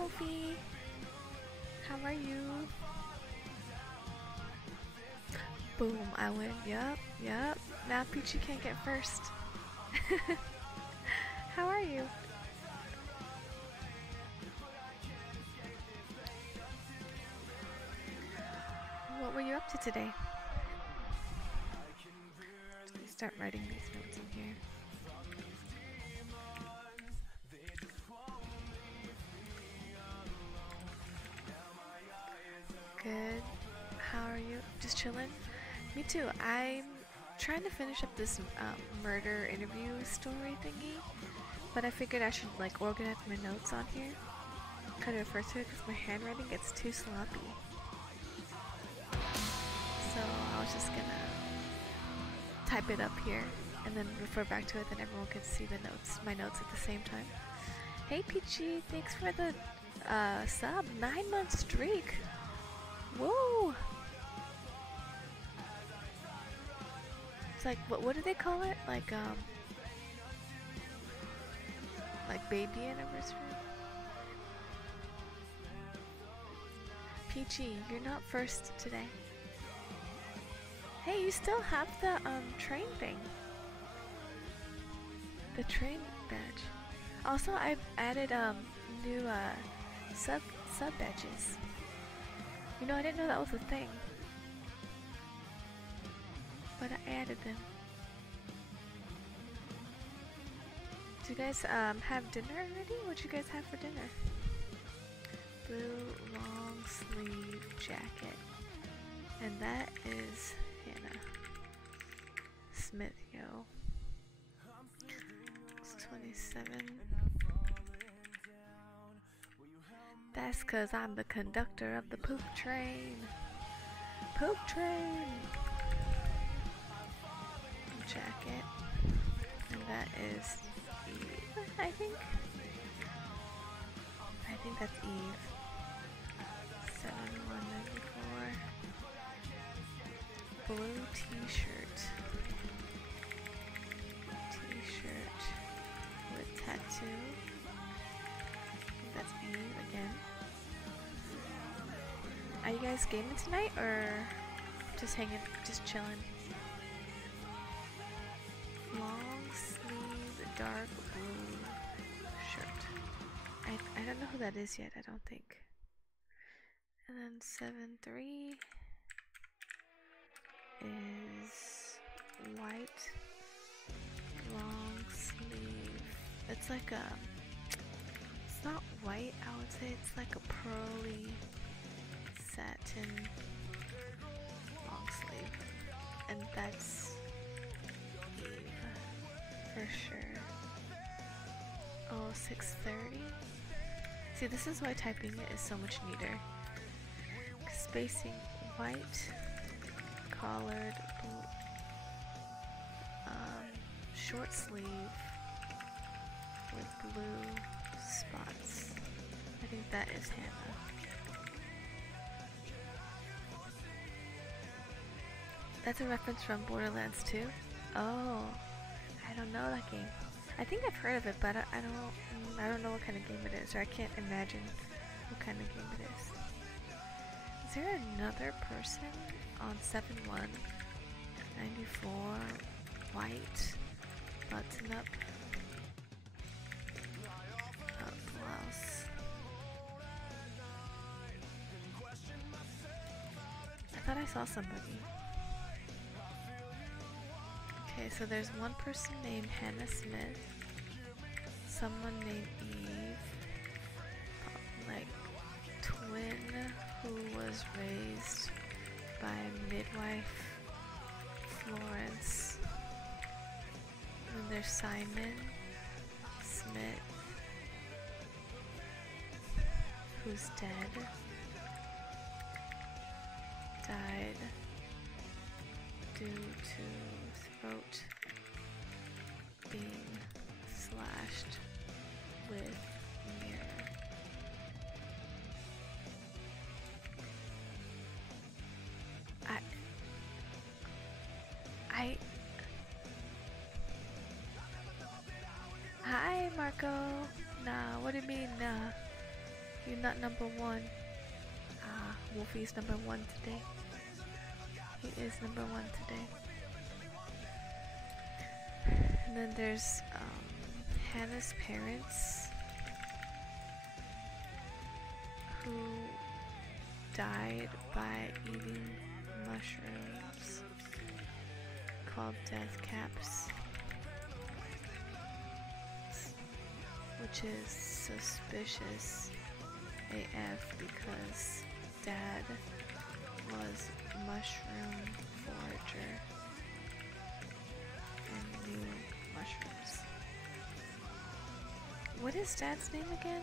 Wolfie. How are you? Boom, I win. Yup, yup. Now Peachy can't get first. How are you? What were you up to today? Let me start writing these notes in here. Good. How are you? Just chilling? Me too. I'm trying to finish up this murder interview story thingy, but I figured I should like organize my notes on here. Kind of refer to it because my handwriting gets too sloppy. So I was just gonna type it up here and then refer back to it, then everyone can see the notes, my notes at the same time. Hey Peachy, thanks for the sub. 9-month streak. Whoa! It's like, what do they call it? Like baby anniversary? Peachy, you're not first today. Hey, you still have the train thing. The train badge. Also, I've added new sub badges. You know, I didn't know that was a thing, but I added them. Do you guys have dinner already? What'd you guys have for dinner? Blue long sleeve jacket, and that is Hannah Smith, yo. It's 27. That's cause I'm the conductor of the poop train. Poop train! Jacket. And that is Eve, I think. I think that's Eve. 7194. Blue t-shirt. T-shirt with tattoo. That's Eve again. Are you guys gaming tonight or just hanging, just chilling? Long sleeve dark blue shirt. I don't know who that is yet, I don't think. And then 73 is white long sleeve. It's like a, it's not white, I would say it's like a pearly satin long sleeve. And that's Eve for sure. Oh, 630. See, this is why typing it is so much neater. Spacing white, collared, short sleeve with blue spots. I think that is Hannah. That's a reference from Borderlands 2. Oh, I don't know that game. I think I've heard of it, but I don't know what kind of game it is, or I can't imagine what kind of game it is. Is there another person on 7-1? 94, white, button up, blouse. I thought I saw somebody. Okay, so there's one person named Hannah Smith, someone named Eve, like twin who was raised by midwife Florence. And there's Simon Smith, who's dead, died due to throat being slashed with mirror. Hi Marco. Nah, what do you mean nah? You're not number one. Ah, Wolfie's number one today. He is number one today. And then there's Hannah's parents who died by eating mushrooms called death caps, which is suspicious AF because Dad was a mushroom forager and knew mushrooms. What is Dad's name again?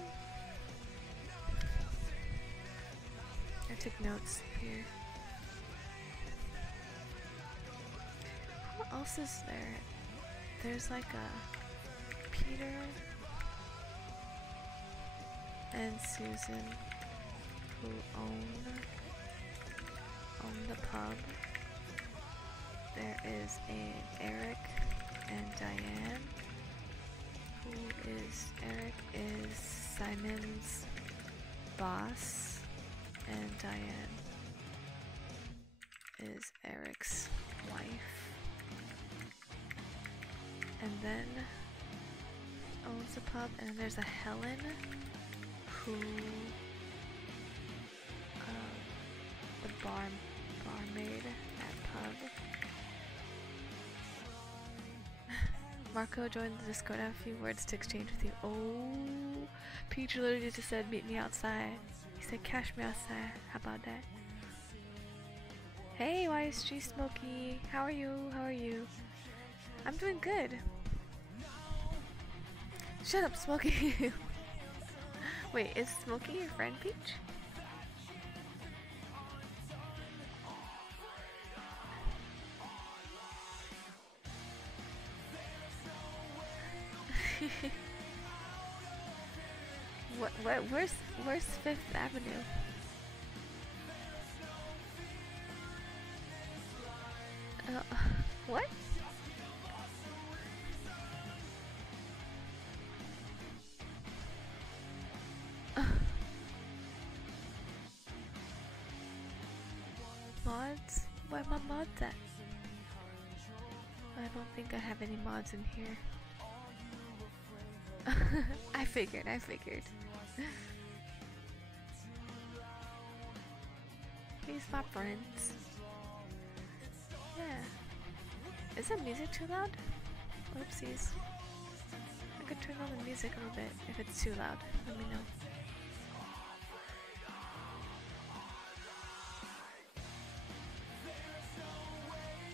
I took notes here. Who else is there? There's like a Peter and Susan who own the pub. There is Eric and Diane. Eric is Simon's boss, and Diane is Eric's wife. And then owns the pub, and there's a Helen who the barmaid at pub. Marco joined the Discord. I have a few words to exchange with you. Oh, Peach literally just said meet me outside. He said cash me outside. How about that? Hey YSG Smokey, how are you? How are you? I'm doing good. Shut up, Smokey. Wait, is Smokey your friend, Peach? Where's Fifth Avenue? What? Mods? Where are my mods at? I don't think I have any mods in here. I figured. He's my friends. Yeah. Is the music too loud? Oopsies. I could turn on the music a little bit if it's too loud. Let me know.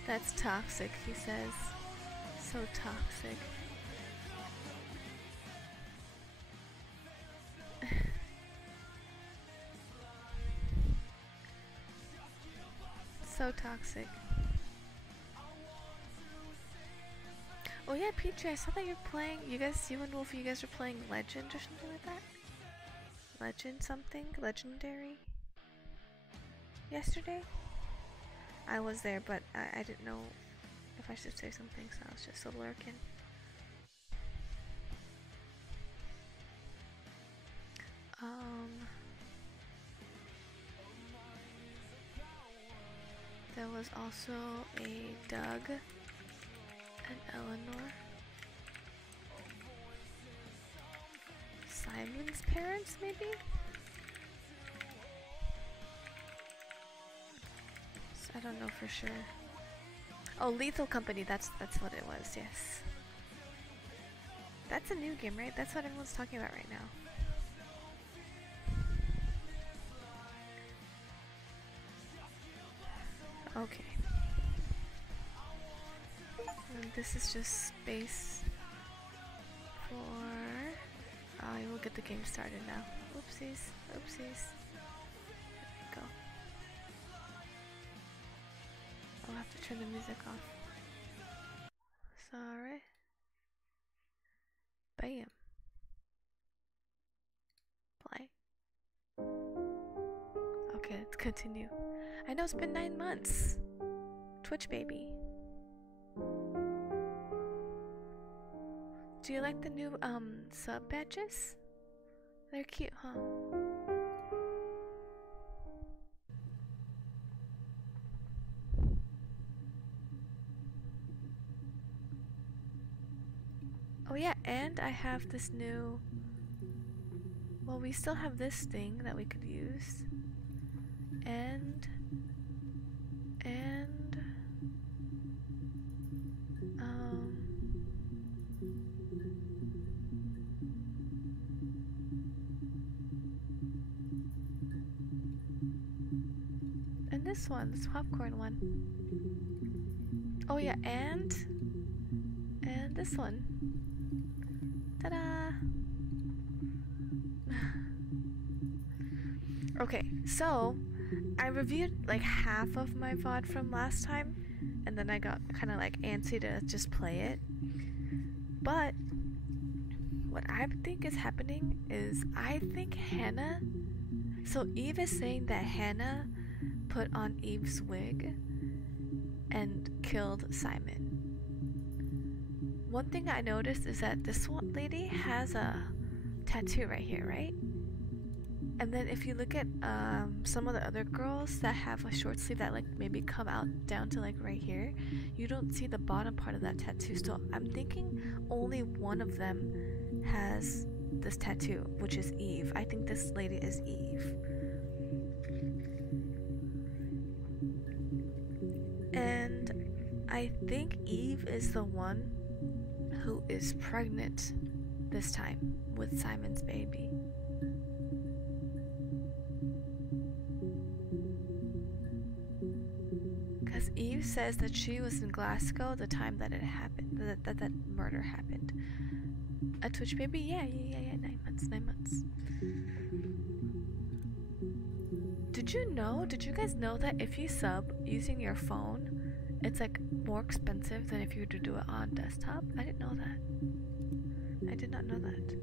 That's toxic, he says. So toxic. So toxic. Oh yeah, Peach, I saw that you're playing, you and Wolfie, you guys are playing Legend or something like that? Legend something? Legendary? Yesterday? I was there, but I didn't know if I should say something, so I was just lurking. There was also a Doug and Eleanor. Simon's parents, maybe? I don't know for sure. Oh, Lethal Company, that's what it was, yes. That's a new game, right? That's what everyone's talking about right now. Okay. And this is just space for... I will get the game started now. Oopsies, oopsies. There we go. I'll have to turn the music off. Sorry. Bam. Play. Okay, let's continue. I know it's been 9 months. Twitch baby. Do you like the new sub badges? They're cute, huh? Oh yeah, and I have this new... Well, we still have this thing that we could use. And... Um... And this one, this popcorn one. Oh yeah, and this one. Ta-da! Okay, so I reviewed like half of my VOD from last time, and then I got kind of like antsy to just play it. But what I think is happening is I think Hannah... So Eve is saying that Hannah put on Eve's wig and killed Simon. One thing I noticed is that this one lady has a tattoo right here, right? And then if you look at some of the other girls that have a short sleeve that like maybe come out down to like right here, you don't see the bottom part of that tattoo. So I'm thinking only one of them has this tattoo, which is Eve. I think this lady is Eve. And I think Eve is the one who is pregnant this time with Simon's baby. Because Eve says that she was in Glasgow the time that it happened, that murder happened. A Twitch baby? Yeah, 9 months, 9 months. Did you guys know that if you sub using your phone, it's like more expensive than if you were to do it on desktop? I didn't know that. I did not know that.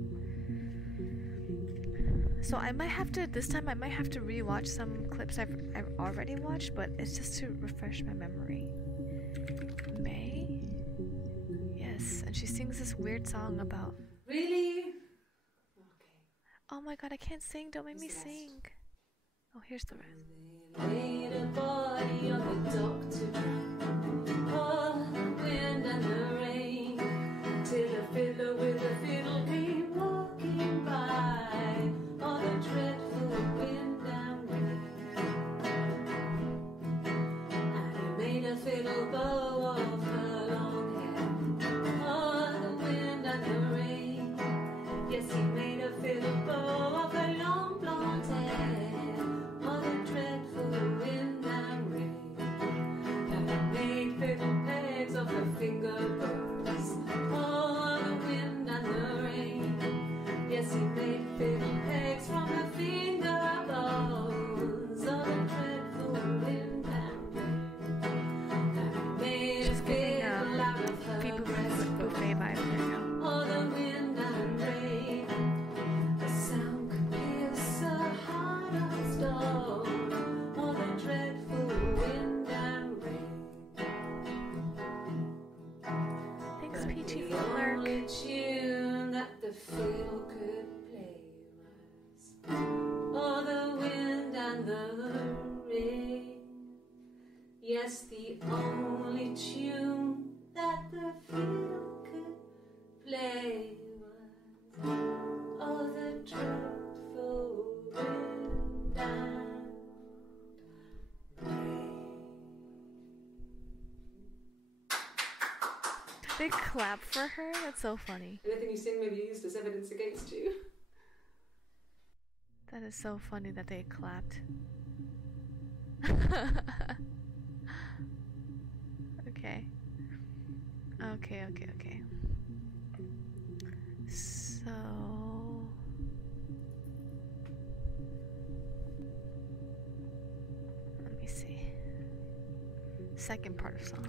So I might have to, this time I might have to rewatch some clips I've already watched, but it's just to refresh my memory. May? Yes, and she sings this weird song about... Really? Okay. Oh my god, I can't sing, don't make me sing. Oh, here's the rest. They laid a body on the doctor, oh, the wind and the rain, till a fiddler with a fiddle came walking by, on the dreadful wind and rain. And he made a fiddle bow of her long hair, oh, the wind and the rain. Yes, he made a fiddle bow of her long blonde hair. Finger bows, oh, the wind and the rain. Yes, he made fiddle pegs from her finger bows, oh, the dreadful wind and rain. And he made a fiddle out of her breast, oh, the wind and rain. The sound could pierce a heart of stone, oh, the dreadful wind and rain. P.2 The only tune that the fiddle could play was, oh, the wind and the rain. Yes, the only tune that the fiddle could play was, oh, the dreadful wind and rain. They clap for her? That's so funny. Anything you sing may be used as evidence against you. That is so funny that they clapped. Okay. Okay. So... let me see. Second part of song.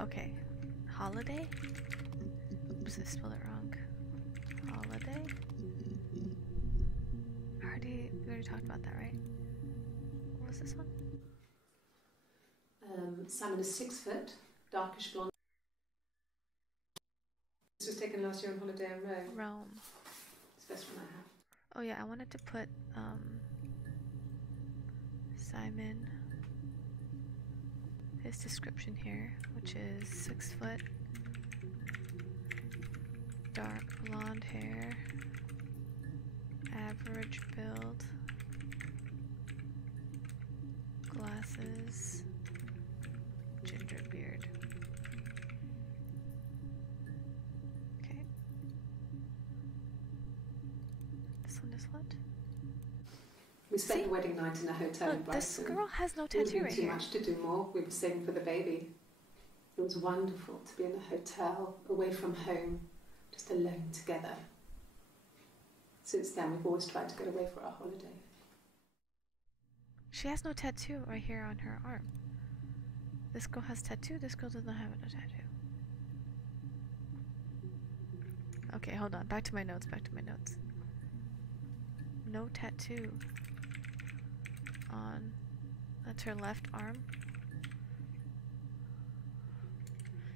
Okay. Holiday? Oops, I spelled it wrong. Holiday? We already talked about that, right? What was this one? Simon is 6 foot, darkish blonde. taken last year on holiday in Rome? Rome. It's the best one I have. Oh yeah, I wanted to put Simon, his description here, which is 6 foot, dark blonde hair, average build, glasses, ginger beard. Okay. This one is what? We spent See? the wedding night in a hotel in Look, Brighton. this girl has no It would tattoo be right too here. much to do more. We were saving for the baby. It was wonderful to be in a hotel, away from home, just alone together. Since then, we've always tried to get away for our holiday. She has no tattoo right here on her arm. This girl has tattoo, this girl does not have no tattoo. Okay, hold on. Back to my notes, No tattoo on... That's her left arm.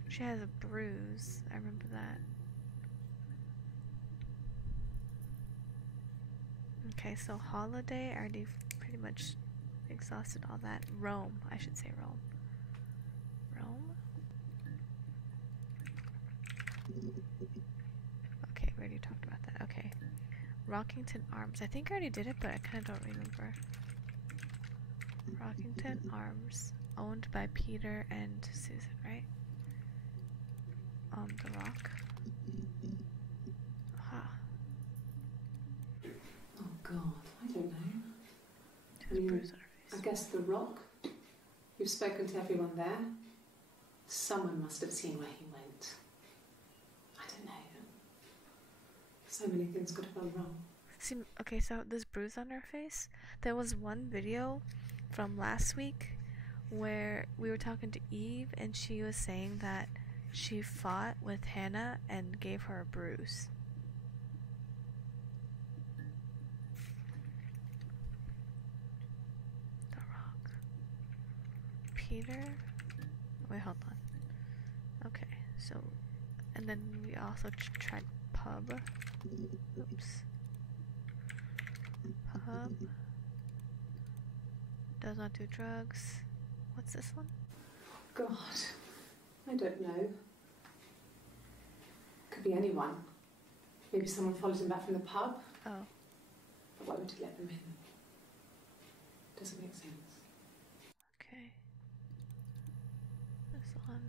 She has a bruise. I remember that. Okay, so holiday, I already pretty much exhausted all that. Rome, I should say Rome. Rome? Okay, we already talked about that. Okay. Rockington Arms. I think I already did it, but I kind of don't remember. Rockington Arms. Owned by Peter and Susan, right? On the rock. Aha. Oh God, I don't know. There's a bruise on her I face. guess the rock. You've spoken to everyone there. Someone must have seen where he went. I don't know. So many things could have gone wrong. See, okay, so this bruise on her face. There was one video from last week where we were talking to Eve and she was saying that she fought with Hannah and gave her a bruise. The Rock. Peter? Wait, hold on. Okay, so... And then we also tried pub. Oops. Pub. Does not do drugs. What's this one? God, I don't know. Could be anyone. Maybe someone followed him back from the pub. Oh. But why would he let them in? Doesn't make sense. Okay. This one.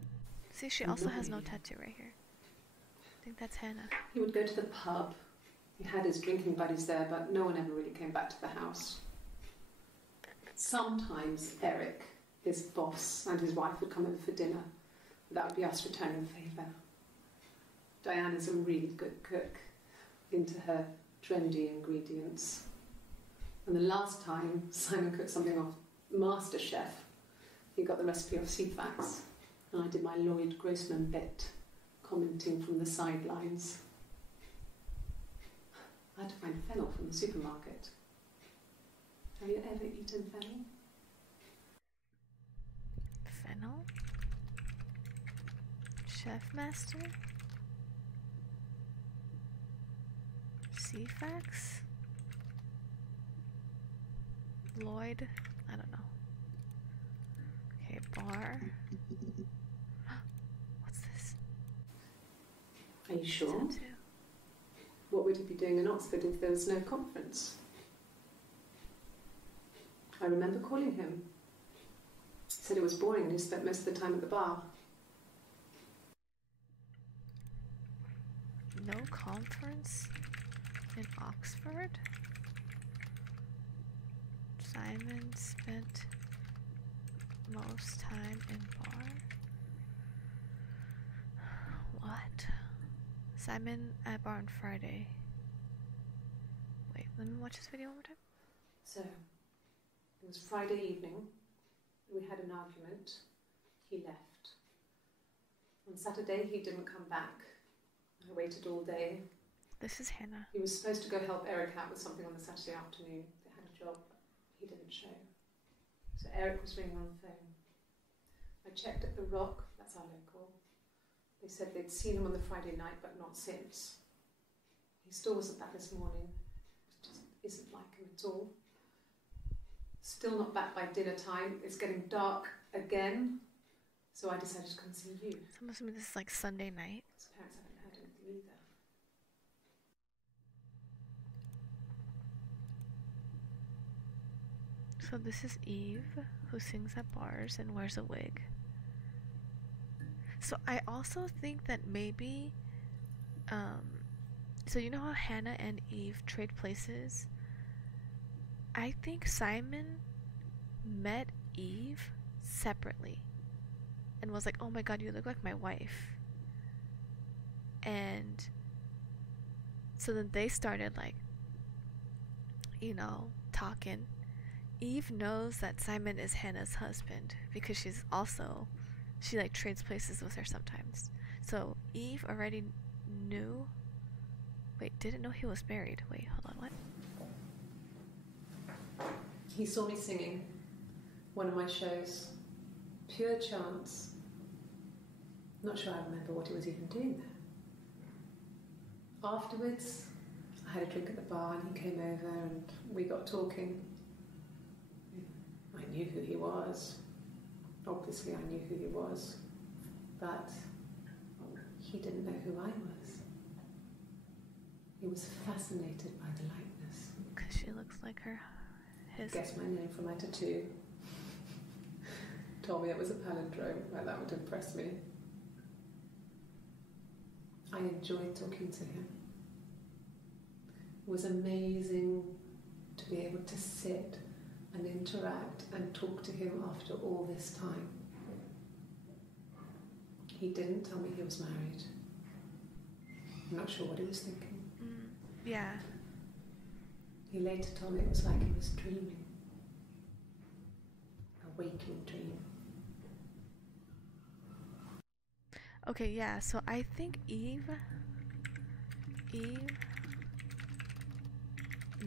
See, she also has no tattoo right here. I think that's Hannah. He would go to the pub. He had his drinking buddies there, but no one ever really came back to the house. Sometimes Eric, his boss, and his wife would come over for dinner. That would be us returning the favour. Diana's a really good cook, into her trendy ingredients. And the last time Simon cooked something off MasterChef, he got the recipe off CFAX, and I did my Lloyd Grossman bit, commenting from the sidelines. I had to find fennel from the supermarket. Have you ever eaten fennel? Fennel? Chef Master? CFAX? Lloyd? I don't know. Okay, bar. What's this? Are you sure? Tattoo. What would he be doing in Oxford if there was no conference? I remember calling him. He said it was boring and he spent most of the time at the bar. No conference in Oxford? Simon spent most time in bar? What? Simon at bar on Friday. Wait, let me watch this video one more time. So, it was Friday evening. We had an argument. He left. On Saturday, he didn't come back. I waited all day. This is Hannah. He was supposed to go help Eric out with something on the Saturday afternoon. They had a job. He didn't show. So Eric was ringing on the phone. I checked at the Rock, that's our local. They said they'd seen him on the Friday night, but not since. He still wasn't back this morning. It just isn't like him at all. Still not back by dinner time. It's getting dark again. So I decided to come see you. So must mean this is like Sunday night. His parents haven't heard anything either. So this is Eve, who sings at bars and wears a wig. So I also think that maybe, so you know how Hannah and Eve trade places? I think Simon met Eve separately and was like, oh my god, you look like my wife. And so then they started like, you know, talking. Eve knows that Simon is Hannah's husband because she like trades places with her sometimes. So Eve already knew. Wait, didn't know he was married. Wait, hold on, what? He saw me singing one of my shows. Pure chance. Not sure I remember what he was even doing there. Afterwards, I had a drink at the bar and he came over and we got talking. I knew who he was. Obviously I knew who he was. But he didn't know who I was. He was fascinated by the likeness. Because she looks like his. Guessed my name from my tattoo. Told me it was a palindrome, like that would impress me. I enjoyed talking to him. It was amazing to be able to sit and interact and talk to him after all this time. He didn't tell me he was married. I'm not sure what he was thinking. Yeah. He later told me it was like he was dreaming. A waking dream. Okay, yeah, so I think Eve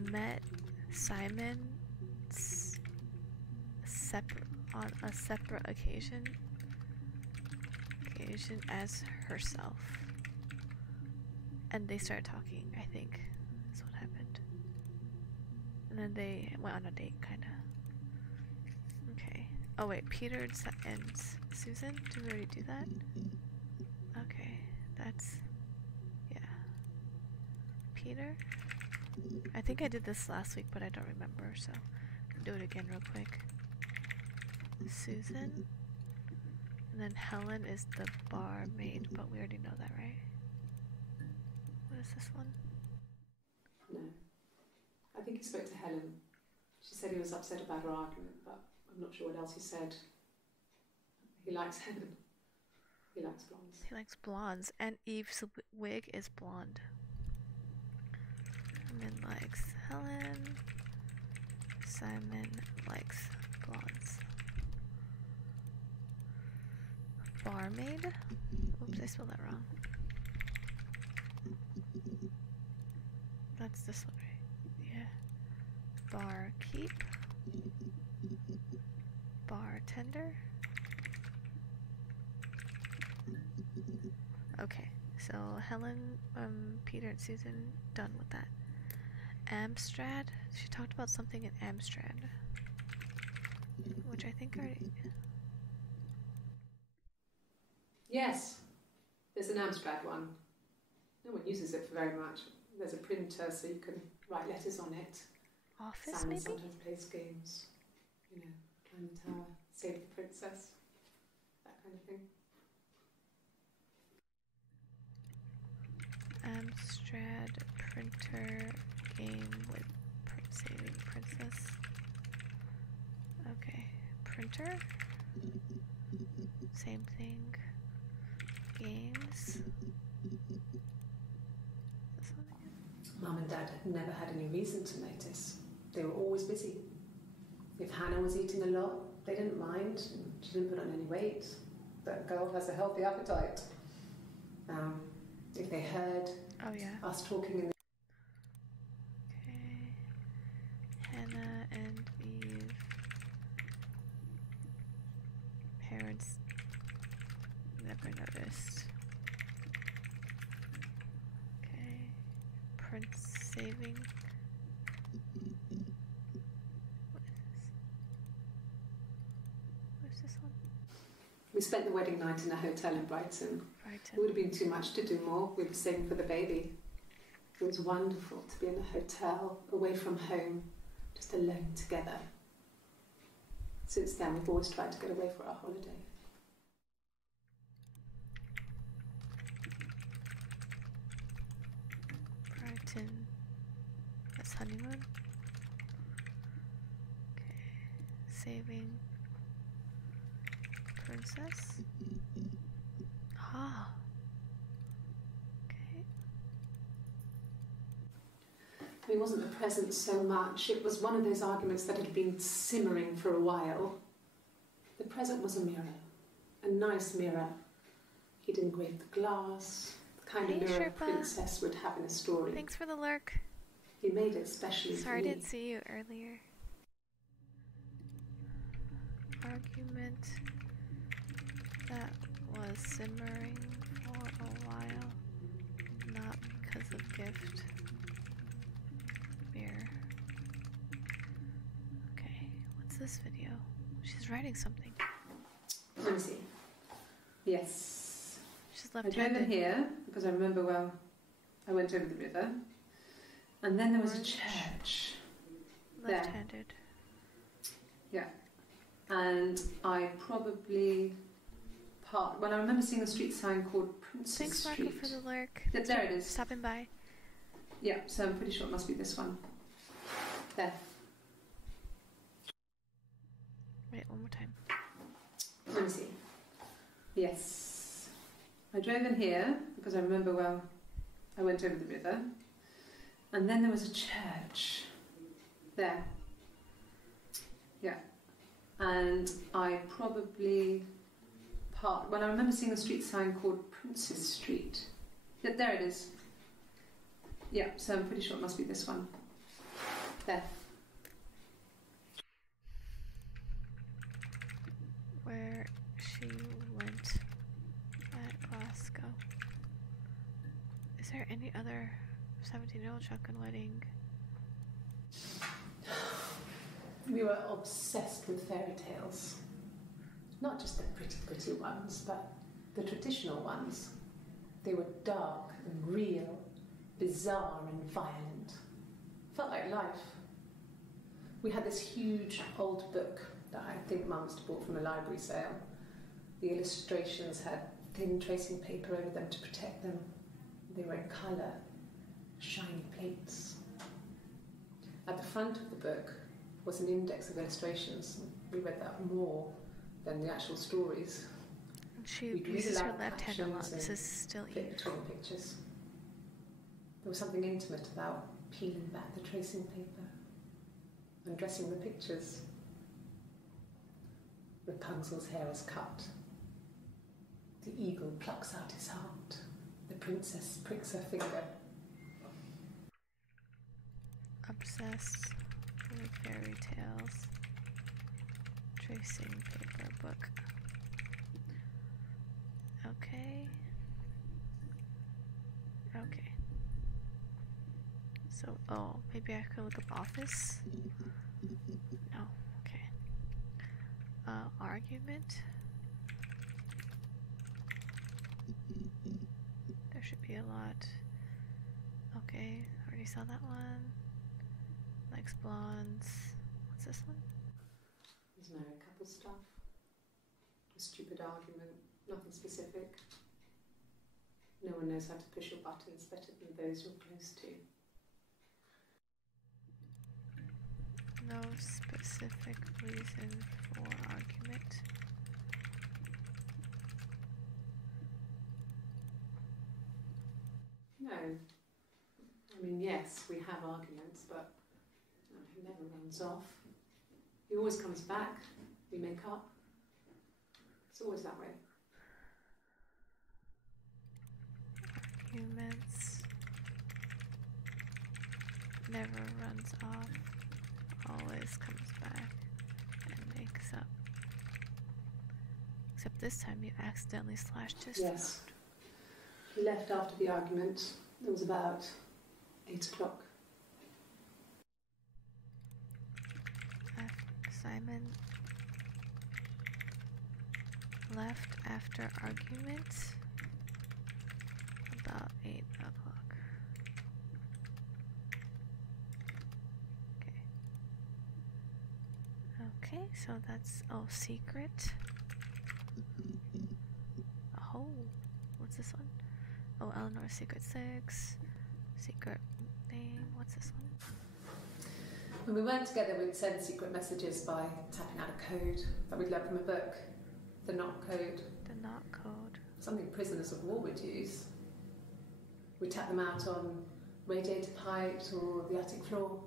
met Simon on a separate occasion as herself, and they started talking. I think is what happened, and then they went on a date, kind of. Okay. Oh wait, Peter and Susan. Did we already do that? Okay, that's yeah. Peter. I think I did this last week, but I don't remember, so I can do it again real quick. Susan, and then Helen is the barmaid, but we already know that, right? What is this one? No. I think he spoke to Helen. She said he was upset about our argument, but I'm not sure what else he said. He likes Helen. He likes blondes. He likes blondes, and Eve's wig is blonde. Simon likes Helen. Simon likes blondes. Barmaid? Oops, I spelled that wrong. That's this one, right? Yeah. Barkeep. Bartender. Okay, so Helen, Peter, and Susan, done with that. Amstrad. She talked about something in Amstrad, which I think already. Yes, there's an Amstrad one. No one uses it for very much. There's a printer so you can write letters on it. Office, Simon maybe? sometimes plays games. You know, climb the tower, save the princess, that kind of thing. Amstrad printer game with saving princess. Okay, printer. Same thing. Games. This one again. Mum and Dad had never had any reason to notice. They were always busy. If Hannah was eating a lot, they didn't mind. She didn't put on any weight. That girl has a healthy appetite. If they heard us talking in Okay. Hannah and Eve. Parents never noticed. Print saving. Where's this one? We spent the wedding night in a hotel in Brighton. Brighton. It would have been too much to do more. We were saving for the baby. It was wonderful to be in a hotel, away from home, just alone together. Since then, we've always tried to get away for our holiday. Brighton. That's honeymoon. Okay. Saving. Princess. Ah. Okay. It wasn't the present so much. It was one of those arguments that had been simmering for a while. The present was a mirror. A nice mirror. He'd engraved the glass. The kind of Hey, mirror a Sherpa. princess would have in a story. Thanks for the lurk. He made it specially Sorry, I for me. didn't see you earlier. Argument that was simmering for a while, not because of gift. Mirror. Okay, what's this video? She's writing something. Let me see. Yes. She's I drove in left-handed. here because I remember well, I went over the river. And then there was a Orange. church. there. Left-handed. Yeah. And I probably parked. Well, I remember seeing a street sign called Princess Thanks, Marco, Street. for the lurk. There it is. Stopping by. Yeah, so I'm pretty sure it must be this one. There. Wait, one more time. Let me see. Yes. I drove in here because I remember well, I went over the river. And then there was a church. There. Yeah. And I probably parked. Well, I remember seeing a street sign called Princess Street. There it is. Yeah, so I'm pretty sure it must be this one. There. Where she went at Glasgow. Is there any other 17-year-old shotgun wedding? We were obsessed with fairy tales. Not just the pretty, pretty ones, but the traditional ones. They were dark and real, bizarre and violent. Felt like life. We had this huge old book that I think Mum must have bought from a library sale. The illustrations had thin tracing paper over them to protect them. They were in colour, shiny plates. At the front of the book was an index of illustrations. We read that more than the actual stories. And she We'd read uses her aloud left hand a lot. captions This and is still flip Eve. between pictures. There was something intimate about peeling back the tracing paper, undressing the pictures. Rapunzel's hair is cut. The eagle plucks out his heart. The princess pricks her finger. Obsessed with fairy tales. Tracing paper book. Okay. Okay. So, oh, maybe I could look up office? No, okay. Argument? There should be a lot. Okay, already saw that one. Likes blondes. What's this one? There's married couple stuff. A stupid argument. Nothing specific. No one knows how to push your buttons better than those you're close to. No specific reason for argument. No. I mean, yes, we have arguments, but he never runs off. He always comes back. We make up. It's always that way. Arguments. Never runs off. Always comes back and makes up. Except this time you accidentally slashed his Yes. throat. He left after the argument. There was about 8 8 o'clock. Simon left after arguments about 8 o'clock. Okay. Okay, so that's, oh, secret. Oh, what's this one? Oh, Eleanor's Secret 6. Secret thing. What's this one? When we weren't together, we'd send secret messages by tapping out a code that we'd learned from a book. The knock code. The knock code. Something prisoners of war would use. We'd tap them out on radiator pipes or the attic floor.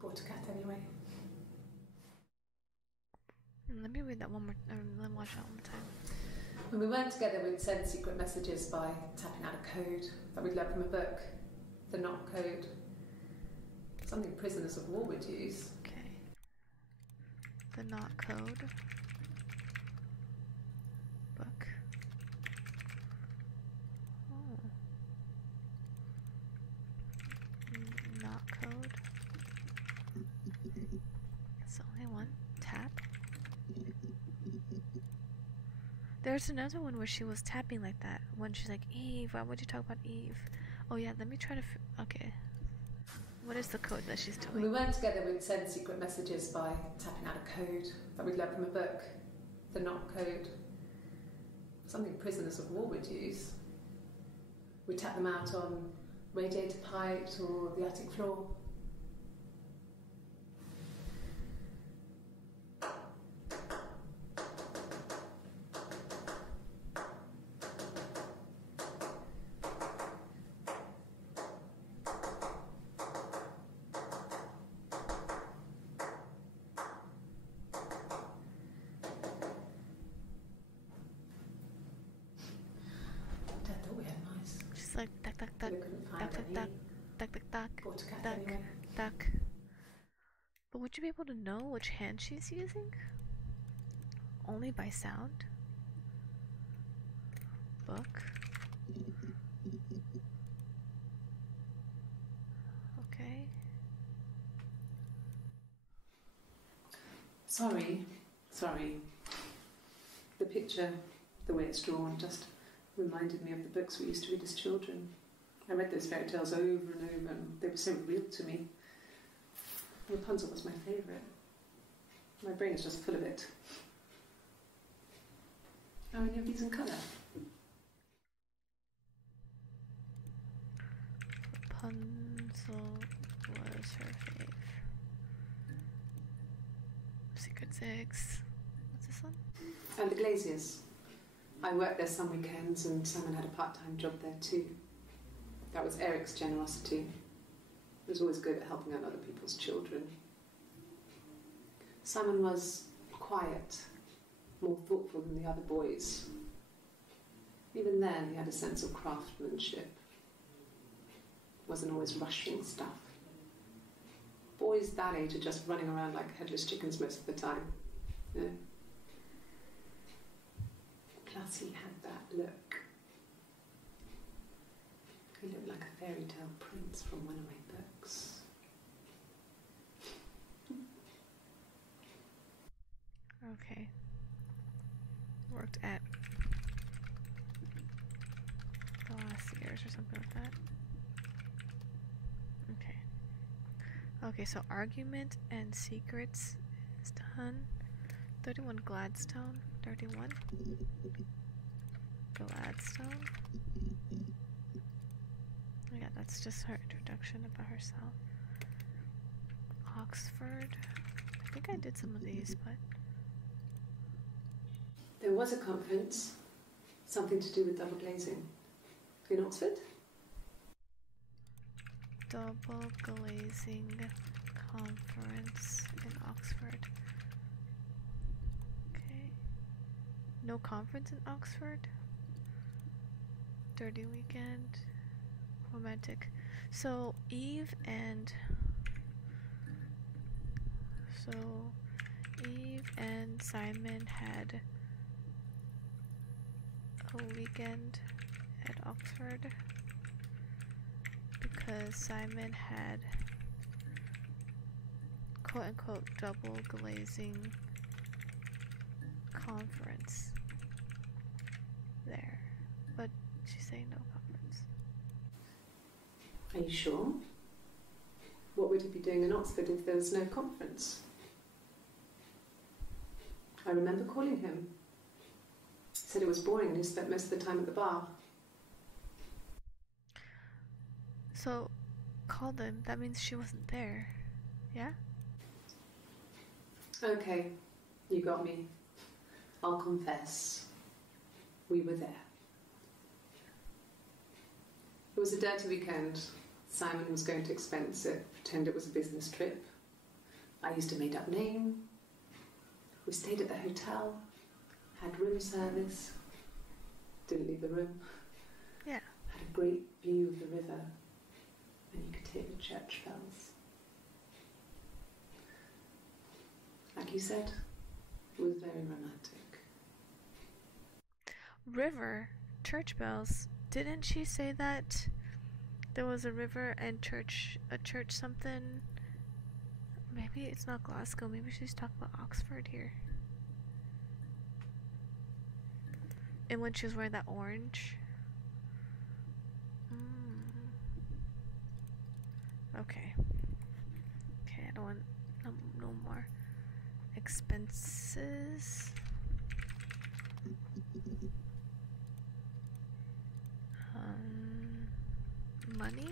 Bought a cat anyway. Let me read that one more. Let me watch that one more time. When we weren't together, we'd send secret messages by tapping out a code that we'd learned from a book. The knock code. Something prisoners of war would use. Okay. The knock code. Book. Oh. Knock code. It's only one tap. There's another one where she was tapping like that. When she's like, Eve, why would you talk about Eve? Oh yeah, let me try to. Okay. What is the code that she's doing? When we weren't together, we'd send secret messages by tapping out a code that we'd learned from a book. The knock code. Something prisoners of war would use. We'd tap them out on radiator pipes or the attic floor. Like duck duck duck duck duck duck duck duck duck duck duck. But would you be able to know which hand she's using? Only by sound? Book. Okay. Sorry. The picture, the way it's drawn, just reminded me of the books we used to read as children. I read those fairy tales over and over, and they were so real to me. Rapunzel was my favourite. My brain is just full of it. Are any of these in colour? Rapunzel was her fave. Secret 6. What's this one? And the Glaziers. I worked there some weekends, and Simon had a part-time job there too. That was Eric's generosity. He was always good at helping out other people's children. Simon was quiet, more thoughtful than the other boys. Even then, he had a sense of craftsmanship. Wasn't always rushing stuff. Boys that age are just running around like headless chickens most of the time. You know? Plus, he had that look. He looked like a fairy tale prince from one of my books. Okay. Worked at Glaciers or something like that. Okay. Okay, so argument and secrets is done. 31 Gladstone. 31. Gladstone. Oh yeah, that's just her introduction about herself. Oxford. I think I did some of these, but... There was a conference, something to do with double glazing, in Oxford. double glazing conference in Oxford. Okay. No conference in Oxford? Dirty weekend. Romantic. So Eve and Simon had a weekend at Oxford because Simon had quote unquote double glazing conference there. But she's saying no conference. Are you sure? What would he be doing in Oxford if there was no conference? I remember calling him. He said it was boring and he spent most of the time at the bar. So, called him. That means she wasn't there. Yeah? Okay, you got me. I'll confess. We were there. It was a dirty weekend. Simon was going to expense it, pretend it was a business trip. I used a made-up name. We stayed at the hotel, had room service, didn't leave the room. Yeah. Had a great view of the river, and you could hear the church bells. Like you said, it was very romantic. River, church bells. Didn't she say that there was a river and a church something? Maybe it's not Glasgow, maybe she's talking about Oxford here. And when she was wearing that orange. Okay. Okay, I don't want no more expenses. Money?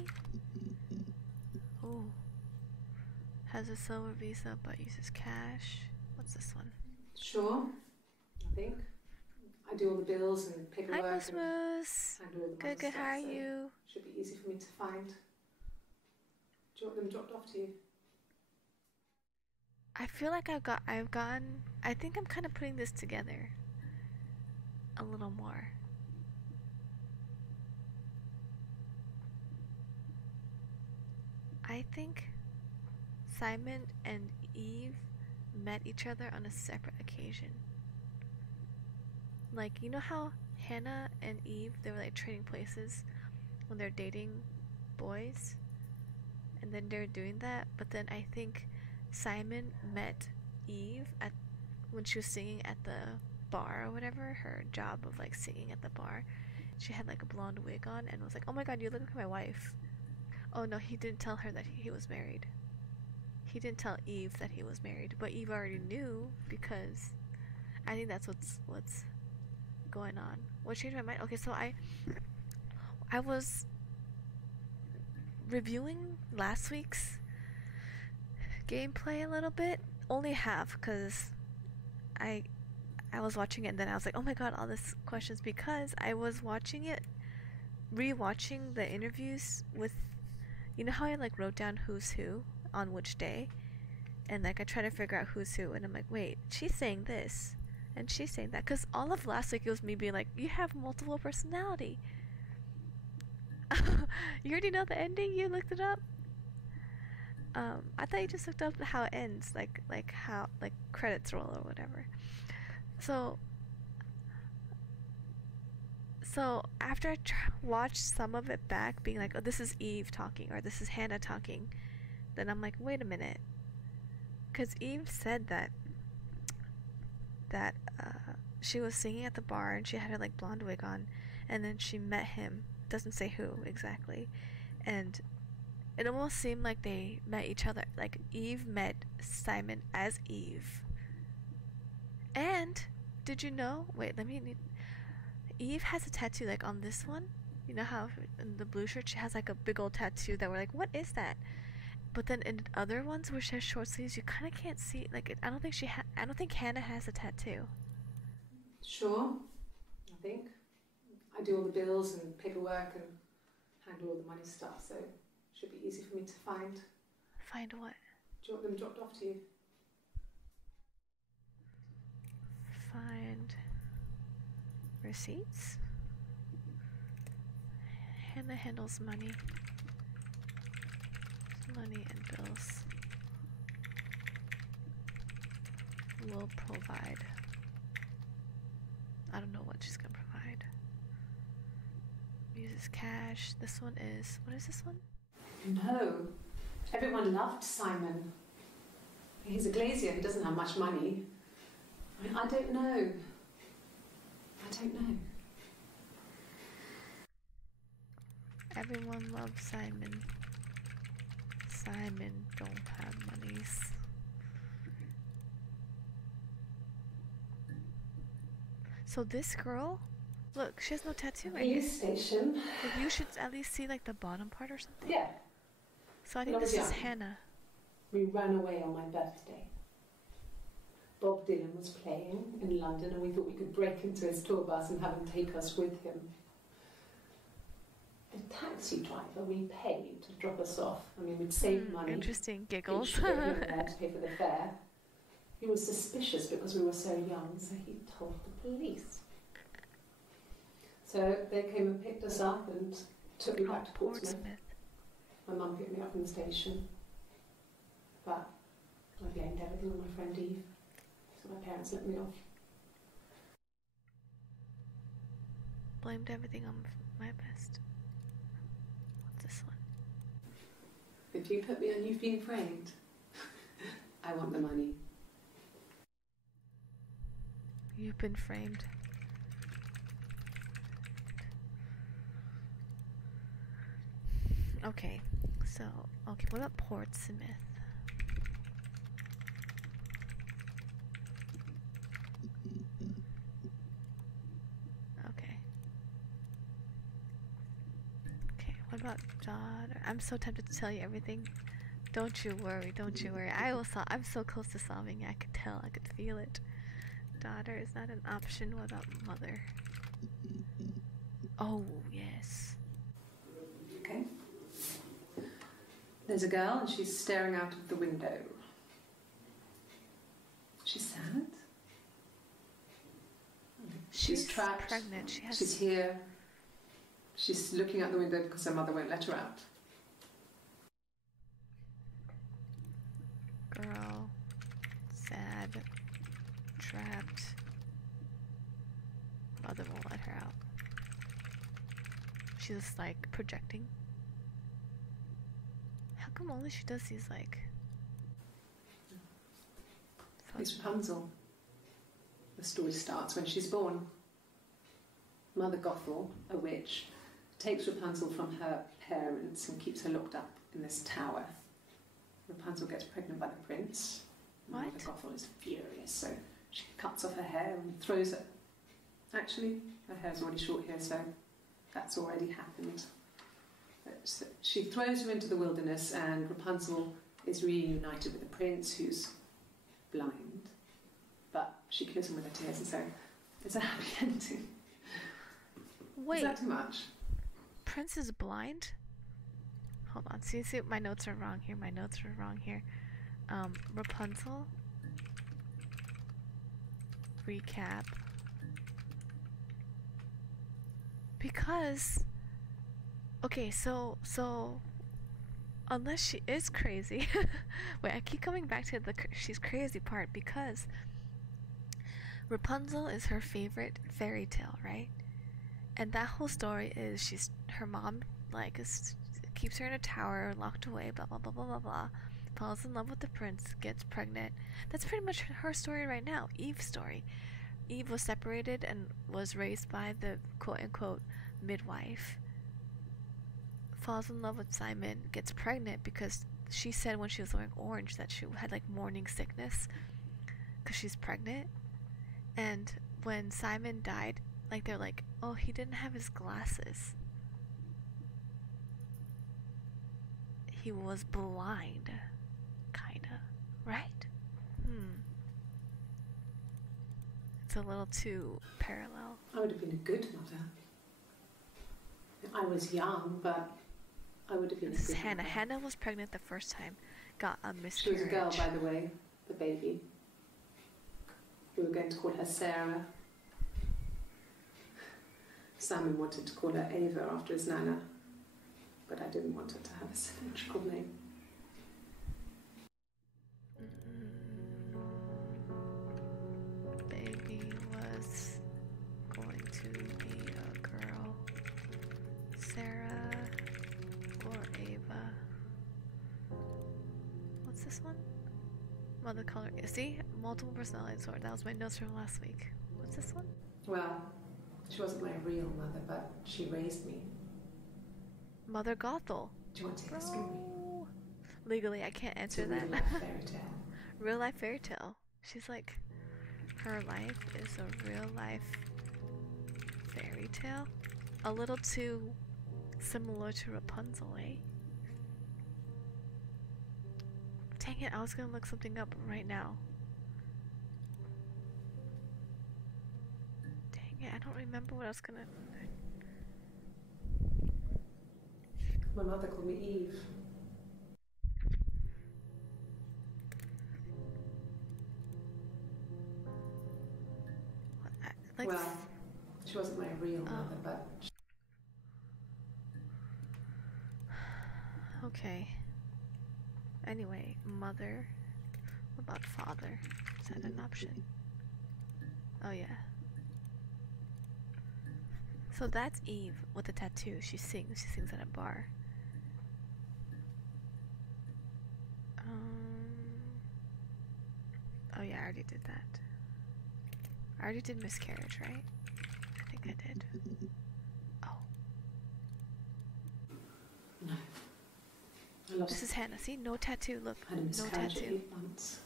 Oh. Has a silver visa but uses cash. What's this one? Sure, I think. I do all the bills and paperwork. Hi, Christmas. And all the Good, good. stuff, How are so you? Should be easy for me to find. Do you want them dropped off to you? I feel like I think I'm kind of putting this together a little more. I think Simon and Eve met each other on a separate occasion. Like, you know how Hannah and Eve, they were like trading places when they're dating boys? And then they're doing that, but then I think Simon met Eve at when she was singing at the bar or whatever, her job of like singing at the bar. She had like a blonde wig on and was like, "Oh my god, you look like my wife." Oh no, he didn't tell her that he was married. He didn't tell Eve that he was married, but Eve already knew because I think that's what's going on. What changed my mind? Okay, so I was reviewing last week's gameplay a little bit, only half, because I was watching it and then I was like, oh my god, all this questions, because I was watching it, rewatching the interviews with, you know how I like wrote down who's who on which day, and like I try to figure out who's who, and I'm like, wait, she's saying this and she's saying that, because all of last week it was me being like, you have multiple personality. You already know the ending? You looked it up? I thought you just looked up how it ends, like how like credits roll or whatever. So after I watched some of it back, being like, oh, this is Eve talking or this is Hannah talking, then I'm like, wait a minute, because Eve said that she was singing at the bar and she had her like blonde wig on, and then she met him. Doesn't say who exactly, and it almost seemed like they met each other. Like Eve met Simon as Eve. And did you know? Wait, Eve has a tattoo like on this one. You know how in the blue shirt she has like a big old tattoo that we're like, what is that? But then in other ones where she has short sleeves, you kind of can't see. Like I don't think Hannah has a tattoo. Sure, I think. I do all the bills and paperwork and handle all the money stuff, so Should be easy for me to find. Find what? Do you want them dropped off to you? Find receipts. Hannah handles money. Money and bills. Will provide. I don't know what she's gonna provide. Uses cash. This one is. What is this one? No. Everyone loved Simon. He's a glazier. He doesn't have much money. I don't know. I don't know. Everyone loves Simon. Simon don't have monies. So this girl, look, she has no tattoo right here. Police station. Like, you should at least see like the bottom part or something. Yeah. So I think this is Hannah. We ran away on my birthday. Bob Dylan was playing in London and we thought we could break into his tour bus and have him take us with him. The taxi driver we paid to drop us off. I mean, we'd saved money. Interesting. Giggles. To pay for the fare. He was suspicious because we were so young, so he told the police. So they came and picked us up and took me back to Portsmouth. My mum picked me up from the station. But I blamed everything on my friend Eve. So my parents let me off. Blamed everything on my best. What's this one? If you put me on, you've been framed. I want the money. You've been framed. Okay, so, okay, what about Portsmouth? Okay. Okay, what about daughter? I'm so tempted to tell you everything. Don't you worry, don't you worry. I'm so close to solving it, I could tell, I could feel it. Daughter is not an option. What about mother? Oh, yes. Okay. There's a girl and she's staring out of the window. She's sad. She's trapped. Pregnant. She's here. She's looking out the window because her mother won't let her out. Girl. Sad. Trapped. Mother won't let her out. She's just like projecting. How come only she does these like... It's Rapunzel. The story starts when she's born. Mother Gothel, a witch, takes Rapunzel from her parents and keeps her locked up in this tower. Rapunzel gets pregnant by the prince. What? Mother Gothel is furious, so she cuts off her hair and throws it. Actually, her hair's already short here, so that's already happened. So she throws her into the wilderness, and Rapunzel is reunited with the prince, who's blind. But she kills him with her tears, and so it's a happy ending. Wait. Is that too much? Prince is blind? Hold on. See, my notes are wrong here. My notes are wrong here. Rapunzel. Recap. Because... Okay, so... Unless she is crazy... Wait, I keep coming back to the she's crazy part, because... Rapunzel is her favorite fairy tale, right? And that whole story is her mom, like, keeps her in a tower, locked away, blah, blah, blah, blah, blah, blah. Falls in love with the prince, gets pregnant. That's pretty much her story right now, Eve's story. Eve was separated and was raised by the quote-unquote midwife. Falls in love with Simon, gets pregnant because she said when she was wearing orange that she had like morning sickness because she's pregnant. And when Simon died, like they're like, oh, he didn't have his glasses. He was blind, kinda, right? It's a little too parallel. I would have been a good mother. I was young, but I would have been. This is good Hannah. mother. Hannah was pregnant the first time, got a She miscarriage. was a girl, by the way, the baby. We were going to call her Sarah. Simon wanted to call her Ava after his nana, but I didn't want her to have a symmetrical name. Baby was going to be a girl. Sarah or Ava. What's this one? Mother color. See? Multiple personality disorder. That was my notes from last week. What's this one? Well, she wasn't my real mother, but she raised me. Mother Gothel. Do you want to take a screen read? Bro. Legally, I can't It's a answer that. real life fairy tale. Real life fairy tale. She's like, her life is a real life fairy tale. A little too similar to Rapunzel, eh? Dang it, I was gonna look something up right now. Dang it, I don't remember what I was gonna. My mother called me Eve. Like, Well, she wasn't my real mother, but okay. Anyway, mother. What about father? Is that an option? Oh yeah. So that's Eve with a tattoo. She sings. She sings at a bar. Oh yeah, I already did that. I already did miscarriage, right? I think I did. Oh. no. I lost. This is Hannah. See? No tattoo. Look. I had a No miscarriage at tattoo. 8 months.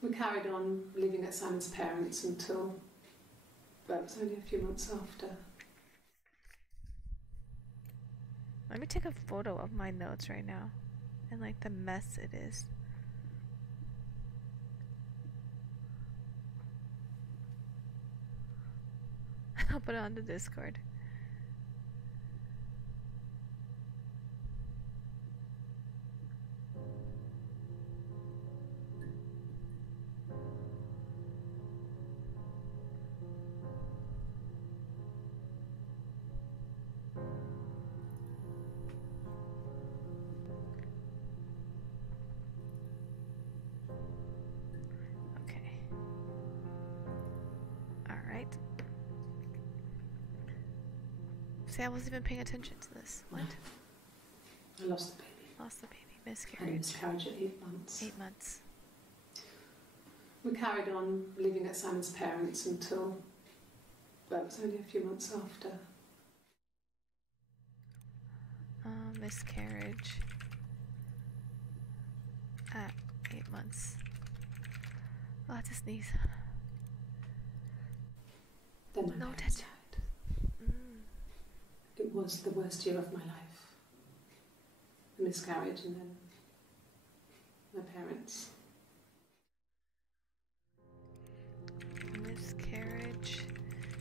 We carried on living at Simon's parents until, well, it was only a few months after. Let me take a photo of my notes right now. And like the mess it is. I'll put it on the Discord. Okay. Alright. See, I wasn't even paying attention to this. What? I lost the baby. Lost the baby. I had a Miscarriage. miscarriage at 8 months. 8 months. We carried on living at Simon's parents until, well, it was only a few months after. Miscarriage at 8 months. Oh, I have to sneeze. Then my No parents tattoo. died. It was the worst year of my life. The miscarriage and then my parents. Miscarriage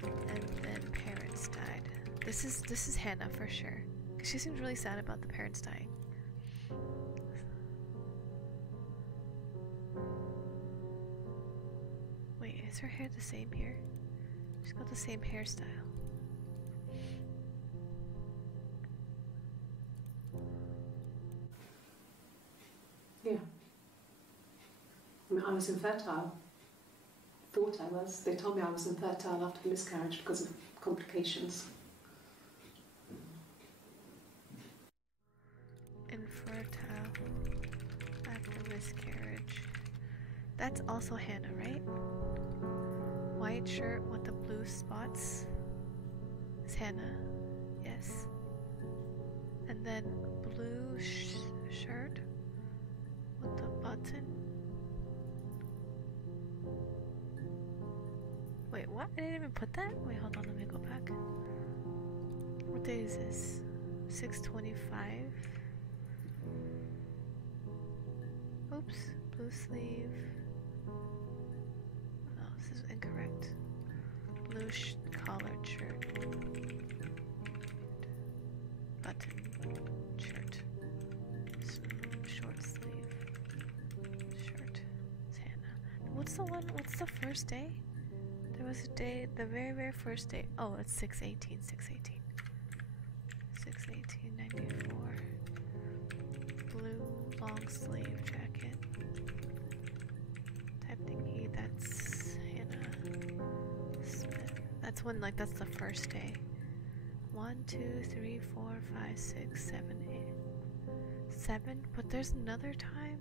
and then parents died. This is Hannah for sure. 'Cause she seems really sad about the parents dying. Wait, is her hair the same here? She's got the same hairstyle. Yeah. I mean, I was infertile. Thought I was. They told me I was infertile after the miscarriage because of complications. Infertile after miscarriage. That's also Hannah, right? White shirt with the blue spots. It's Hannah. Yes. And then blue shirt with the button. Wait, what? I didn't even put that? Wait, hold on, let me go back. What day is this? 6/25. Oops, blue sleeve. No, this is incorrect. Blue collared shirt. Button. this the one? What's the first day? There was a day, the very, very first day. Oh, it's 6/18, 6/18. 6/18/94. Blue long sleeve jacket. Type thingy, that's Hannah Smith. That's when, like, that's the first day. 1, 2, 3, 4, 5, 6, 7, 8. 7? But there's another time?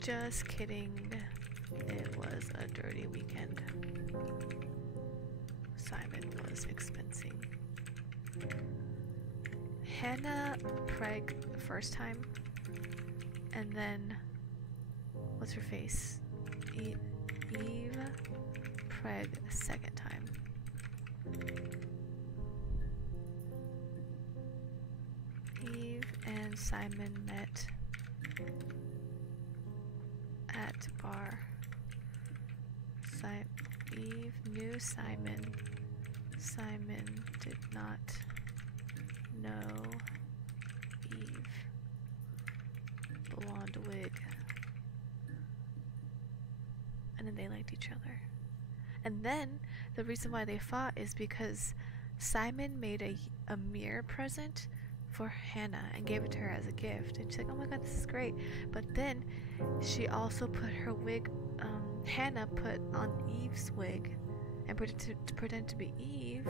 Just kidding. It was a dirty weekend. Simon was expensing. Hannah Preg first time, and then what's her face? Eve Preg second time. Eve and Simon met at bar. Eve knew Simon. Simon did not know Eve. Blonde wig. And then they liked each other. And then the reason why they fought is because Simon made a mirror present for Hannah and gave it to her as a gift. And she's like, oh my god, this is great. But then she also put her wig, Hannah put on Eve's wig and pretend to be Eve.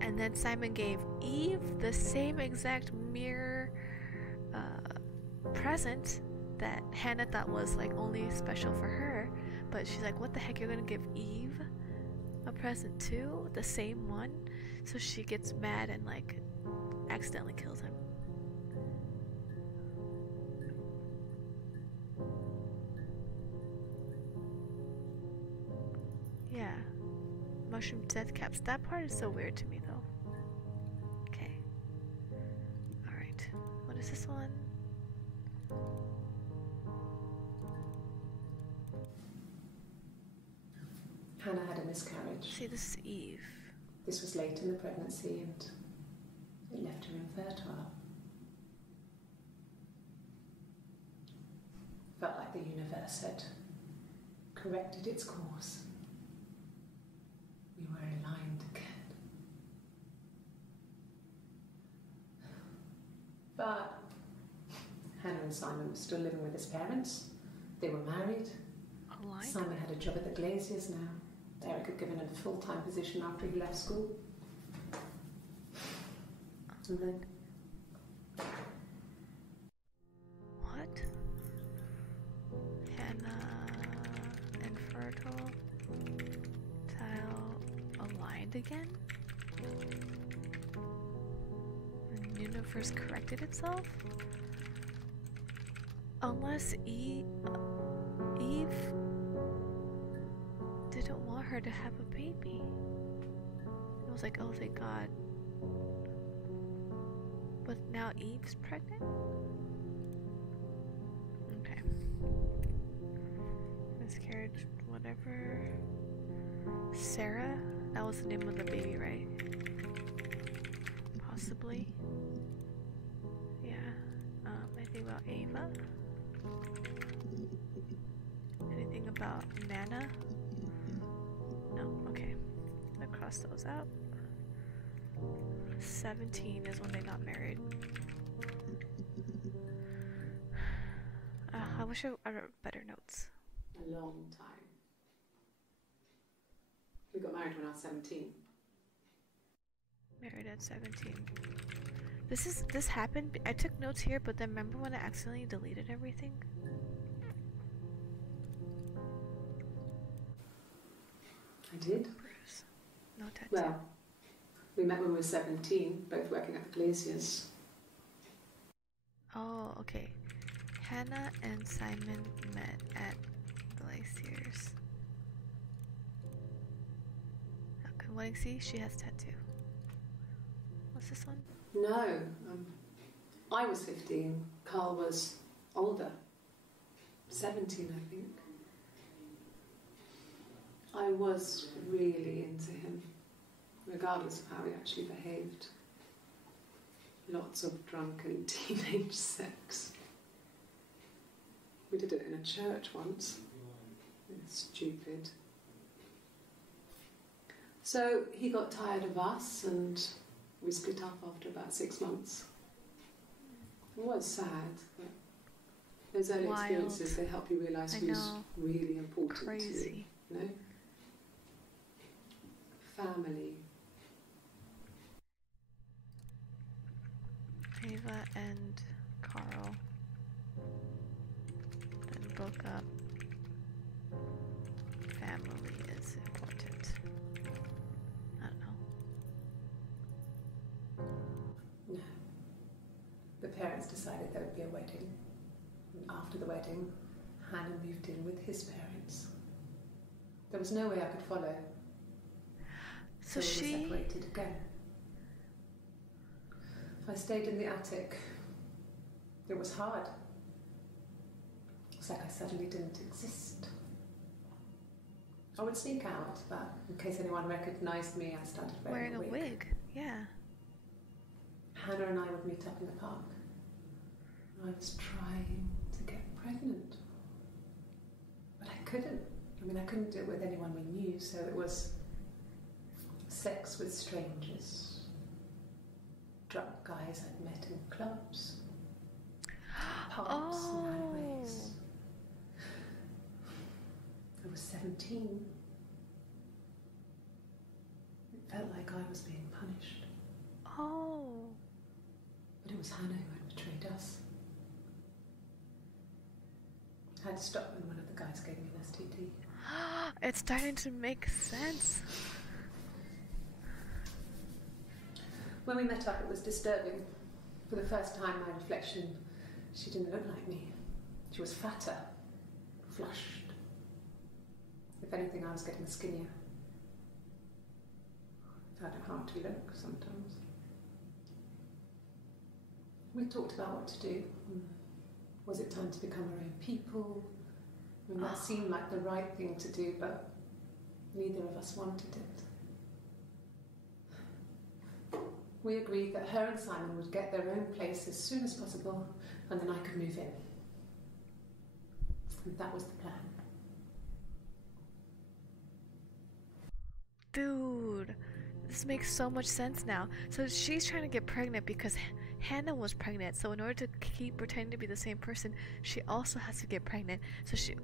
And then Simon gave Eve the same exact mirror present that Hannah thought was like only special for her. But she's like, what the heck, you're gonna give Eve a present too? The same one? So she gets mad and like accidentally kills him. Yeah. Mushroom death caps. That part is so weird to me though. Okay. Alright. What is this one? Hannah had a miscarriage. See, this is Eve. This was late in the pregnancy and it left her infertile. Felt like the universe had corrected its course. We were aligned again. But Hannah and Simon were still living with his parents. They were married. Aligned? Simon had a job at the Glaziers now. Eric had given him a full-time position after he left school. And then... What? Hannah infertile aligned again? The universe corrected itself? Unless Eve didn't want her to have a baby. It was like, oh thank God. But now Eve's pregnant? Okay. Miscarriage, whatever. Sarah? That was the name of the baby, right? Possibly. Yeah. Anything about Ava? Anything about Nana? No, okay. I'm gonna cross those out. 17 is when they got married. I wish I wrote better notes. A long time. We got married when I was 17. Married at 17. This happened. I took notes here, but then remember when I accidentally deleted everything? I did. Bruce. No tattoo. Well, we met when we were 17, both working at the Glaziers. Oh, okay. Hannah and Simon met at Glaciers. Okay, what do you see? She has tattoo. What's this one? No, I was 15. Carl was older. 17, I think. I was really into him, regardless of how he actually behaved. lots of drunken teenage sex. We did it in a church once. It's stupid. So he got tired of us and we split up after about 6 months. It was sad, but those early Wild. experiences, they help you realise I who's know. really important Crazy. to you, you know? Family. Ava and Carl then broke up. Family is important. I don't know. No. The parents decided there would be a wedding. And after the wedding, Hannah moved in with his parents. There was no way I could follow. So we were she. separated again. I stayed in the attic. It was hard. It's like I suddenly didn't exist. I would sneak out, but in case anyone recognised me, I started wearing Wearing a wig. Yeah. Hannah and I would meet up in the park. I was trying to get pregnant. But I couldn't. I mean, I couldn't do it with anyone we knew, so it was sex with strangers. Drunk guys I'd met in clubs, parks and alleyways. I was 17. It felt like I was being punished. Oh. But it was Hannah who had betrayed us. I had to stop when one of the guys gave me an STD. It's starting to make sense. When we met up, it was disturbing. For the first time, my reflection, she didn't look like me. She was fatter, flushed. If anything, I was getting skinnier. I found it hard to look sometimes. We talked about what to do. Was it time to become our own people? I mean, that seemed like the right thing to do, but neither of us wanted it. We agreed that her and Simon would get their own place as soon as possible, and then I could move in. And that was the plan. Dude, this makes so much sense now. So she's trying to get pregnant because Hannah was pregnant. So in order to keep pretending to be the same person, she also has to get pregnant. So she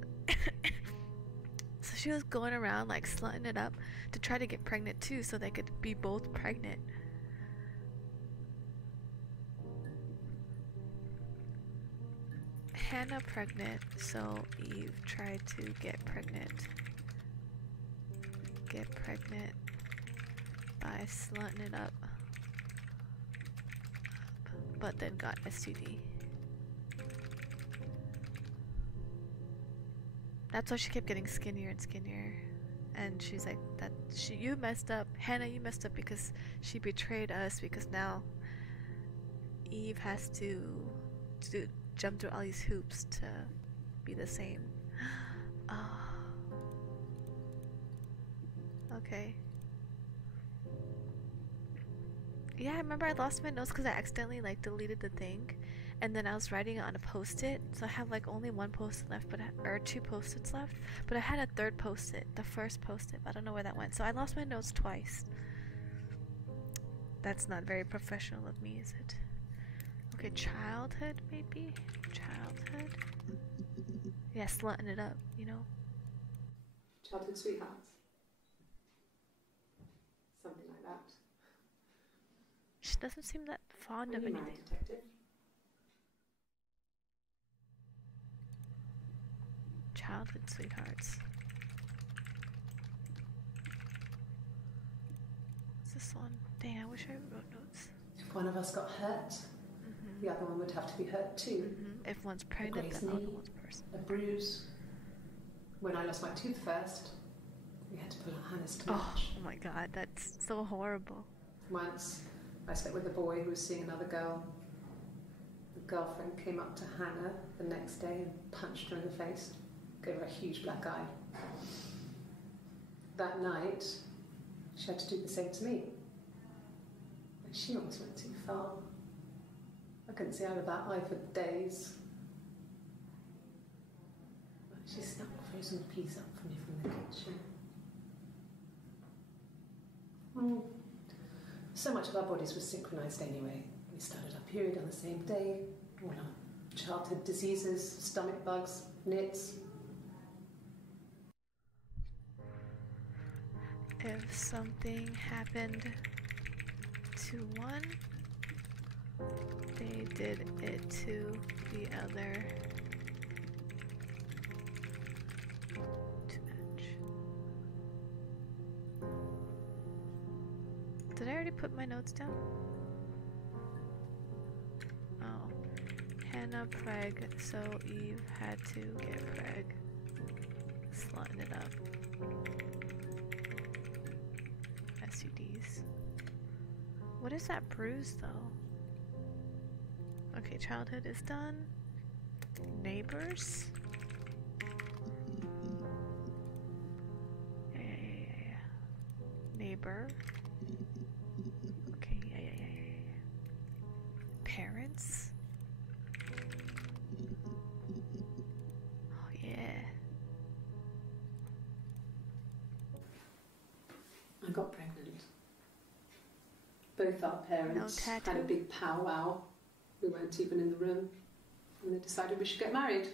so she was going around like slutting it up to try to get pregnant too, so they could be both pregnant. Hannah pregnant, so Eve tried to get pregnant. Get pregnant by slutting it up, but then got STD. That's why she kept getting skinnier and skinnier. And she's like, you messed up, Hannah, you messed up because she betrayed us, because now Eve has to jump through all these hoops to be the same. Okay. Yeah, I remember I lost my notes because I accidentally like deleted the thing, and then I was writing it on a post-it, so I have like only one post-it left, or 2 post-its left, but I had a third post-it, the first post-it, but I don't know where that went, so I lost my notes twice. That's not very professional of me, is it? Okay, childhood, maybe? Childhood? Yeah, slutting it up, you know? Childhood sweethearts. Something like that. She doesn't seem that fond of Are you anything. married, detective? Childhood sweethearts. What's this one? Dang, I wish I wrote notes. If one of us got hurt, the other one would have to be hurt too. If one's pregnant, grazed then the other knee, one's person. a bruise. When I lost my tooth first, we had to pull out Hannah's to match. Oh my god, that's so horrible. Once, I slept with a boy who was seeing another girl. The girlfriend came up to Hannah the next day and punched her in the face, gave her a huge black eye. That night, she had to do the same to me. But she almost went too far. I couldn't see out of that eye for days. She snuck frozen peas up for me from the kitchen. So much of our bodies were synchronised anyway. We started our period on the same day. All our childhood diseases, stomach bugs, nits. If something happened to one, they did it to the other. Too much. Did I already put my notes down? Oh. Hannah preg, so Eve had to get preg. Slutting it up. SUDs. What is that bruise though? Okay, childhood is done. Neighbors? Yeah. Neighbor. Okay, yeah. Parents? Oh yeah. I got pregnant. Both our parents had a big powwow. We weren't even in the room. And they decided we should get married.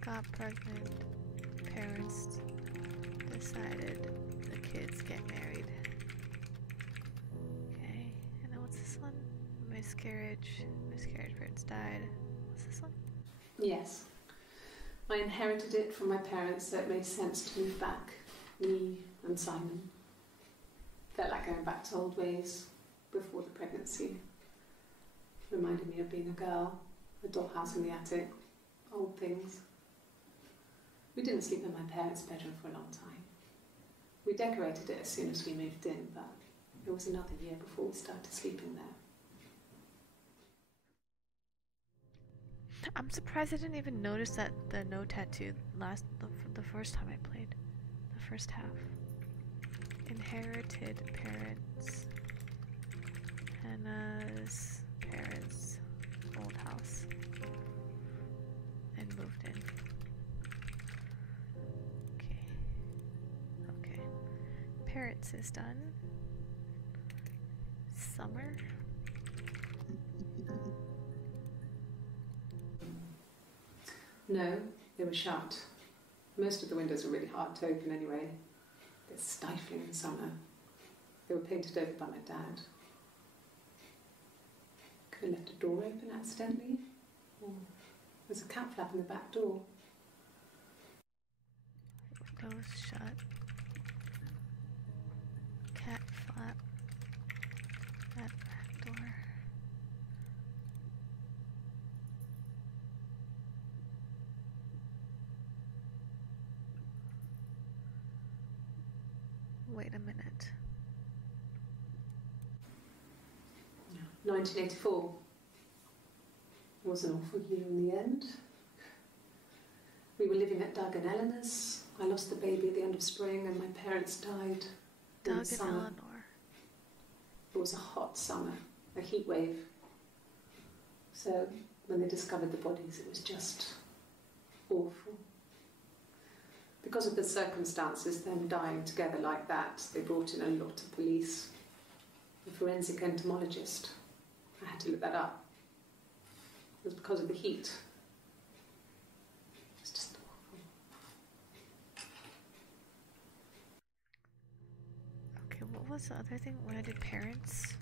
Got pregnant. Parents decided the kids get married. Okay, and then what's this one? Miscarriage. Miscarriage, parents died. What's this one? Yes. I inherited it from my parents, so it made sense to move back. Me and Simon. Felt like going back to old ways before the pregnancy. Reminded me of being a girl, a dollhouse in the attic, old things. We didn't sleep in my parents' bedroom for a long time. We decorated it as soon as we moved in, but it was another year before we started sleeping there. I'm surprised I didn't even notice that the no tattoo the first time I played. The first half. Inherited parents. Hannah's parents' old house. And moved in. Okay. Parents is done. Summer. No, they were shut. Most of the windows were really hard to open anyway. They're stifling in summer. They were painted over by my dad. Could have left a door open accidentally. Or there's a cat flap in the back door. Windows shut. Cat flap. That back door. Wait a minute. 1984 was an awful year in the end. We were living at Doug and Eleanor's. I lost the baby at the end of spring and my parents died in Doug the and summer. Eleanor. It was a hot summer, a heat wave. So when they discovered the bodies, it was just awful. Because of the circumstances, them dying together like that, they brought in a lot of police. A forensic entomologist. I had to look that up. It was because of the heat. It was just awful. Okay, what was the other thing when I did parents?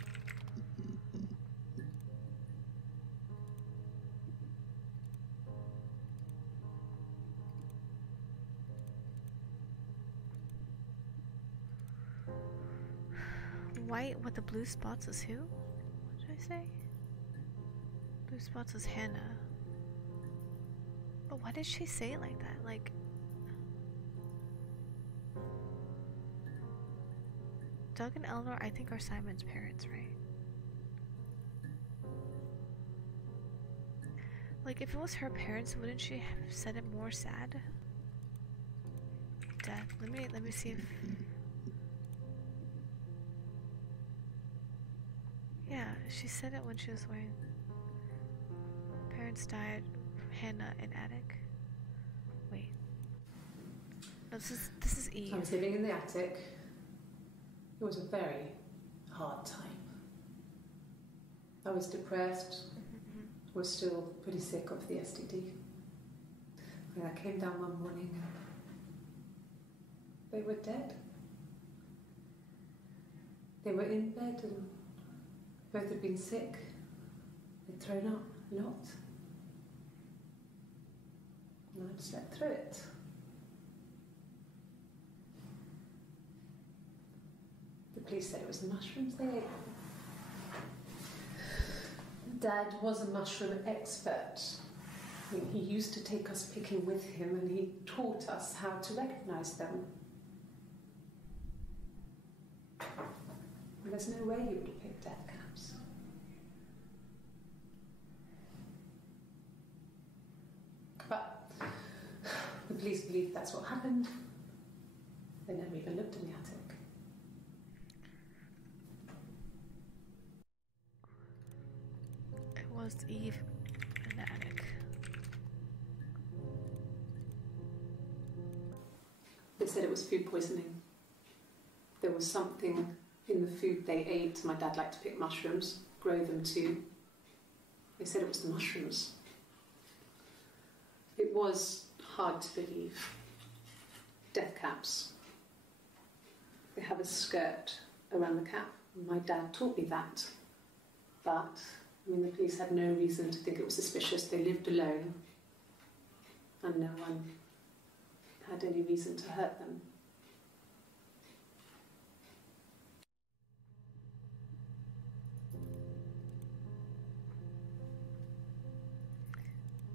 White with the blue spots is who? What did I say? Blue spots is Hannah. But why did she say it like that? Like... Doug and Eleanor, I think, are Simon's parents, right? Like, if it was her parents, wouldn't she have said it more sad? Duh. death. Let me see if. Yeah, she said it when she was wearing. Parents died. Hannah in attic. Wait. No, this is Eve. I was living in the attic. It was a very hard time. I was depressed. Was still pretty sick of the STD. And I came down one morning and they were dead. They were in bed and both had been sick. They'd thrown up a lot. And I'd slept through it. The police said it was the mushrooms they ate. Dad was a mushroom expert. I mean, he used to take us picking with him and he taught us how to recognise them. And there's no way he would have picked death caps. But the police believe that's what happened. They never even looked in the attic. It was Eve in the attic. They said it was food poisoning. There was something in the food they ate. My dad liked to pick mushrooms, grow them too. They said it was the mushrooms. It was hard to believe. Death caps. They have a skirt around the cap. My dad taught me that. But, I mean, the police had no reason to think it was suspicious. They lived alone. And no one had any reason to hurt them.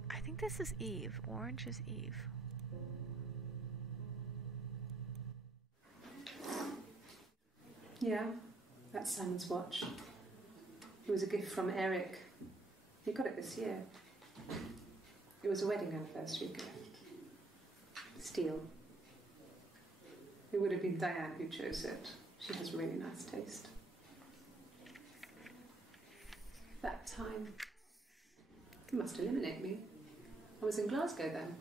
I think this is Eve. Orange is Eve. Yeah, that's Simon's watch. It was a gift from Eric. He got it this year. It was a wedding anniversary gift. Steel. It would have been Diane who chose it. She has really nice taste. That time, it must eliminate me. I was in Glasgow then.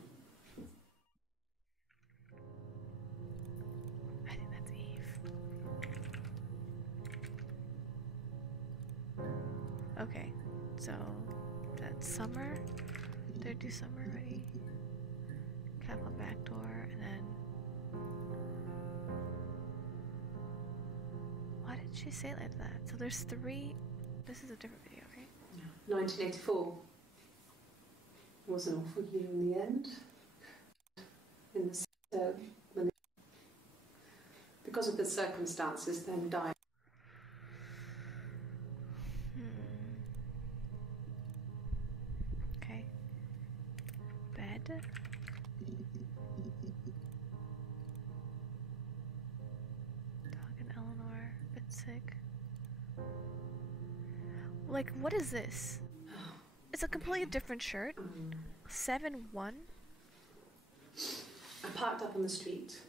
I think that's Eve. Okay, so that's summer. Did I do summer already? Cap on back door, and then. Why did she say it like that? So there's three. This is a different video, right? 1984. It was an awful year in the end. In the because of the circumstances, then died. Okay. Bed. Dog and Eleanor, a bit sick. Like, what is this? It's a completely different shirt. 7-1. I parked up on the street.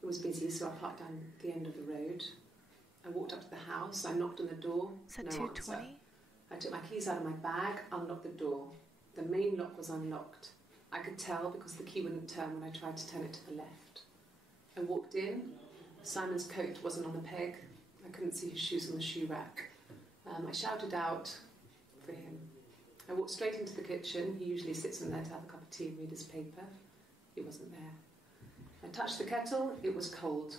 It was busy, so I parked down the end of the road. I walked up to the house. I knocked on the door. Is that no 220? answer. I took my keys out of my bag, unlocked the door. The main lock was unlocked. I could tell because the key wouldn't turn when I tried to turn it to the left. I walked in. Simon's coat wasn't on the peg. I couldn't see his shoes on the shoe rack. I shouted out for him. I walked straight into the kitchen. He usually sits in there to have a cup of tea and read his paper. He wasn't there. I touched the kettle. It was cold.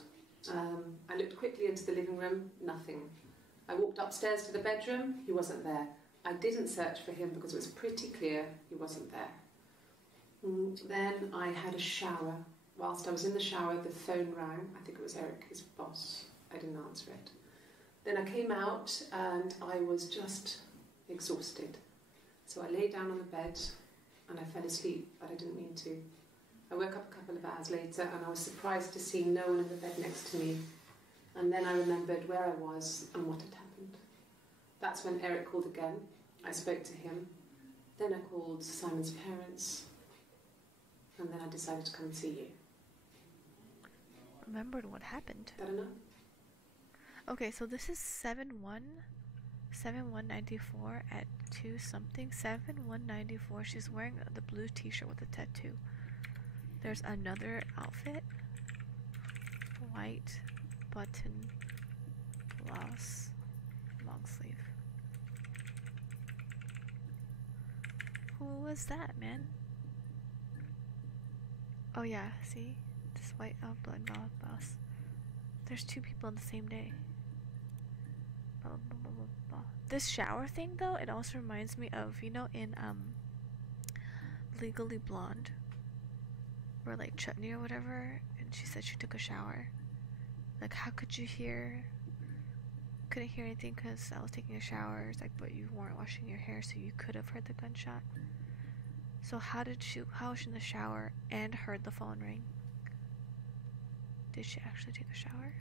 I looked quickly into the living room. Nothing. I walked upstairs to the bedroom. He wasn't there. I didn't search for him because it was pretty clear he wasn't there. Then I had a shower. Whilst I was in the shower, the phone rang. I think it was Eric, his boss. I didn't answer it. Then I came out and I was just exhausted. So I lay down on the bed and I fell asleep, but I didn't mean to. I woke up a couple of hours later and I was surprised to see no one in the bed next to me. And then I remembered where I was and what had happened. That's when Eric called again. I spoke to him. Then I called Simon's parents. And then I decided to come and see you. remembered what happened. I don't know. Okay, so this is 7194 at 2 something. 7194. She's wearing the blue t-shirt with a tattoo. There's another outfit. White button blouse, long sleeve. Who was that, man? Oh yeah, see? This white button blouse. There's two people on the same day. Blah, blah, blah, blah, blah. This shower thing though, it also reminds me of, you know, in Legally Blonde, or like Chutney or whatever, and she said she took a shower. Like, how could you hear? Couldn't hear anything because I was taking a shower. It's like, but you weren't washing your hair, so you could have heard the gunshot. So how was she in the shower and heard the phone ring? Did she actually take a shower?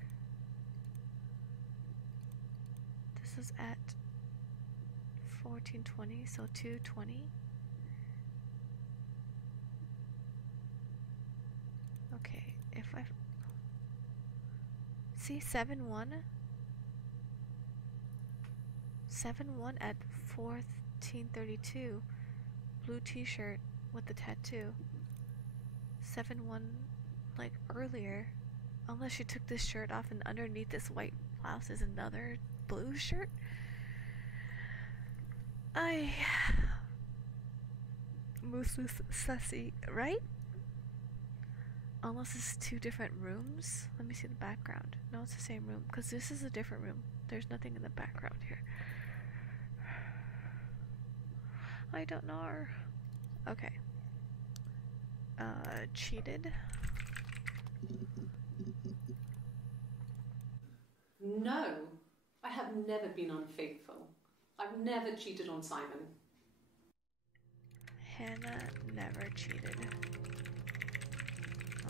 This is at 14:20, so 2:20. Okay, if I see 7-1 at 14:32, blue t-shirt with the tattoo. 7-1 like earlier, unless she took this shirt off and underneath this white blouse is another blue shirt. Moose sussy, right? Unless it's two different rooms. Let me see the background. No, it's the same room, because this is a different room. There's nothing in the background here. I don't know. Okay. Cheated. No, I have never been unfaithful. I've never cheated on Simon. Hannah never cheated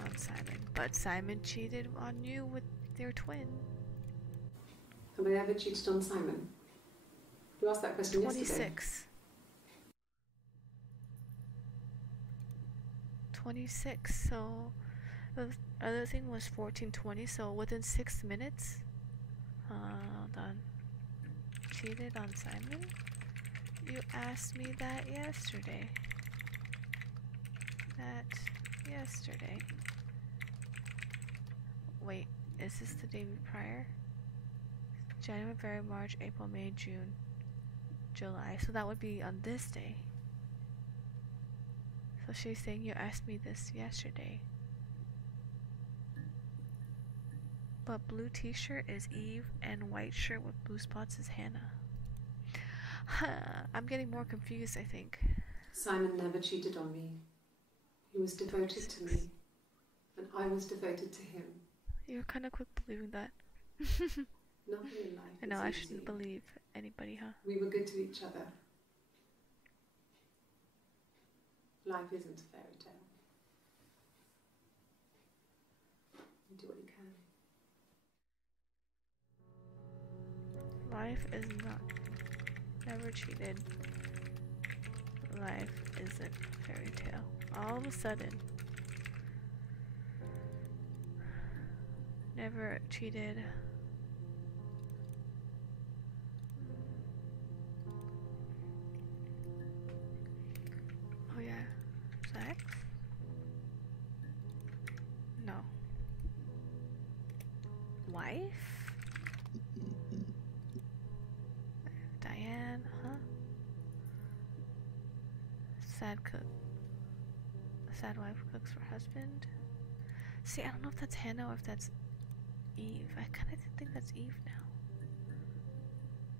on Simon, but Simon cheated on you with their twin. Have I ever cheated on Simon? You asked that question 26. 26. So the other thing was 14:20. So within 6 minutes. Hold on. Cheated on Simon? You asked me that yesterday. Wait, is this the day prior? January, February, March, April, May, June, July. So that would be on this day. So she's saying you asked me this yesterday. But blue t-shirt is Eve and white shirt with blue spots is Hannah. I'm getting more confused, I think. Simon never cheated on me. He was devoted to me, and I was devoted to him. You're kind of quick believing that. Nothing in life. I know, I easy. shouldn't believe anybody, huh? We were good to each other. Life isn't a fairy tale. You do what you can. Life is not. Never cheated. Life isn't a fairy tale. All of a sudden. Never cheated. Oh yeah. Sex? No. Wife? Diane, huh? Sad cook. Sad wife cooks for husband. See, I don't know if that's Hannah or if that's Eve. I kind of think that's Eve now.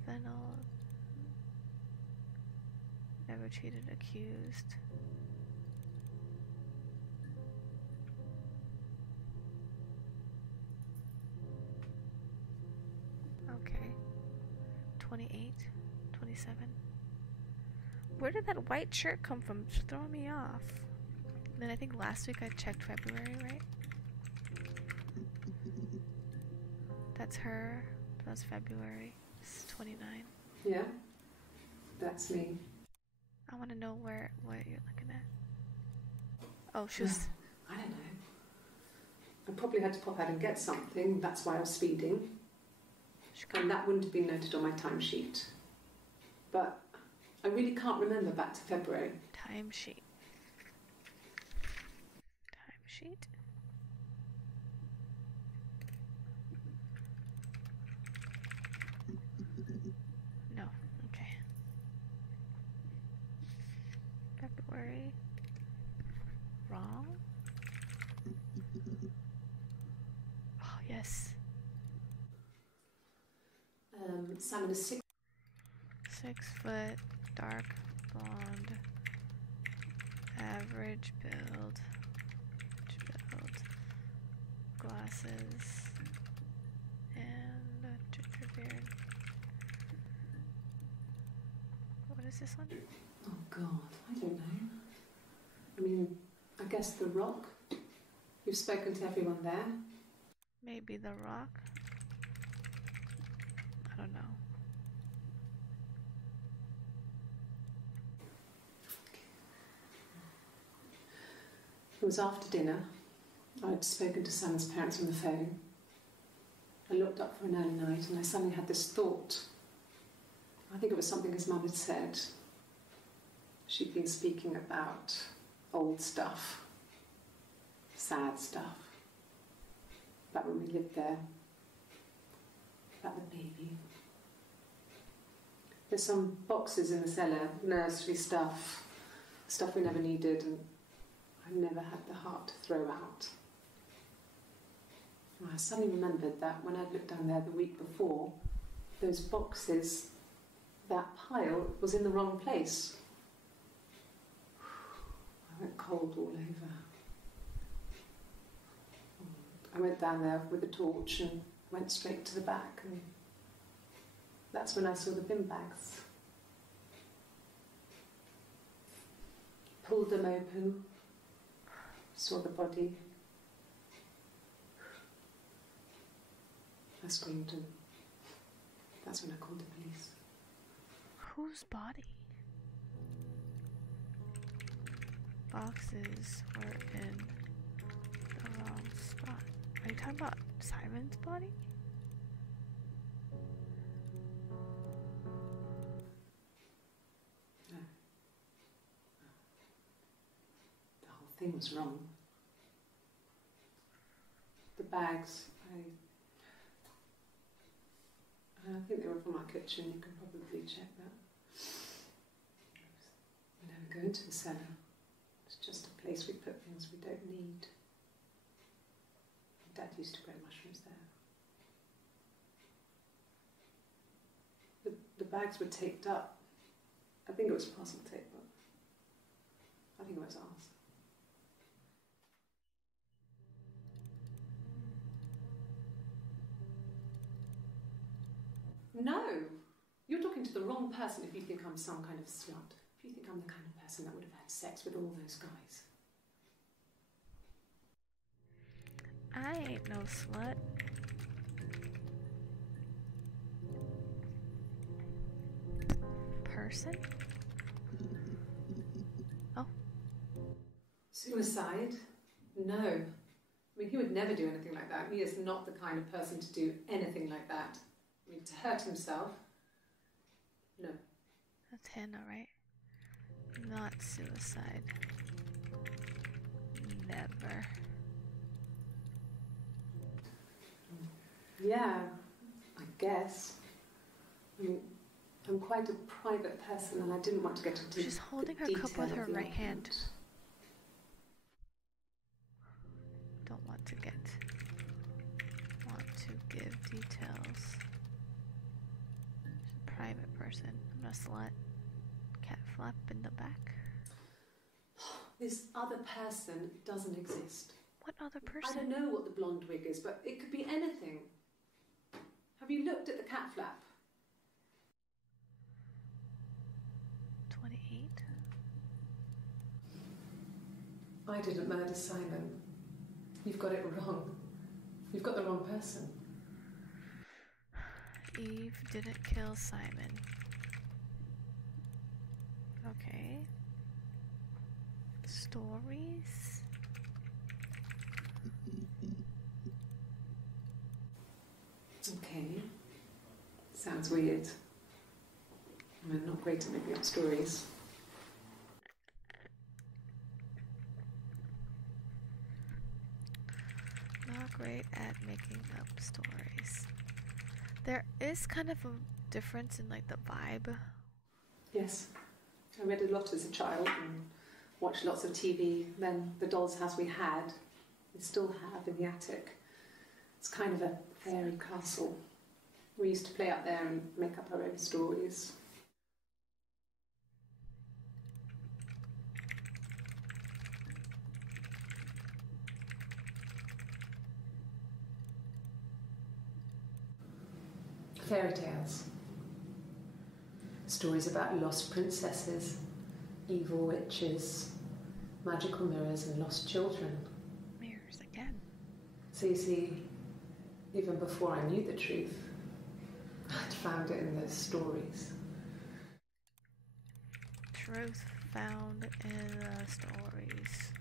Fennel. Never cheated, accused. Okay. 28, 27. Where did that white shirt come from? It's throwing me off. Then I think last week I checked February, right? That's her. That's February. It's 29. Yeah? That's me. I want to know what you're looking at. Oh, she was. I don't know. I probably had to pop out and get something, that's why I was speeding. And that wouldn't have been noted on my timesheet. But I really can't remember back to February. Timesheet. Timesheet? No, okay. February. Wrong? Oh, yes. Salmon is 6. 6 foot, dark blonde, average build, glasses, and a ginger beard. What is this one? Oh God, I don't know. I mean, I guess The Rock. You've spoken to everyone there. Maybe The Rock? I don't know. It was after dinner. I'd spoken to Sam's parents on the phone. I looked up for an early night and I suddenly had this thought. I think it was something his mum had said. She'd been speaking about old stuff, sad stuff, about when we lived there, about the baby. There's some boxes in the cellar, nursery stuff, stuff we never needed and I never had the heart to throw out. And I suddenly remembered that when I'd looked down there the week before, those boxes, that pile was in the wrong place. I went cold all over. I went down there with a torch and went straight to the back, and that's when I saw the bin bags. Pulled them open, saw the body. I screamed and that's when I called the police. Whose body? Boxes were in the wrong spot. Are you talking about Simon's body? No. The whole thing was wrong. The bags, I think they were from our kitchen, you can probably check that. We never go into the cellar. It's just a place we put things we don't need. Dad used to grow mushrooms there. The bags were taped up. I think it was parcel tape, but I think it was ours. No! You're talking to the wrong person if you think I'm some kind of slut. If you think I'm the kind of person that would have had sex with all those guys. I ain't no slut. Person? Oh. Suicide? No. I mean, he would never do anything like that. He is not the kind of person to do anything like that. I mean, to hurt himself? No. That's Hannah, right? Not suicide. Never. Yeah, I guess. I mean, I'm quite a private person and I didn't want to get into She's holding her the cup detail with of her the right hand. argument. Don't want to give details. She's a private person. I'm not a slut. Cat flap in the back. This other person doesn't exist. What other I person? don't know what the blonde wig is, but it could be anything. Have you looked at the cat flap? 28? I didn't murder Simon. You've got it wrong. You've got the wrong person. Eve didn't kill Simon. Okay. Stories? Okay. Sounds weird. I'm not great at making up stories. Not great at making up stories. There is kind of a difference in like the vibe. Yes. I read a lot as a child and watched lots of TV. Then the doll's house we had, we still have in the attic. It's kind of a fairy castle. We used to play up there and make up our own stories. Fairy tales. Stories about lost princesses, evil witches, magical mirrors and lost children. Mirrors again. So you see, even before I knew the truth, I'd found it in those stories. Truth found in the stories.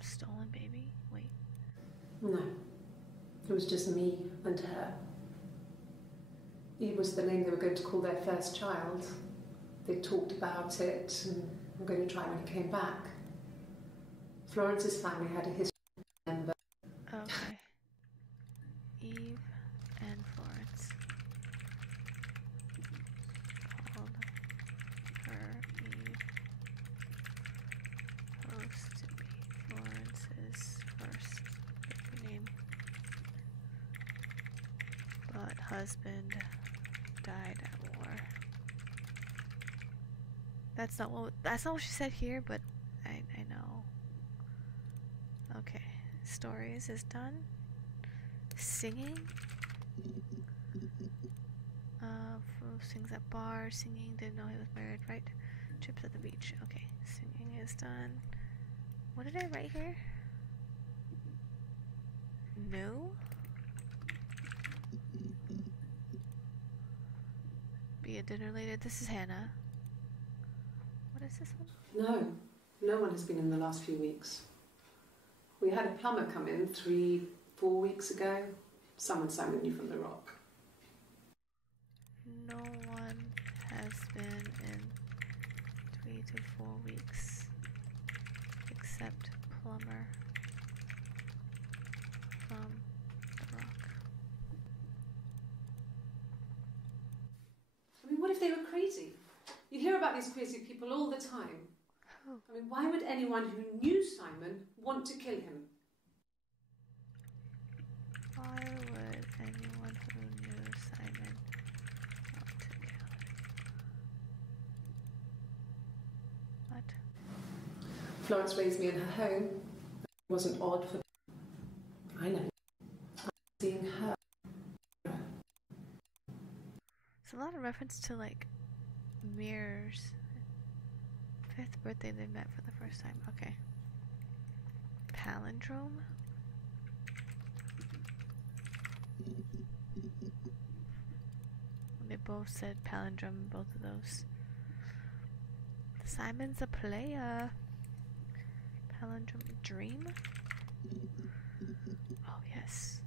Stolen baby? Wait. No, it was just me and her. It was the name they were going to call their first child. They talked about it and were going to try when he came back. Florence's family had a history. Okay. Eve and Florence. Called her Eve. Supposed to be Florence's first baby name. But husband died at war. That's not what she said here, but I know. Okay. Stories is done. Singing. Sings at bars. Singing. Didn't know he was married. Right. Trips at the beach. Okay. Singing is done. What did I write here? No. Be a dinner later. This is Hannah. What is this one? No one has been in the last few weeks. We had a plumber come in 3-4 weeks ago. Someone sang you from the rock. No one has been in 3 to 4 weeks except plumber from the rock. I mean, what if they were crazy? You hear about these crazy people all the time. Oh. I mean, why would anyone who knew Simon want to kill him? Why would anyone who knew Simon want to kill him? What? Florence raised me in her home. It wasn't odd for... I know. I'm seeing her. There's a lot of reference to like mirrors. 5th birthday they met for the first time. Okay. Palindrome? They both said palindrome, both of those. Simon's a player. Palindrome dream? Oh, yes.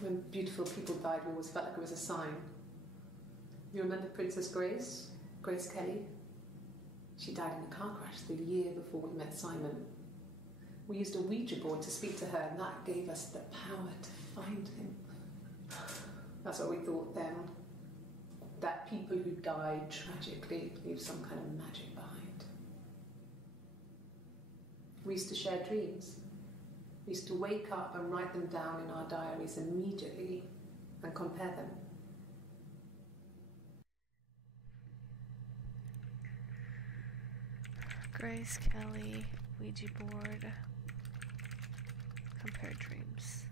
When beautiful people died, we always felt like it was a sign. You remember Princess Grace? Grace Kelly? She died in a car crash the year before we met Simon. We used a Ouija board to speak to her, and that gave us the power to find him. That's what we thought then. That people who died tragically leave some kind of magic behind. We used to share dreams. We used to wake up and write them down in our diaries immediately and compare them. Grace Kelly, Ouija board, compare dreams.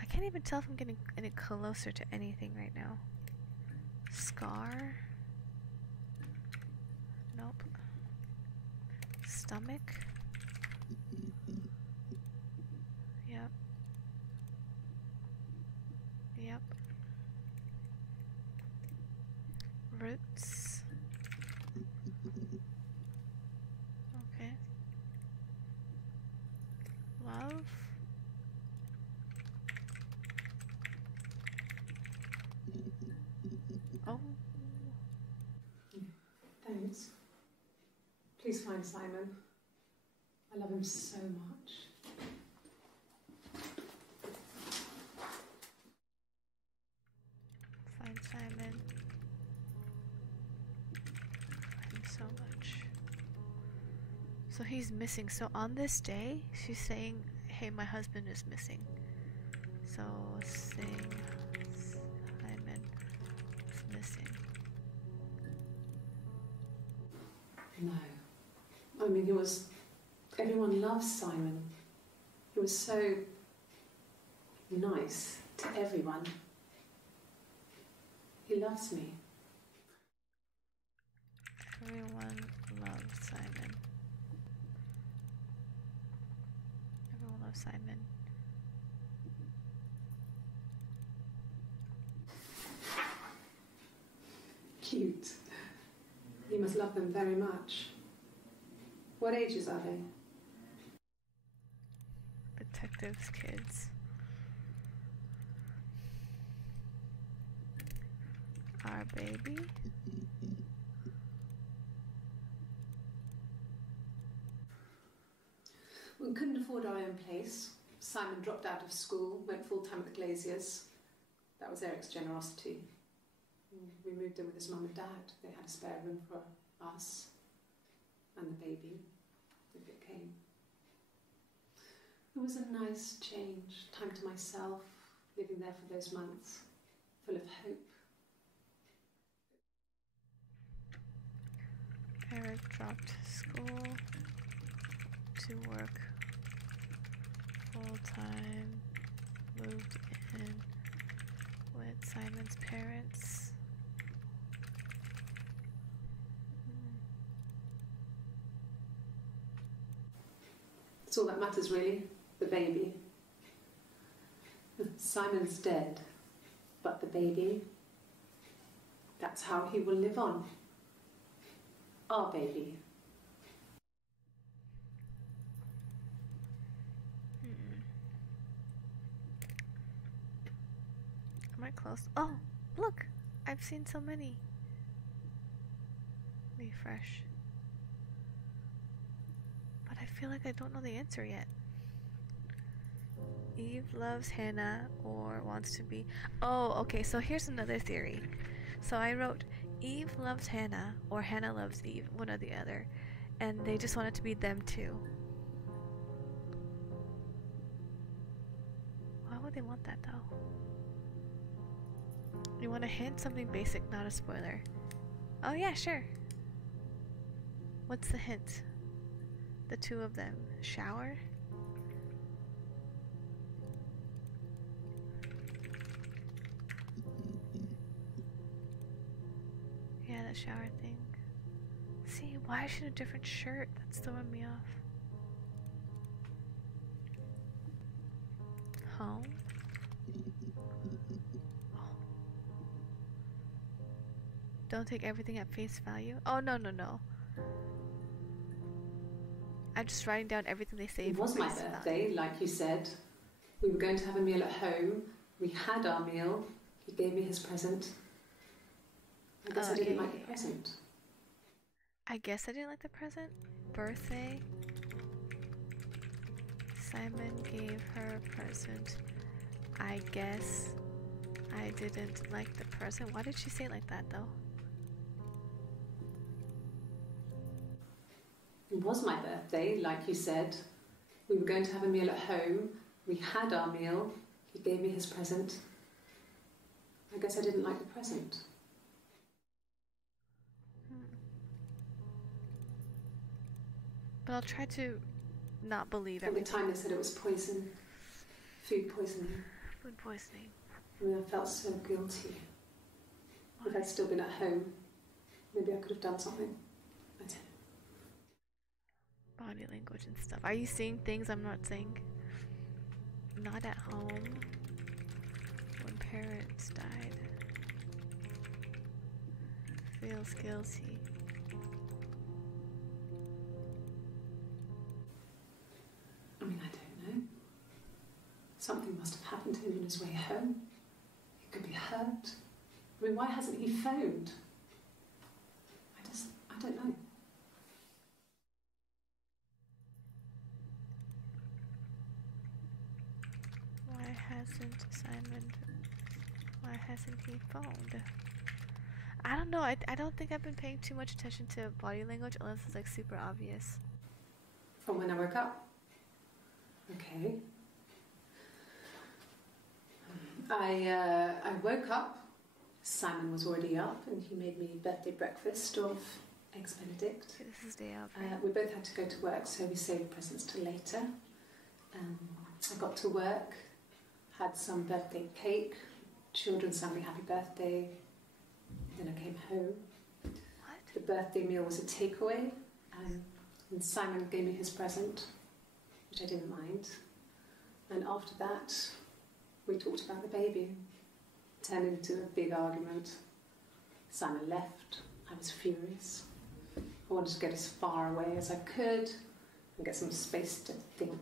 I can't even tell if I'm getting any closer to anything right now. Scar? Nope. Stomach? Yep. Yep. Roots? Thanks. Please find Simon. I love him so much. Find Simon. Love him so much. So he's missing. So on this day, she's saying, hey, my husband is missing. So saying Simon is missing. No. I mean, everyone loves Simon. He was so nice to everyone. He loves me. Everyone loves Simon. Everyone loves Simon. Cute. You must love them very much. What ages are they? Detectives' kids. Our baby. We couldn't afford our own place. Simon dropped out of school, went full-time at the Glaziers. That was Eric's generosity. We moved in with his mum and dad. They had a spare room for us and the baby, if it came. It was a nice change, time to myself, living there for those months, full of hope. Eric dropped school to work full-time, moved in with Simon's parents. It's all that matters, really, the baby. Simon's dead, but the baby, that's how he will live on. Our baby. Am I close? Oh, look! I've seen so many. Refresh. But I feel like I don't know the answer yet. Eve loves Hannah or wants to be... Oh, okay, so here's another theory. So I wrote, Eve loves Hannah or Hannah loves Eve, one or the other. And they just want it to be them too. Why would they want that though? You want a hint? Something basic, not a spoiler. Oh yeah, sure. What's the hint? The two of them shower? Yeah, that shower thing. See, why is she in a different shirt? That's throwing me off. Home? Oh. Don't take everything at face value. Oh, no, no, no. I'm just writing down everything they say. It was my birthday, like you said. We were going to have a meal at home. We had our meal. He gave me his present. I guess I didn't like the present. I guess I didn't like the present. Birthday. Simon gave her a present. I guess I didn't like the present. Why did she say it like that though? It was my birthday, like you said. We were going to have a meal at home. We had our meal. He gave me his present. I guess I didn't like the present. But I'll try to not believe At the everything. time they said it was poison. Food poisoning. Food poisoning. I mean, I felt so guilty. If I'd still been at home, maybe I could have done something. I didn't. Body language and stuff. Are you seeing things I'm not seeing? Not at home. When parents died. Feels guilty. I mean, I don't know. Something must have happened to him on his way home. He could be hurt. I mean, why hasn't he phoned? I Simon, why hasn't he phoned? I don't know. I don't think I've been paying too much attention to body language unless it's like super obvious. From when I woke up. Okay. I woke up. Simon was already up, and he made me birthday breakfast of eggs Benedict. Okay, this is day out. Right? We both had to go to work, so we saved presents till later. I got to work, had some birthday cake, children sang me happy birthday. Then I came home. What? The birthday meal was a takeaway, and Simon gave me his present, which I didn't mind. And after that, we talked about the baby. It turned into a big argument. Simon left. I was furious. I wanted to get as far away as I could and get some space to think.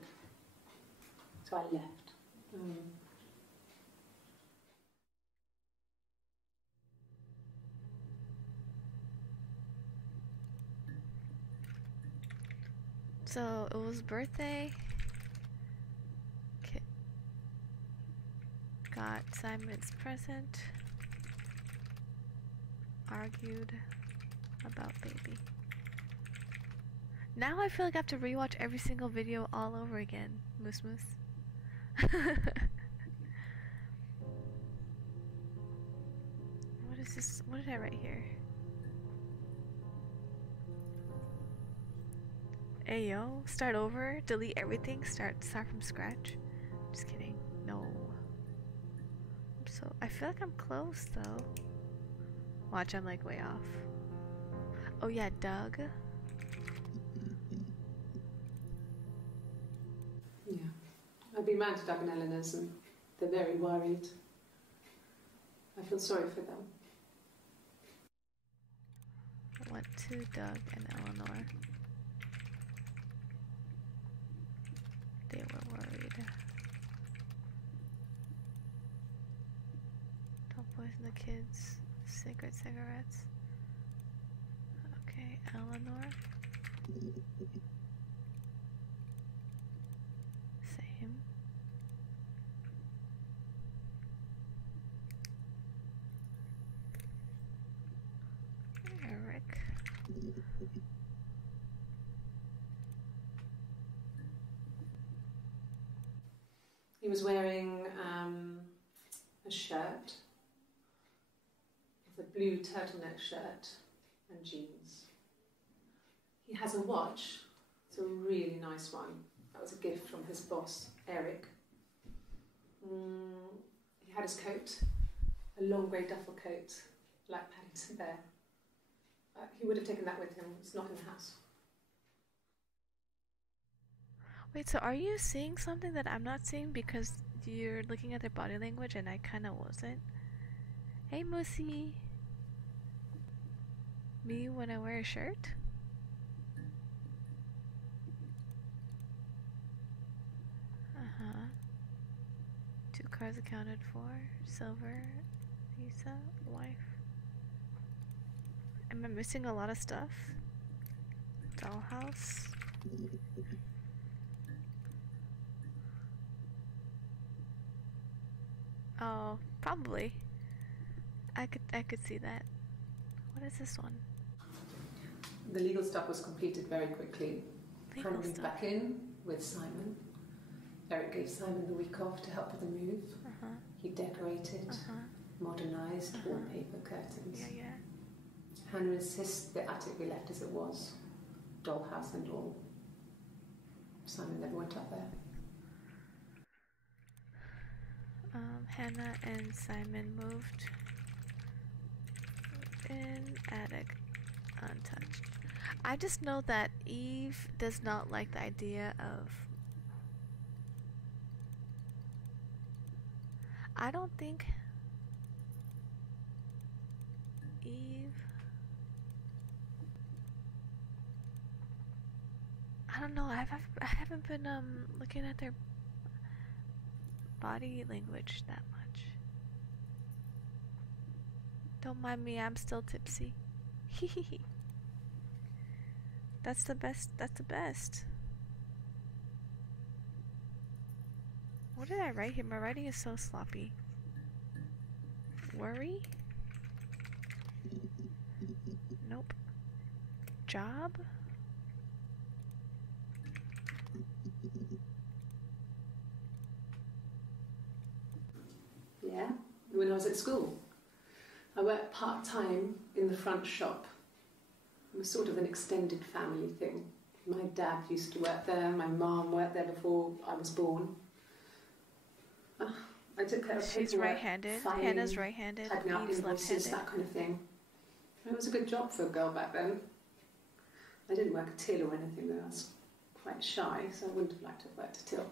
So I left. So it was birthday. Got Simon's present. Argued about baby. Now I feel like I have to rewatch every single video all over again. Moose Moose. What is this? What did I write here? Ayo, start over, delete everything, start from scratch. Just kidding. No. I feel like I'm close though. Watch, I'm like way off. Oh yeah, Doug. Yeah. I've been round to Doug and Eleanor's and they're very worried. I feel sorry for them. Went to Doug and Eleanor. They were worried. Don't poison the kids. Cigarettes. Okay, Eleanor. Same. Eric. He was wearing a shirt, with a blue turtleneck shirt and jeans. He has a watch. It's a really nice one. That was a gift from his boss, Eric. He had his coat, a long grey duffel coat, like Paddington Bear. He would have taken that with him. It's not in the house. Wait, so are you seeing something that I'm not seeing because you're looking at their body language and I kind of wasn't? Hey, Moosey. Me when I wear a shirt? Uh-huh. 2 cars accounted for. Silver. Visa. Wife. Am I missing a lot of stuff? Dollhouse. Oh, probably. I could see that. What is this one? The legal stuff was completed very quickly. Legal Hannah moved stuff. back in with Simon. Eric gave Simon the week off to help with the move. Uh-huh. He decorated, Uh-huh. modernised, Uh-huh. wallpaper, curtains. Yeah, yeah. Hannah insists the attic be left as it was, dollhouse and all. Simon never went up there. Hannah and Simon moved in attic untouched. I just know that Eve does not like the idea of. I don't think Eve. I don't know. I haven't been looking at their body language that much. Don't mind me, I'm still tipsy. Hehehe. That's the best. That's the best. What did I write here? My writing is so sloppy. Worry? Nope. Job? Yeah, when I was at school. I worked part-time in the front shop. It was sort of an extended family thing. My dad used to work there, my mum worked there before I was born. I took care of She's paperwork, right-handed. filing, Hannah's right-handed. typing out Eve's invoices, left-handed. that kind of thing. It was a good job for a girl back then. I didn't work a till or anything though. I was quite shy, so I wouldn't have liked to have worked a till.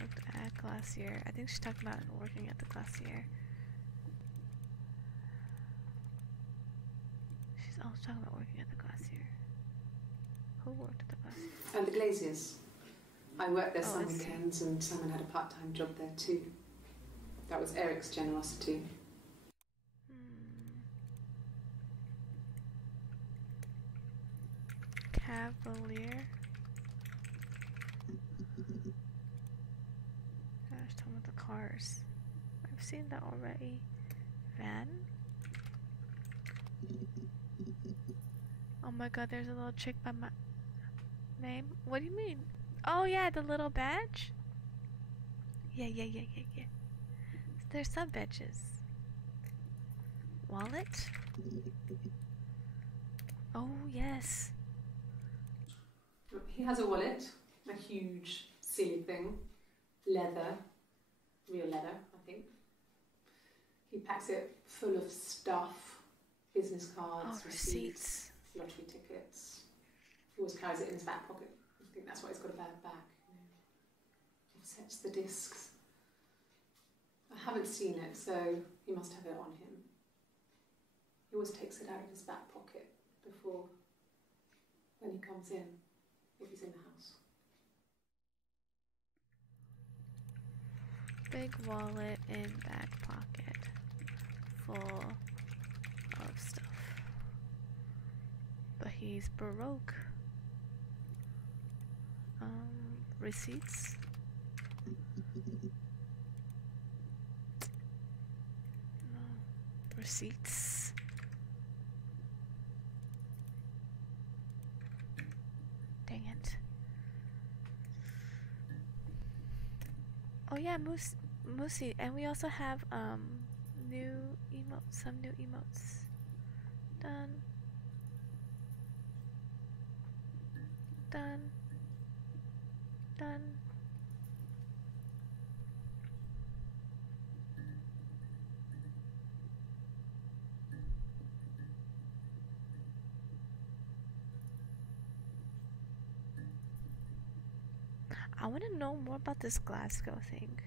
Worked at Glacier. I think she's talking about working at the Glacier. She's always talking about working at the Glacier. Who worked at the Glacier? And the Glaziers. I worked there some I see. weekends and Simon had a part-time job there too. That was Eric's generosity. Cavalier. I was talking about the cars. I've seen that already. Van. Oh my god, there's a little chick by my name. What do you mean? Oh yeah, the little badge? Yeah. There's some badges. Wallet? Oh yes. He has a wallet, a huge silly thing, leather, real leather, I think. He packs it full of stuff, business cards, Oh, receipts, receipts. lottery tickets. He always carries it in his back pocket. I think that's why he's got a bad back. Offsets the discs. I haven't seen it, so he must have it on him. He always takes it out of his back pocket before, when he comes in, if he's in the house. Big wallet in back pocket, full of stuff. But he's Baroque. Receipts. No. Receipts. Dang it. Oh yeah, Moosey, and we also have new emotes, some new emotes. Done. Done. Done. I want to know more about this Glasgow thing.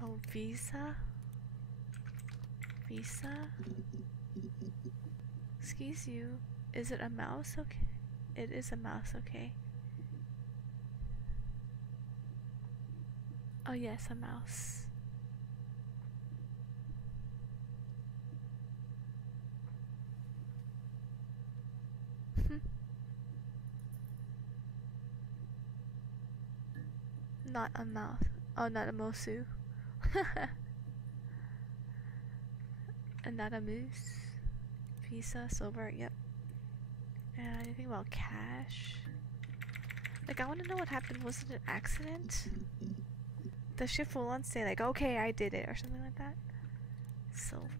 Oh, visa? Visa? Excuse you. Is it a mouse? Okay. It is a mouse, okay. Oh yes, a mouse. Not a mouse. Oh, not a mosu. And not a moose. Visa, silver, yep. Anything about cash? Like, I want to know what happened. Was it an accident? Does she full on say like, okay, I did it, or something like that? Silver?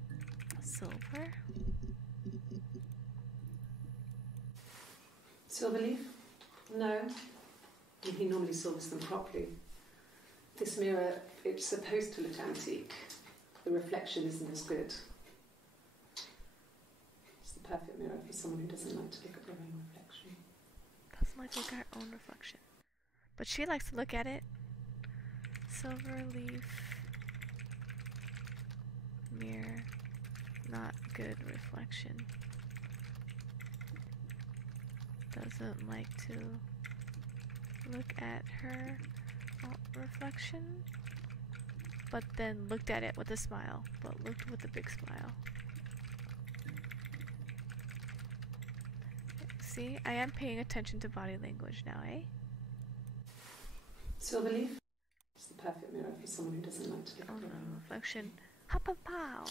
Silver leaf? No. He normally silvers them properly. This mirror, it's supposed to look antique. The reflection isn't as good. It's the perfect mirror for someone who doesn't like to look at their own reflection. Doesn't like to look at her own reflection. But she likes to look at it. Silver leaf. Mirror. Not good reflection. Doesn't like to look at her reflection. But then looked at it with a smile. But looked with a big smile. See, I am paying attention to body language now, eh? Silverleaf? It's the perfect mirror for someone who doesn't like to look Oh at no, the mirror. reflection. Hop a pow!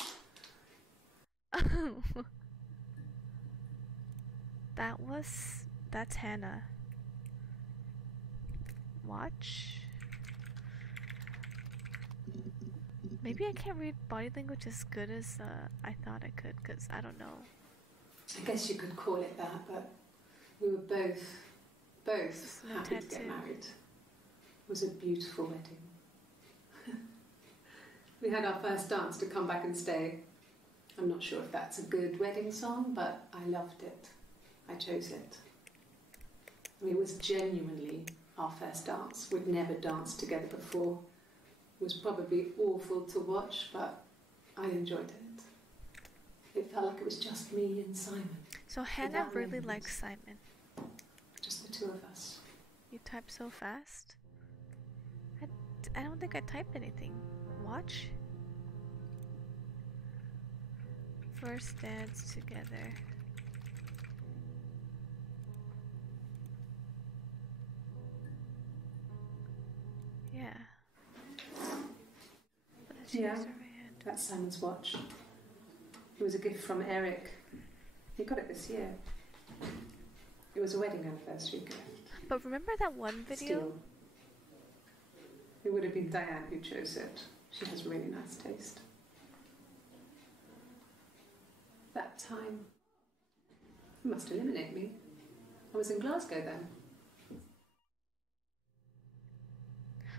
That's Hannah. Watch. Maybe I can't read body language as good as I thought I could, because I don't know. I guess you could call it that, but we were both No happy to tattoo. get married. It was a beautiful wedding. We had our first dance to Come Back and Stay. I'm not sure if that's a good wedding song, but I loved it. I chose it. I mean, it was genuinely our first dance. We'd never danced together before. It was probably awful to watch, but I enjoyed it. It felt like it was just me and Simon. So Hannah Without really names. likes Simon. Just the two of us. You type so fast. I don't think I type anything. Watch. First dance together. Yeah. But the Yeah. cheeks are my hand. That's Simon's watch. It was a gift from Eric. He got it this year. It was a wedding anniversary gift. But remember that one video? Still. It would have been Diane who chose it. She has really nice taste. That time, you must eliminate me. I was in Glasgow then.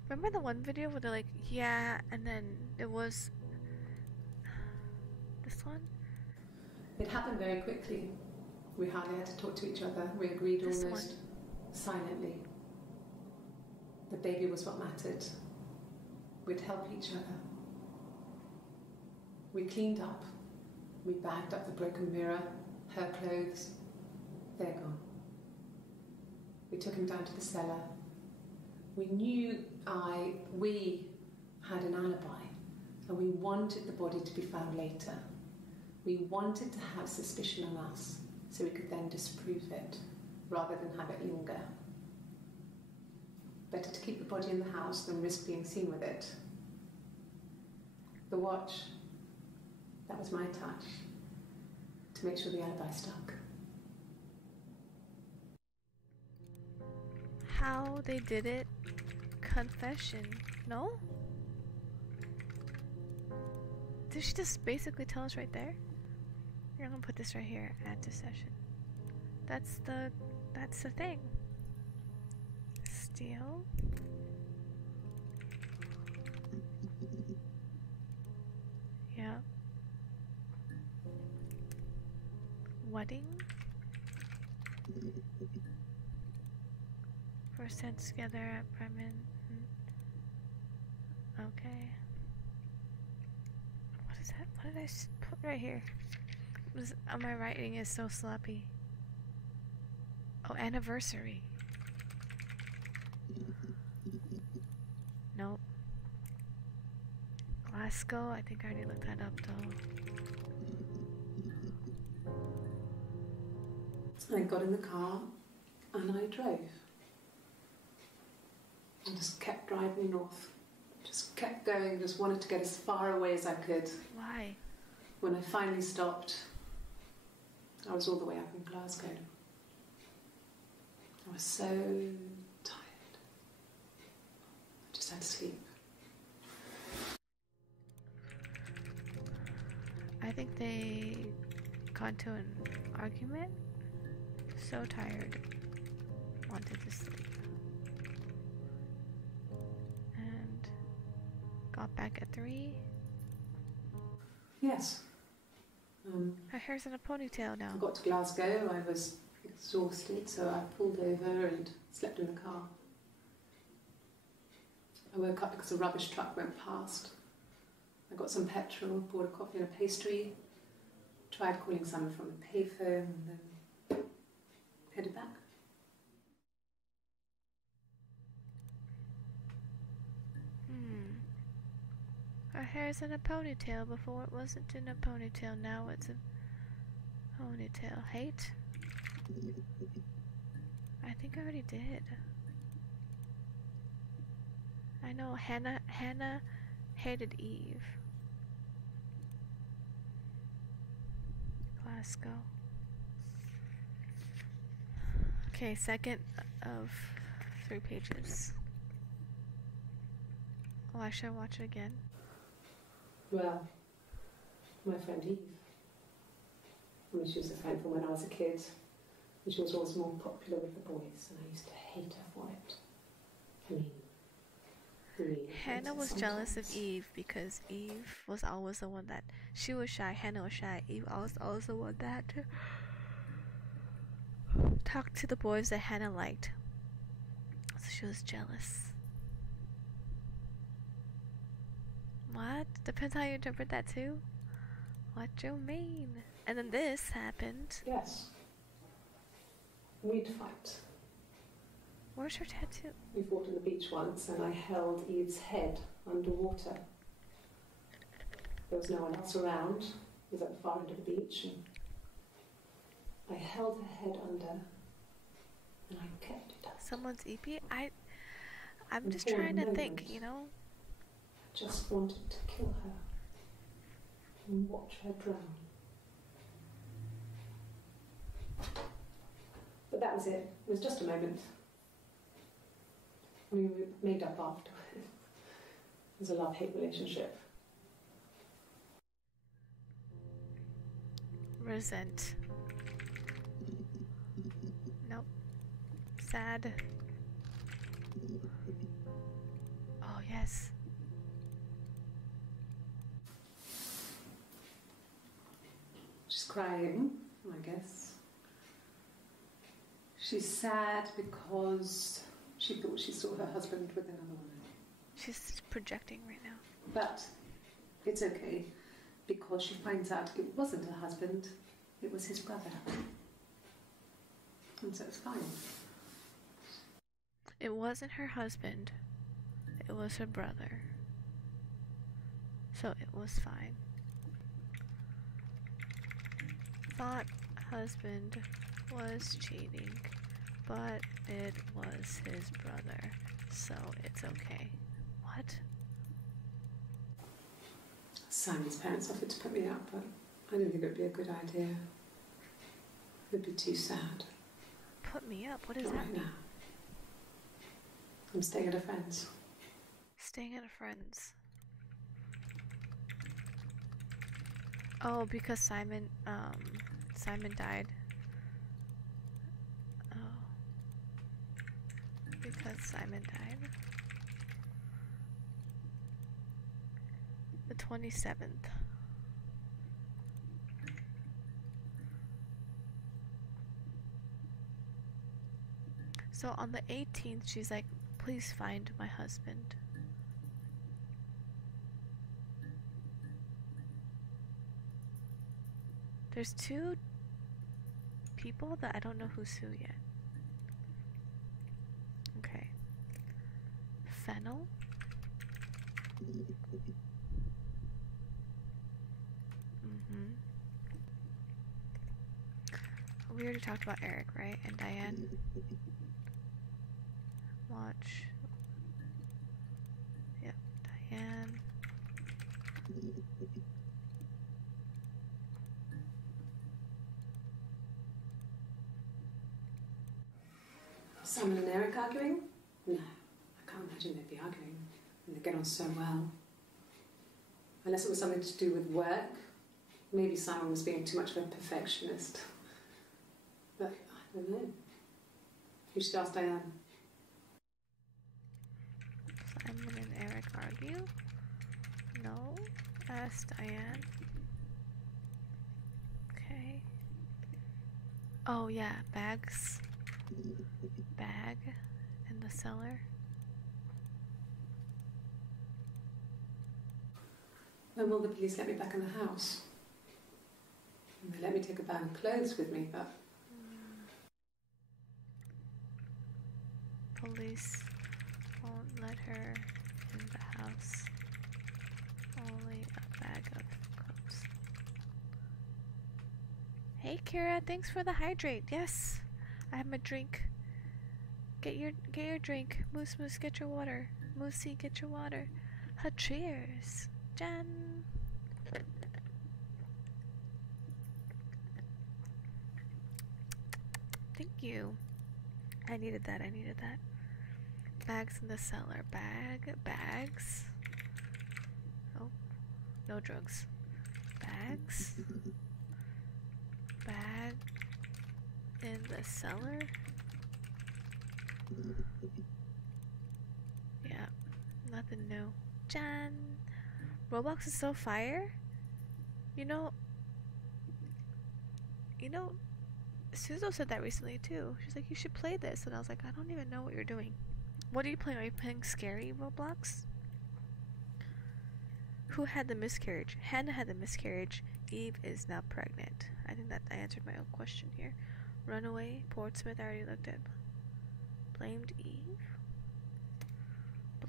Remember the one video where they're like, yeah, and then it was this one? It happened very quickly. We hardly had to talk to each other. We agreed This almost silently. The baby was what mattered. We'd help each other. We cleaned up. We bagged up the broken mirror, her clothes. They're gone. We took him down to the cellar. We knew we had an alibi, and we wanted the body to be found later. We wanted to have suspicion on us, so we could then disprove it, rather than have it linger. Better to keep the body in the house than risk being seen with it. The watch, that was my touch, to make sure the alibi stuck. How they did it? Confession. No? Did she just basically tell us right there? Here, I'm gonna put this right here. Add to session. That's the thing. Steal. Yeah. Wedding. First dance together at Bremen. Okay. What is that? What did I put right here? My writing is so sloppy. Oh, anniversary. Nope. Glasgow. I think I already looked that up though. I got in the car and I drove. I just kept driving north. Just kept going, just wanted to get as far away as I could. Why? When I finally stopped, I was all the way up in Glasgow. I was so tired. I just had to sleep. I think they got into an argument. So tired. Wanted to sleep. And got back at 3. Yes. Her hair's in a ponytail now. I got to Glasgow, I was exhausted, so I pulled over and slept in the car. I woke up because a rubbish truck went past. I got some petrol, bought a coffee and a pastry, tried calling someone from the payphone, and then headed back. Her hair's in a ponytail. Before it wasn't in a ponytail. Now it's a ponytail. Hate? I think I already did. I know Hannah hated Eve. Glasgow. Okay, second of 3 pages. Oh, I should watch it again. Well, my friend Eve. I mean, she was a friend from when I was a kid. And she was always more popular with the boys, and I used to hate her for it. I mean, really. Hannah was jealous of Eve because Eve was always the one that she was shy. Hannah was shy. Eve was always the one that talked to the boys that Hannah liked. So she was jealous. What? Depends how you interpret that too. What you mean? And then this happened. Yes. We'd fight. Where's her tattoo? We fought on the beach once, and I held Eve's head underwater. There was no one else around. It was at the far end of the beach, and I held her head under, and I kept it up. Someone's EP? I'm And just for a trying to think, moment, you know? I just wanted to kill her and watch her drown. But that was it. It was just a moment. I mean, we made up after. It was a love-hate relationship. Resent. Nope. Sad. Oh, yes. She's crying, I guess. She's sad because she thought she saw her husband with another woman. She's projecting right now. But it's okay, because she finds out it wasn't her husband, it was his brother. And so it's fine. It wasn't her husband. It was her brother. So it was fine. Thought husband was cheating, but it was his brother, so it's okay. What? Simon's parents offered to put me up, but I didn't think it would be a good idea. It would be too sad. Put me up? What does Not that right mean? now. I'm staying at a friend's. Staying at a friend's. Oh, because Simon died. Oh. Because Simon died. The 27th. So on the 18th, she's like, please find my husband. There's 2 people that I don't know who's who yet. Okay. Fennel. We already talked about Eric, right? And Diane. Watch. Yep, Diane. Simon and Eric arguing? No, I can't imagine they'd be arguing. They get on so well. Unless it was something to do with work. Maybe Simon was being too much of a perfectionist. But I don't know. You should ask Diane. Simon and Eric argue? No. Ask Diane. Okay. Oh yeah, bags. Bag in the cellar. When will the police let me back in the house? And they let me take a bag of clothes with me, but Police won't let her in the house. Only a bag of clothes. Hey Kira, thanks for the hydrate. Yes, I have my drink. Get your drink. Moose Moose, get your water. Moosey, get your water. Cheers. Jan. Thank you. I needed that. Bags in the cellar. Bags. Oh, no drugs. Bags. Bag in the cellar. Yeah, nothing new. Jan! Roblox is so fire. You know, Suzo said that recently too. She's like, you should play this. And I was like, I don't even know what you're doing. What are you playing? Are you playing scary Roblox? Who had the miscarriage? Hannah had the miscarriage. Eve is now pregnant. I think that I answered my own question here. Runaway, Portsmouth, I already looked at. Blamed Eve?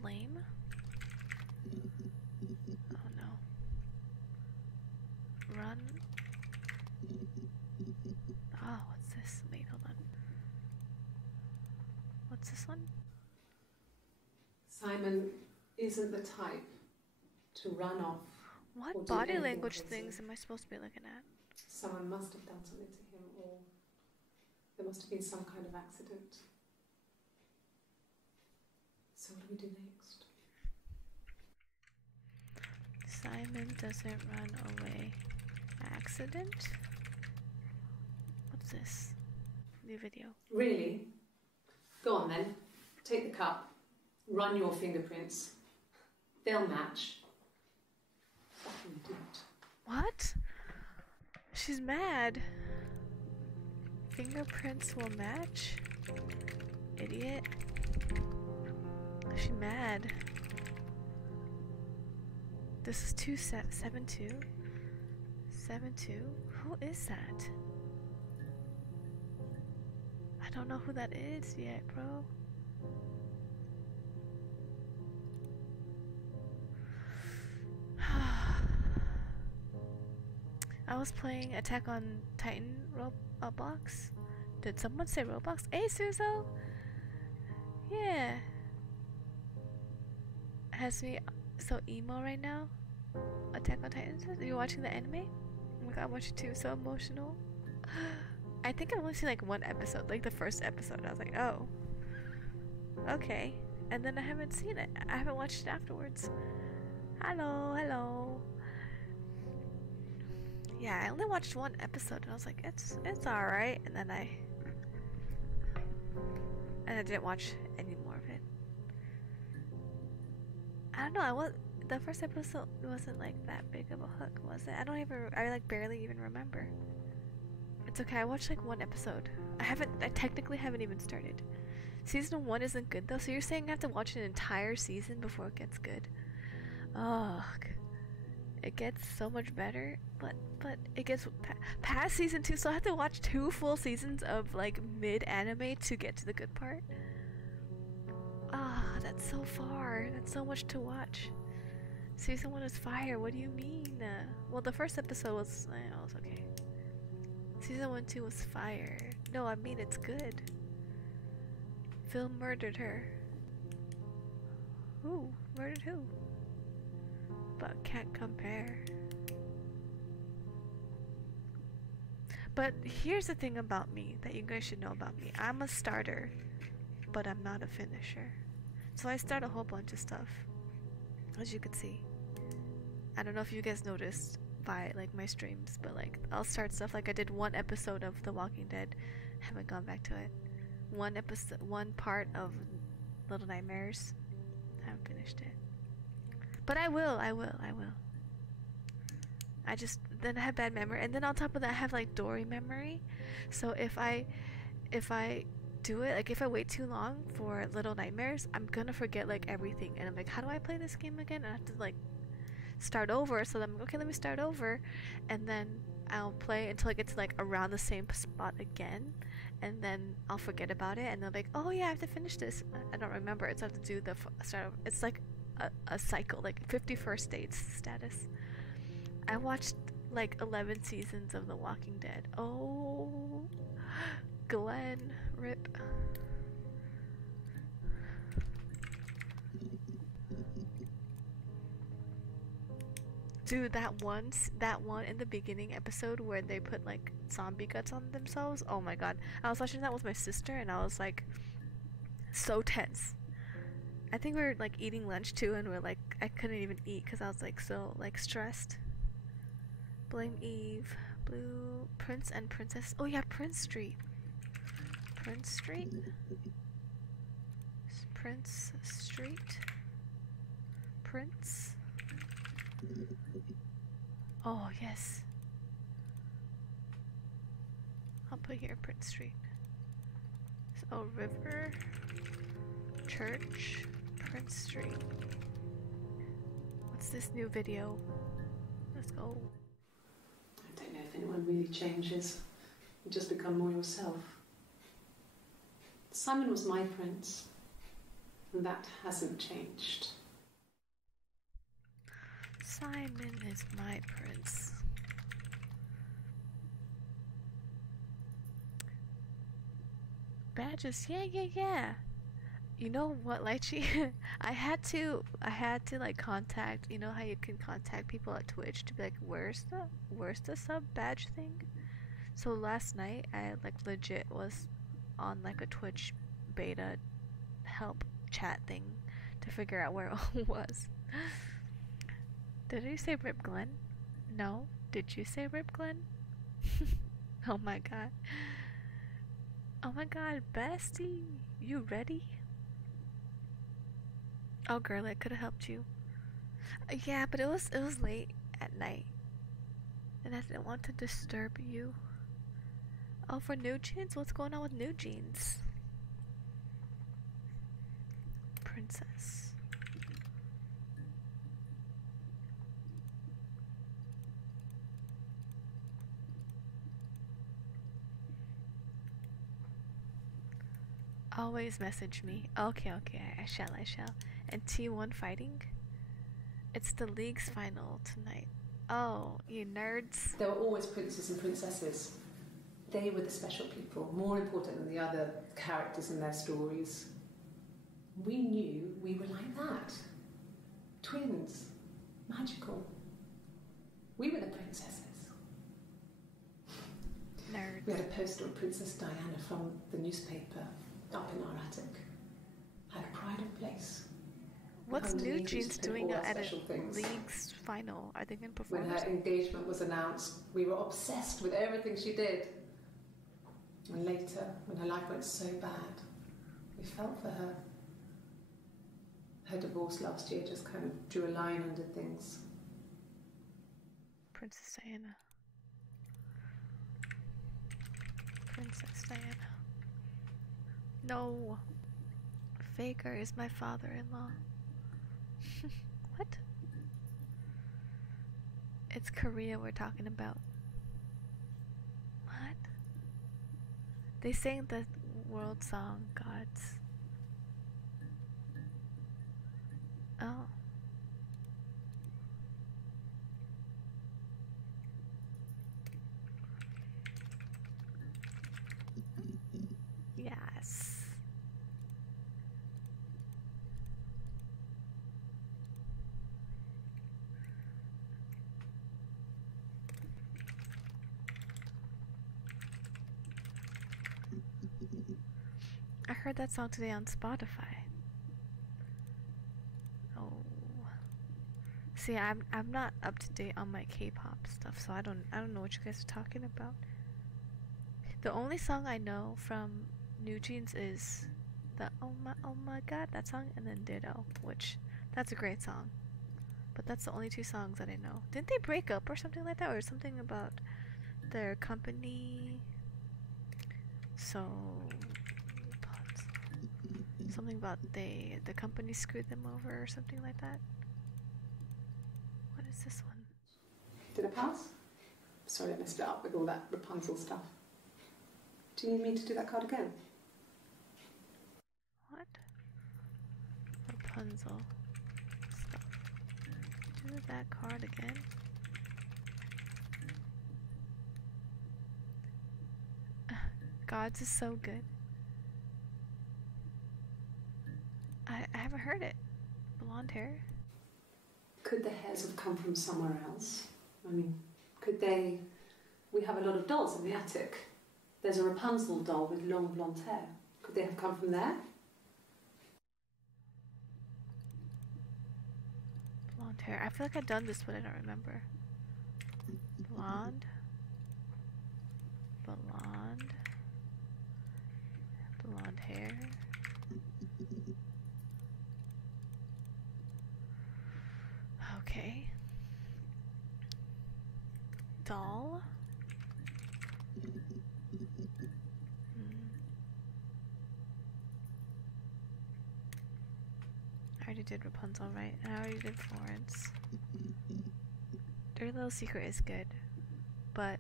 Blame? Oh no. Run. Oh, what's this? Wait, hold on. What's this one? Simon isn't the type to run off. Or What do body anything language crazy. things am I supposed to be looking at? Someone must have done something to him, or there must have been some kind of accident. So what do we do next? Simon doesn't run away. Accident? What's this? New video. Really? Go on then. Take the cup. Run your fingerprints. They'll match. Fucking do it. What? She's mad. Fingerprints will match? Idiot. She mad. This is 272. 72? Who is that? I don't know who that is yet, bro. I was playing Attack on Titan Roblox. Did someone say Roblox? Hey, Suzo! Yeah. Has me so emo right now. Attack on Titan. Are you watching the anime? Oh my god, I watched it too. So emotional. I think I've only seen like one episode, like the first episode. I was like, oh, okay. And then I haven't seen it. I haven't watched it afterwards. Hello, hello. Yeah, I only watched one episode and I was like, it's alright. And then I didn't watch any more of it. I don't know. The first episode wasn't like that big of a hook, was it? I like barely even remember. It's okay. I watched like one episode. I technically haven't even started. Season 1 isn't good though, so you're saying I have to watch an entire season before it gets good? Ugh. It gets so much better, but it gets past season 2, so I have to watch 2 full seasons of like mid-anime to get to the good part. Ah, that's so far. That's so much to watch. Season 1 is fire. What do you mean? Well, the first episode was, it was okay. Season 1, 2 was fire. No, I mean it's good. Phil murdered her. Who? Murdered who? But can't compare. But here's the thing about me that you guys should know about me. I'm a starter, but I'm not a finisher. So I start a whole bunch of stuff, as you can see. I don't know if you guys noticed by like my streams, but like I'll start stuff. Like I did one episode of The Walking Dead, haven't gone back to it. One part of Little Nightmares, haven't finished it. But I will. I just then I have bad memory, and then on top of that I have like Dory memory. So if I do it, like if I wait too long for Little Nightmares, I'm gonna forget like everything, and I'm like, how do I play this game again? And I have to like start over. So then I'm okay, let me start over, and then I'll play until I get to like around the same spot again, and then I'll forget about it, and then like, oh yeah, I have to finish this. I don't remember it, so I have to do the start over. It's like a cycle, like 51st dates status. I watched like 11 seasons of The Walking Dead. Oh, Glenn, rip. Dude, that one in the beginning episode where they put like zombie guts on themselves. Oh my god. I was watching that with my sister and I was like so tense. I think we were like eating lunch too and we're like I couldn't even eat cuz I was like so like stressed. Blame Eve. Blue Prince and Princess. Oh yeah, Prince Street. Prince Street. Prince Street. Prince. Oh, yes. I'll put here Prince Street. Oh, River, Church, Prince Street. What's this new video? Let's go. I don't know if anyone really changes. You just become more yourself. Simon was my prince, and that hasn't changed. Simon is my prince. Badges, yeah. You know what, Lychee? I had to like contact, you know how you can contact people at Twitch to be like, where's the sub badge thing? So last night I like legit was on like a Twitch beta help chat thing to figure out where it was. Did you say Rip Glenn? No? Did you say Rip Glenn? Oh my god. Oh my god, bestie. You ready? Oh girl, I could have helped you. Yeah, but it was late at night. And I didn't want to disturb you. Oh, for New Jeans? What's going on with New Jeans? Princess. Always message me. Okay, I shall. And T1 fighting? It's the league's final tonight. Oh, you nerds. There were always princes and princesses. They were the special people, more important than the other characters in their stories. We knew we were like that. Twins. Magical. We were the princesses. Nerds. We had a poster of Princess Diana from the newspaper up in our attic. Had a pride of place. What's New Underneath Jeans used to put doing all at our a special things. league's final? Are they gonna perform? When her engagement was announced, we were obsessed with everything she did. And later, when her life went so bad, we felt for her. Her divorce last year just kind of drew a line under things. Princess Diana. Princess Diana. No. Faker is my father-in-law. What? It's Korea we're talking about. What? They sang the world song, Gods. Oh. Yes. I heard that song today on Spotify. Oh. See, I'm not up to date on my K-pop stuff, so I don't know what you guys are talking about. The only song I know from New Jeans is the oh my god, that song, and then Ditto, which that's a great song. But that's the only two songs that I know. Didn't they break up or something like that, or something about their company? So something about the company screwed them over or something like that. What is this one? Did I pass? Sorry, I messed it up with all that Rapunzel stuff. Do you need me to do that card again? What? Rapunzel. Stop. Do that card again. Gods is so good. I haven't heard it. Blonde hair? Could the hairs have come from somewhere else? I mean, could they... We have a lot of dolls in the attic. There's a Rapunzel doll with long blonde hair. Could they have come from there? Blonde hair. I feel like I've done this, but I don't remember. Blonde. Blonde. Blonde hair. Okay. Doll. I already did Rapunzel, right? And I already did Florence. Dirty Little Secret is good, but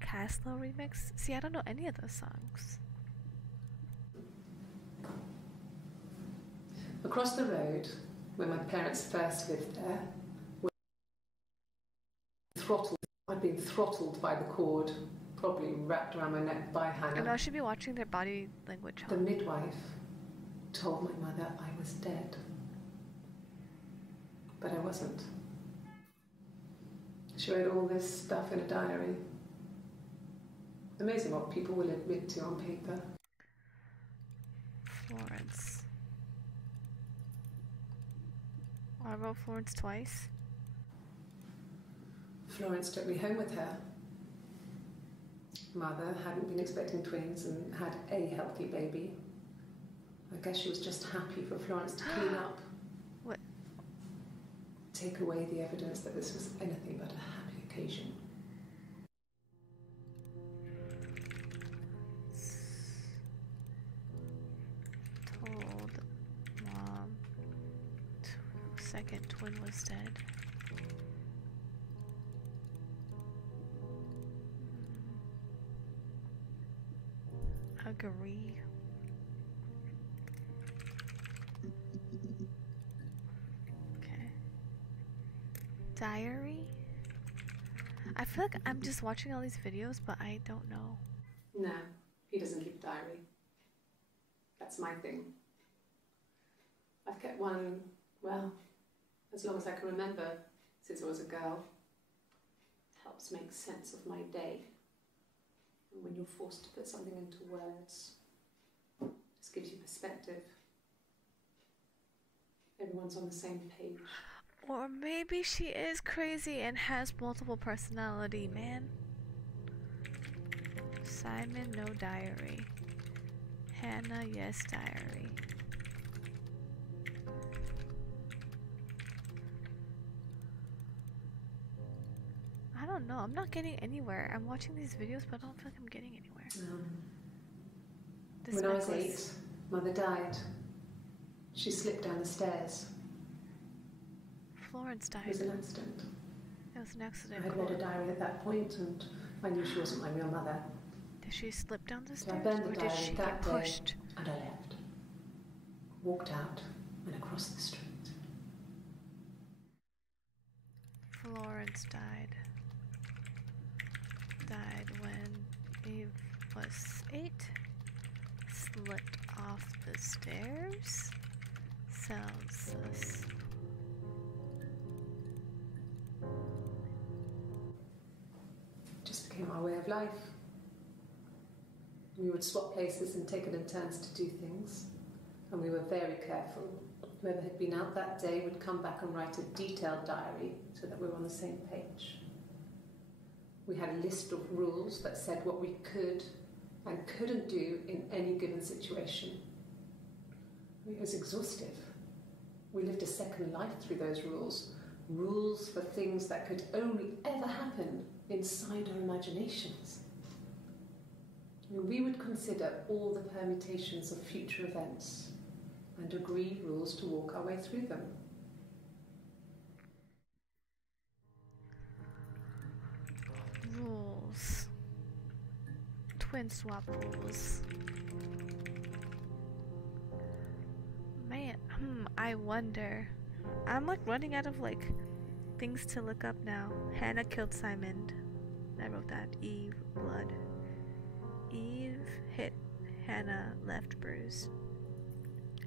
Caslow remix? See, I don't know any of those songs. Across the road, when my parents first lived there, I'd been throttled by the cord, probably wrapped around my neck by Hannah. And I should be watching their body language. The midwife told my mother I was dead, but I wasn't. She wrote all this stuff in a diary. Amazing what people will admit to on paper. Florence. I wrote Florence twice. Florence took me home with her. Mother hadn't been expecting twins and had a healthy baby. I guess she was just happy for Florence to clean up. What? Take away the evidence that this was anything but a happy occasion. Told mom second twin was dead. Agree. Okay. Diary? I feel like I'm just watching all these videos, but I don't know. No, he doesn't keep a diary. That's my thing. I've kept one, well, as long as I can remember, since I was a girl. It helps make sense of my day. And when you're forced to put something into words, it just gives you perspective. Everyone's on the same page. Or maybe she is crazy and has multiple personality, man. Simon, no diary. Hannah, yes, diary. I don't know. I'm not getting anywhere. I'm watching these videos, but I don't feel like I'm getting anywhere. When I was 8, Mother died. She slipped down the stairs. Florence died. It was an accident. It was an accident. I had read a diary at that point, and I knew she wasn't my real mother. Did she slip down the So I stairs, burned the or did diary she that get pushed? day, and I left. Walked out and across the street. Florence died. Died when Eve was 8. Slipped off the stairs. Sounds sus. Just became our way of life. We would swap places and take it in turns to do things. And we were very careful. Whoever had been out that day would come back and write a detailed diary so that we were on the same page. We had a list of rules that said what we could and couldn't do in any given situation. It was exhaustive. We lived a second life through those rules. Rules for things that could only ever happen inside our imaginations. We would consider all the permutations of future events and agree rules to walk our way through them. Rules. Twin swap rules. Man, I wonder. I'm like running out of like things to look up now. Hannah killed Simon. I wrote that. Eve, blood. Eve hit Hannah, left bruise.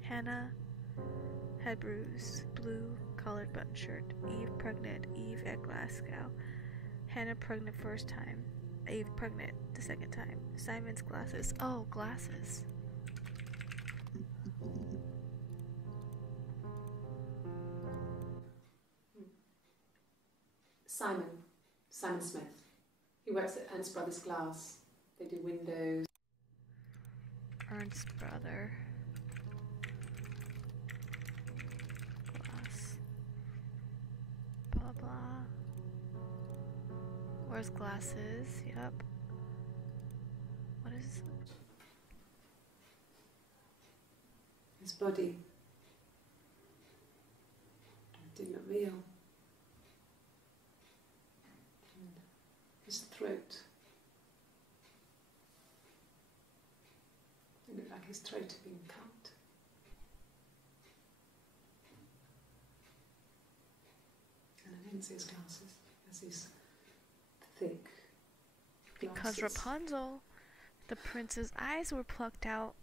Hannah, head bruise, blue colored button shirt. Eve pregnant. Eve at Glasgow. Hannah pregnant first time. Eve pregnant the second time. Simon's glasses. Oh, glasses. Simon Smith. He works at Ernst Brothers Glass. They do windows. Ernst brother. Glass. Blah blah. Where's glasses? Yep. What is this? His body. It didn't look real. And his throat. It looked like his throat had been cut. And I didn't see his glasses. There's these thick Because glasses. Rapunzel, the prince's eyes were plucked out.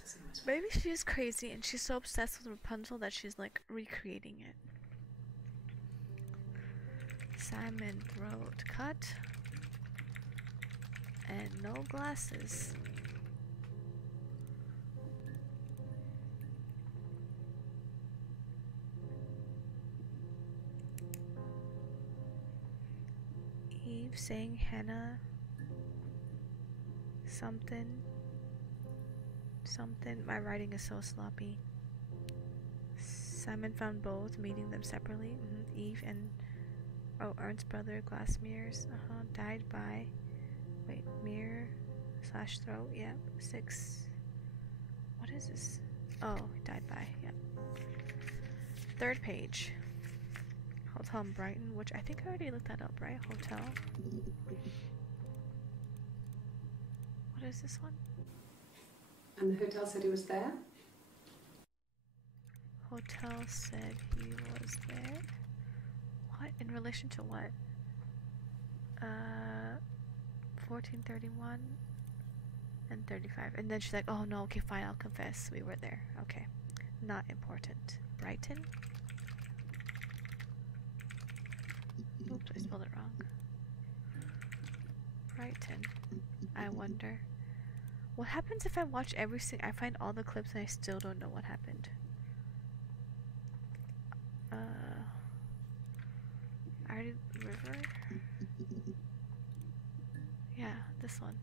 Doesn't always work. Maybe she's crazy and she's so obsessed with Rapunzel that she's like recreating it. Simon throat cut. And no glasses. Eve saying Hannah something. My writing is so sloppy. Simon found both, meeting them separately. Eve and Ernst's brother, glass mirrors. Died by. Wait, mirror / throat. Yep. 6. What is this? Oh, died by. Yep. Third page. Hotel in Brighton, which I think I already looked that up, right? Hotel. What is this one? And the hotel said he was there? Hotel said he was there. What? In relation to what? 1431 and 35. And then she's like, oh no, okay, fine, I'll confess. We were there. Okay. Not important. Brighton? Oops, I spelled it wrong. Brighton. I wonder. What happens if I watch I find all the clips and I still don't know what happened? River? Yeah, this one.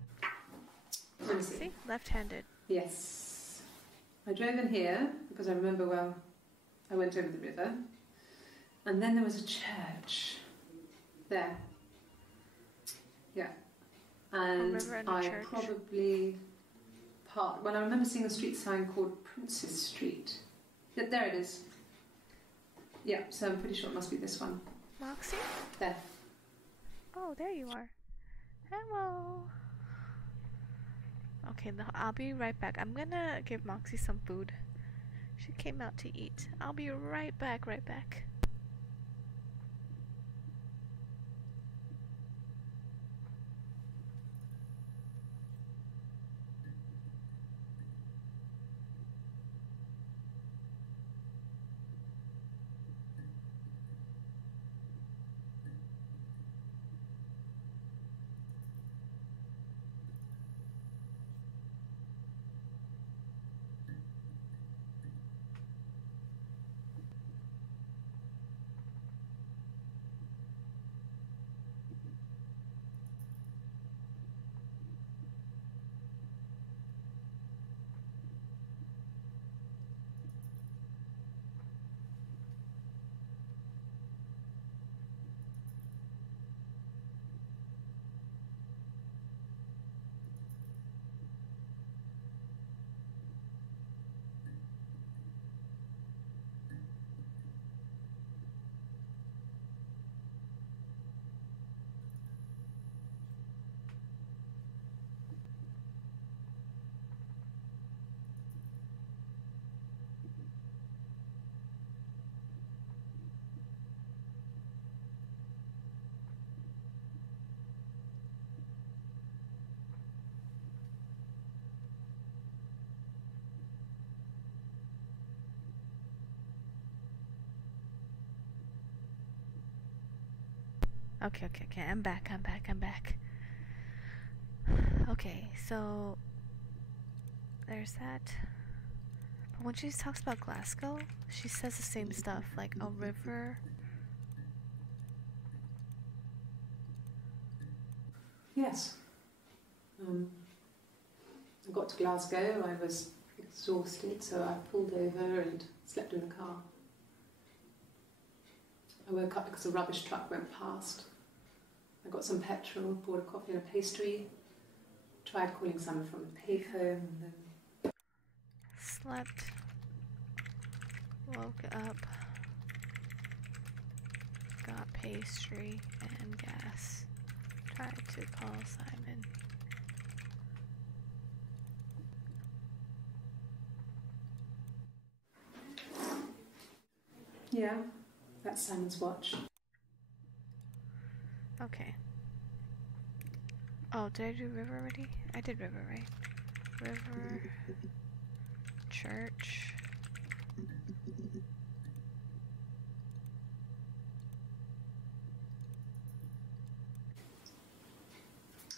Let me see. See? Left-handed. Yes. I drove in here because I remember, well, I went over the river. And then there was a church. There. Yeah. And river and a I church. probably parked. Well, I remember seeing a street sign called Princess Street. Yeah, there it is. Yeah, so I'm pretty sure it must be this one. Moxie? There. Oh, there you are. Hello. Okay, I'll be right back. I'm gonna give Moxie some food. She came out to eat. I'll be right back, Okay, okay, okay. I'm back. Okay, so there's that. But when she talks about Glasgow, she says the same stuff, like a river. Yes. I got to Glasgow, I was exhausted, so I pulled over and slept in the car. I woke up because a rubbish truck went past. I got some petrol, bought a coffee and a pastry, tried calling someone from the payphone, and then... Slept. Woke up. Got pastry and gas. Tried to call Simon. Yeah, that's Simon's watch. Okay. Oh, did I do river already? I did river, right? River. Church.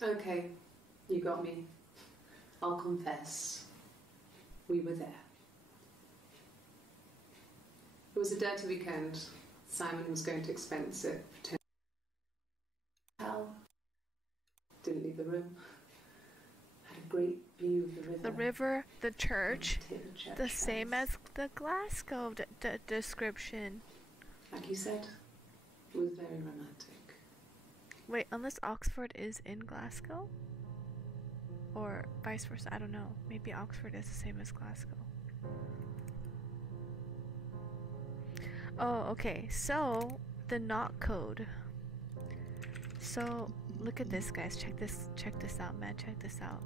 Okay, you got me. I'll confess. We were there. It was a dirty weekend. Simon was going to expense it. Hotel. Didn't leave the room. Had a great view of the river. The river, the church, Church the same bells. as the Glasgow description. Like you said, it was very romantic. Wait, unless Oxford is in Glasgow? Or vice versa, I don't know. Maybe Oxford is the same as Glasgow. Oh, okay, so the knot code. So look at this, guys. Check this out, man. Check this out.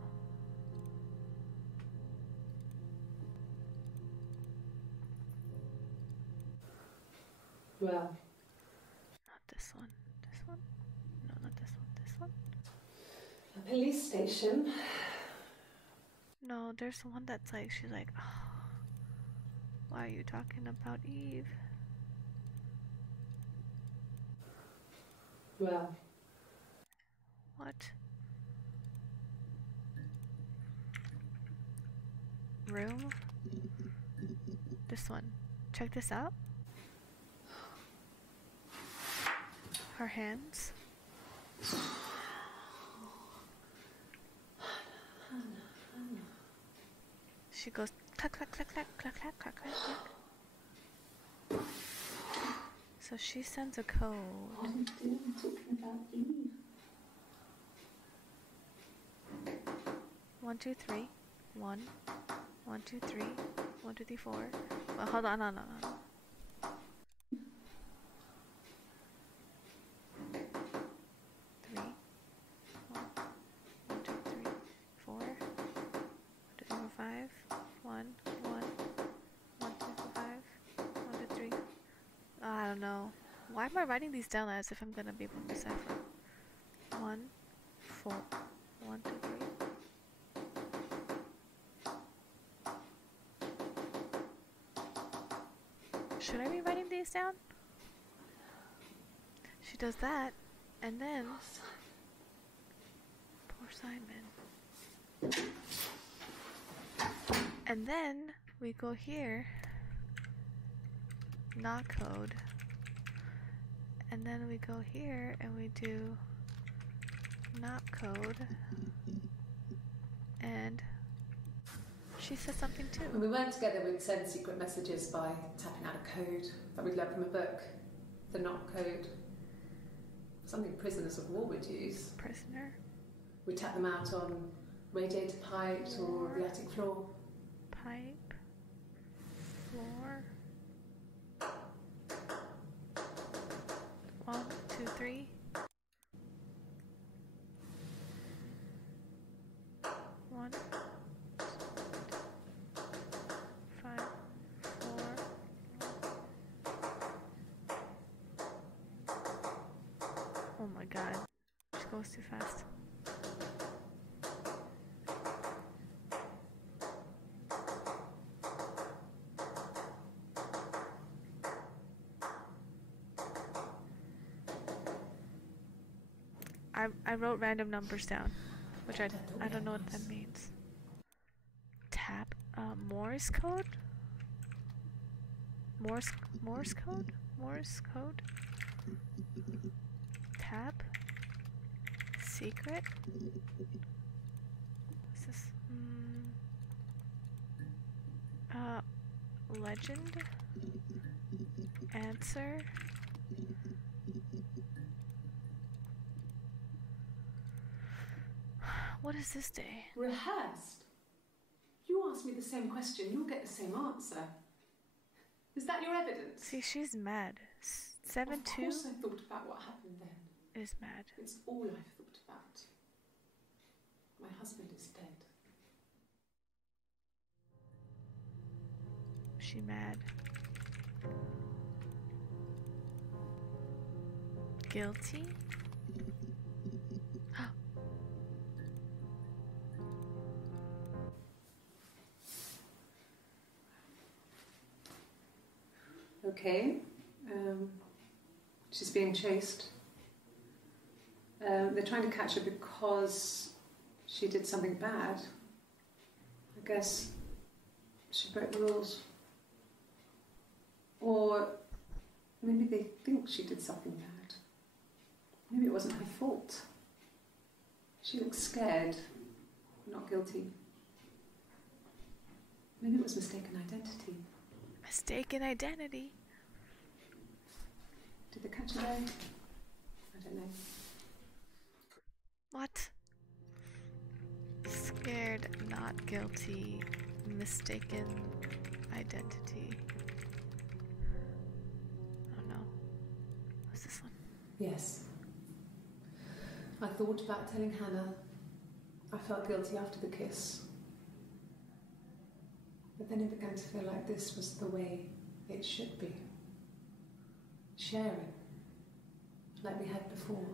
Well, Not this one. This one? No, not this one. This one? a police station. No, there's the one that's like, she's like, oh, why are you talking about Eve? Well, What? Room? This one. Check this out. Her hands. She goes clack clack clack clack clack clack clack clack clack. So she sends a code. what are you doing talking about Eve? 1 2 3 1 1 2 3 1 2 3 4. Well, hold on, no. 3 1 1 2 3 4 1 2 3 4 5 1 1 1 2 5 1 2 3. I don't know. Why am I writing these down as if I'm gonna be able to decipher? 1 4 1 2 3. Should I be writing these down? She does that, and then poor Simon. And then we go here, not code, and then we go here and we do not code, and she says something too. When we weren't together, we'd send secret messages by tapping out a code that we'd learned from a book. The not code. Something prisoners of war would use. Prisoner? We'd tap them out on radiator pipes or the attic floor. Pipe? Floor? 1 2 3. 1 5 4. Oh my god. She goes too fast. I wrote random numbers down, which I thought don't know that what that was. means. Tap Morse code? Morse code? Morse code? Tap? Secret? What's this? Legend? Answer? What is this day? Rehearsed? You ask me the same question, you'll get the same answer. Is that your evidence? See, she's mad. 7-2 Of course I thought about what happened then. is mad. It's all I've thought about. My husband is dead. She mad. Guilty? Okay. She's being chased. They're trying to catch her because she did something bad. I guess she broke the rules. Or maybe they think she did something bad. Maybe it wasn't her fault. She looks scared, not guilty. Maybe it was mistaken identity. Mistaken identity? Did they catch her there? I don't know. What? Scared, not guilty, mistaken identity. I don't know. What's this one? Yes. I thought about telling Hannah. I felt guilty after the kiss. But then it began to feel like this was the way it should be. Sharing, like we had before.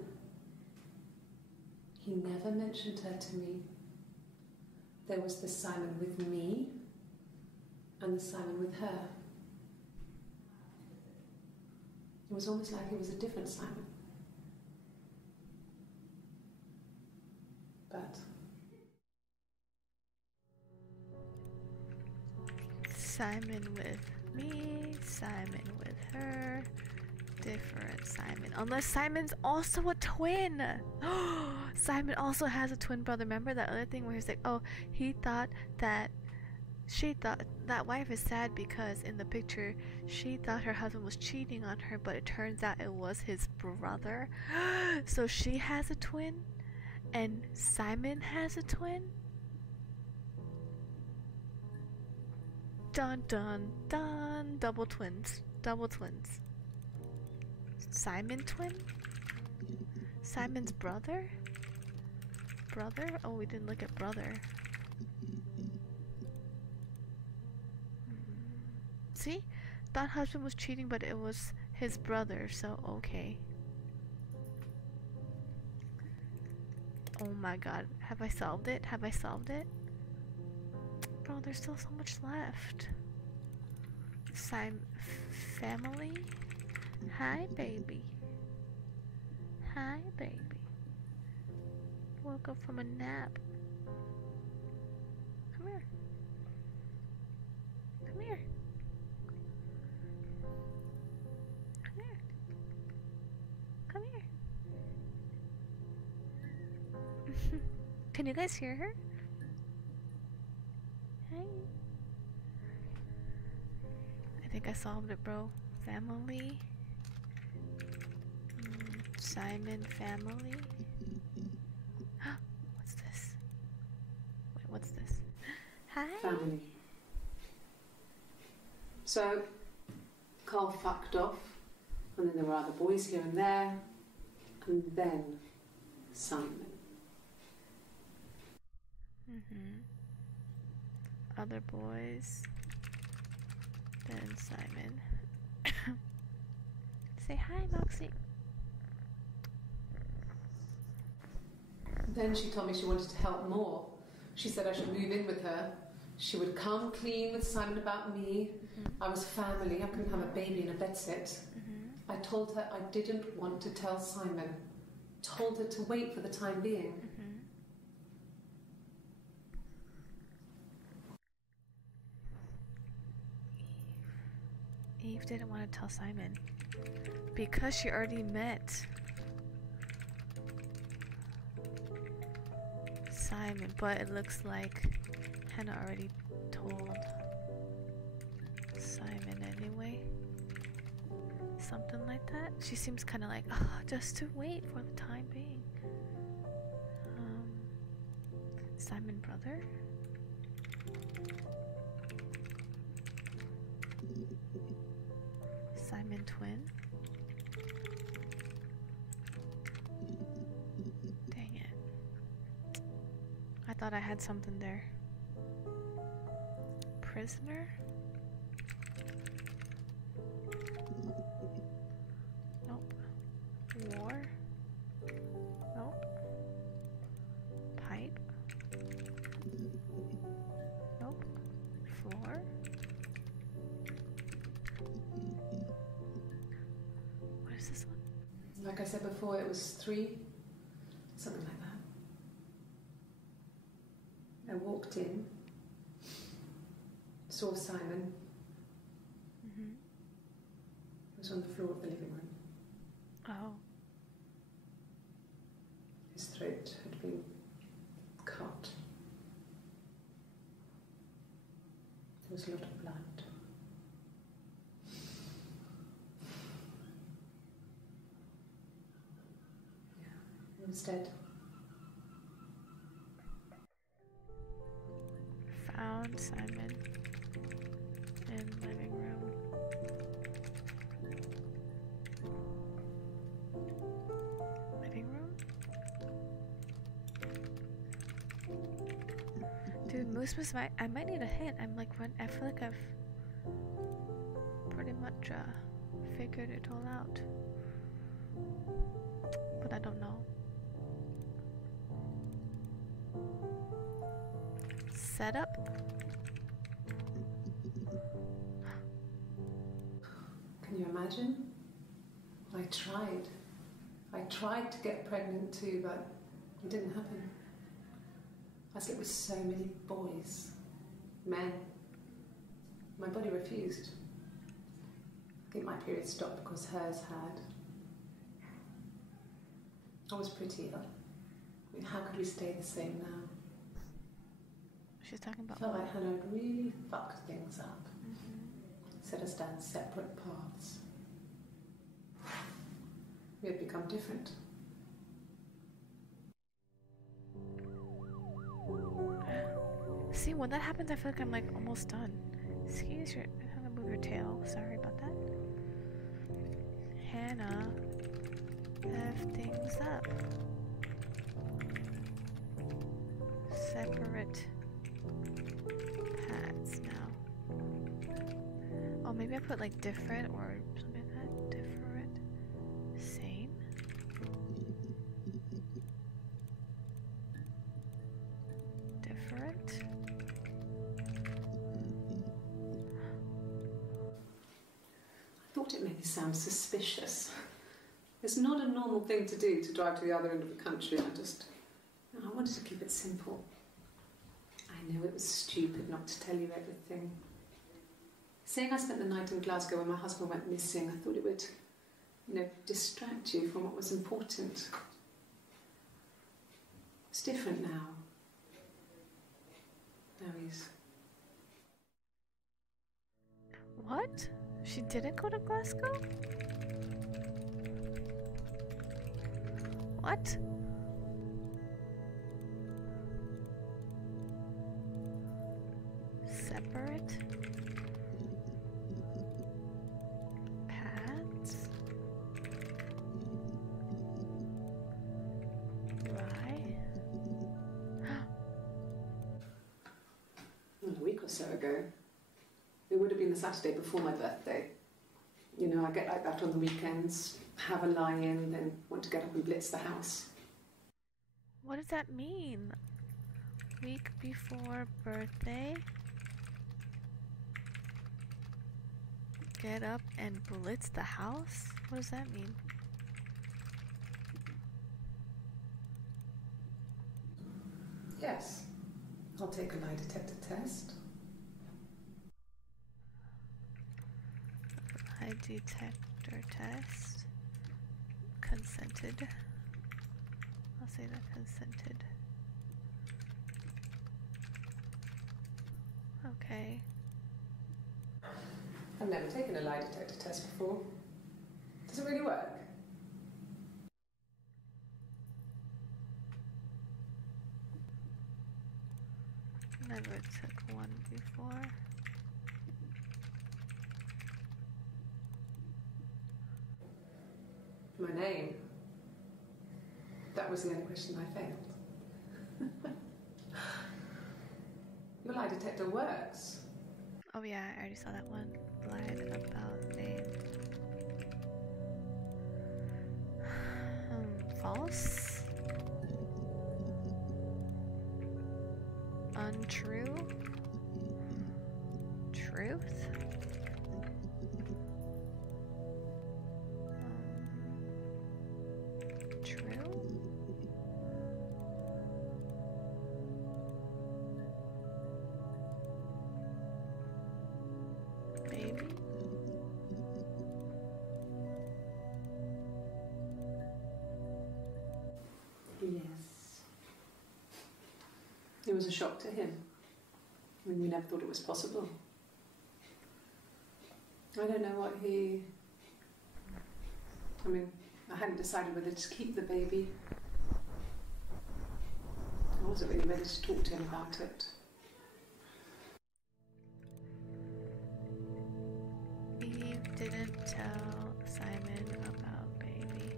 He never mentioned her to me. There was the Simon with me and the Simon with her. It was almost like it was a different Simon. But Simon with me, Simon with her, different Simon. Unless Simon's also a twin! Simon also has a twin brother. Remember that other thing where he's like, oh, he thought that she thought that wife is sad because in the picture she thought her husband was cheating on her, but it turns out it was his brother. So she has a twin and Simon has a twin? Dun dun dun. Double twins. Double twins. Simon twin? Simon's brother? Brother? Oh, we didn't look at brother. See? Thought husband was cheating, but it was his brother, so okay. Oh my god. Have I solved it? Have I solved it? Bro, there's still so much left. Family? Hi, baby. Hi, baby. Woke up from a nap. Come here. Come here. Come here. Come here. Can you guys hear her? Hi. I think I solved it, bro. Family. Simon family. What's this? Wait, what's this? Hi. family. So Carl fucked off, and then there were other boys here and there, and then Simon. Other boys. Then Simon. Say hi, Moxie. Then she told me she wanted to help more. She said I should move in with her. She would come clean with Simon about me. I was family. I couldn't have a baby in a bedsit. I told her I didn't want to tell Simon. told her to wait for the time being. Eve didn't want to tell Simon because she already met Simon, but it looks like Hannah already told Simon anyway. Something like that. She seems kind of like, oh, just to wait for the time being. Simon brother? Simon twin? Dang it. I thought I had something there. Prisoner? Nope. War? Nope. Pipe? Nope. Floor? What is this one? Like I said before, it was 3, something like that. I walked in, saw Simon. He was on the floor of the living room. Oh. His throat had been cut. There was a lot of blood. Yeah, he was dead. Found Simon in living room. Living room? Dude, Moose I might need a hint. I'm like, I feel like I've pretty much figured it all out. But I don't know. Setup? Can you imagine? I tried. I tried to get pregnant too, but it didn't happen. I slept with so many boys, men. My body refused. I think my period stopped because hers had. I was pretty ill. I mean, how could we stay the same now? She's talking about. I felt like Hannah had really fucked things up. Set us down separate paths. We had become different. See, when that happens, I feel like I'm like almost done. Excuse your. I'm gonna move your tail. Sorry about that. Hannah, F things up. Separate paths now. Oh, maybe I put like different or something like that. Different. Same. Different. I thought it made me sound suspicious. It's not a normal thing to do to drive to the other end of the country. I wanted to keep it simple. I know it was stupid not to tell you everything. Saying I spent the night in Glasgow when my husband went missing, I thought it would, distract you from what was important. It's different now. Now he's... What? She didn't go to Glasgow? What? Separate paths? Why? A week or so ago. It would have been the Saturday before my birthday. I get like that on the weekends, have a lie-in, then want to get up and blitz the house. What does that mean? Week before birthday? Get up and blitz the house? What does that mean? yes. I'll take a lie detector test. Lie detector test. Consented. I'll say that consented. Okay. I've never taken a lie detector test before. Does it really work? Never took one before. My name. That was the only question I failed. Your lie detector works. Oh yeah, I already saw that one. Lied about name. False? Untrue? Truth? True? Maybe? Yes. It was a shock to him. I mean, we never thought it was possible. I don't know what he... I mean, I hadn't decided whether to keep the baby. I wasn't really ready to talk to him about it. Eve didn't tell Simon about baby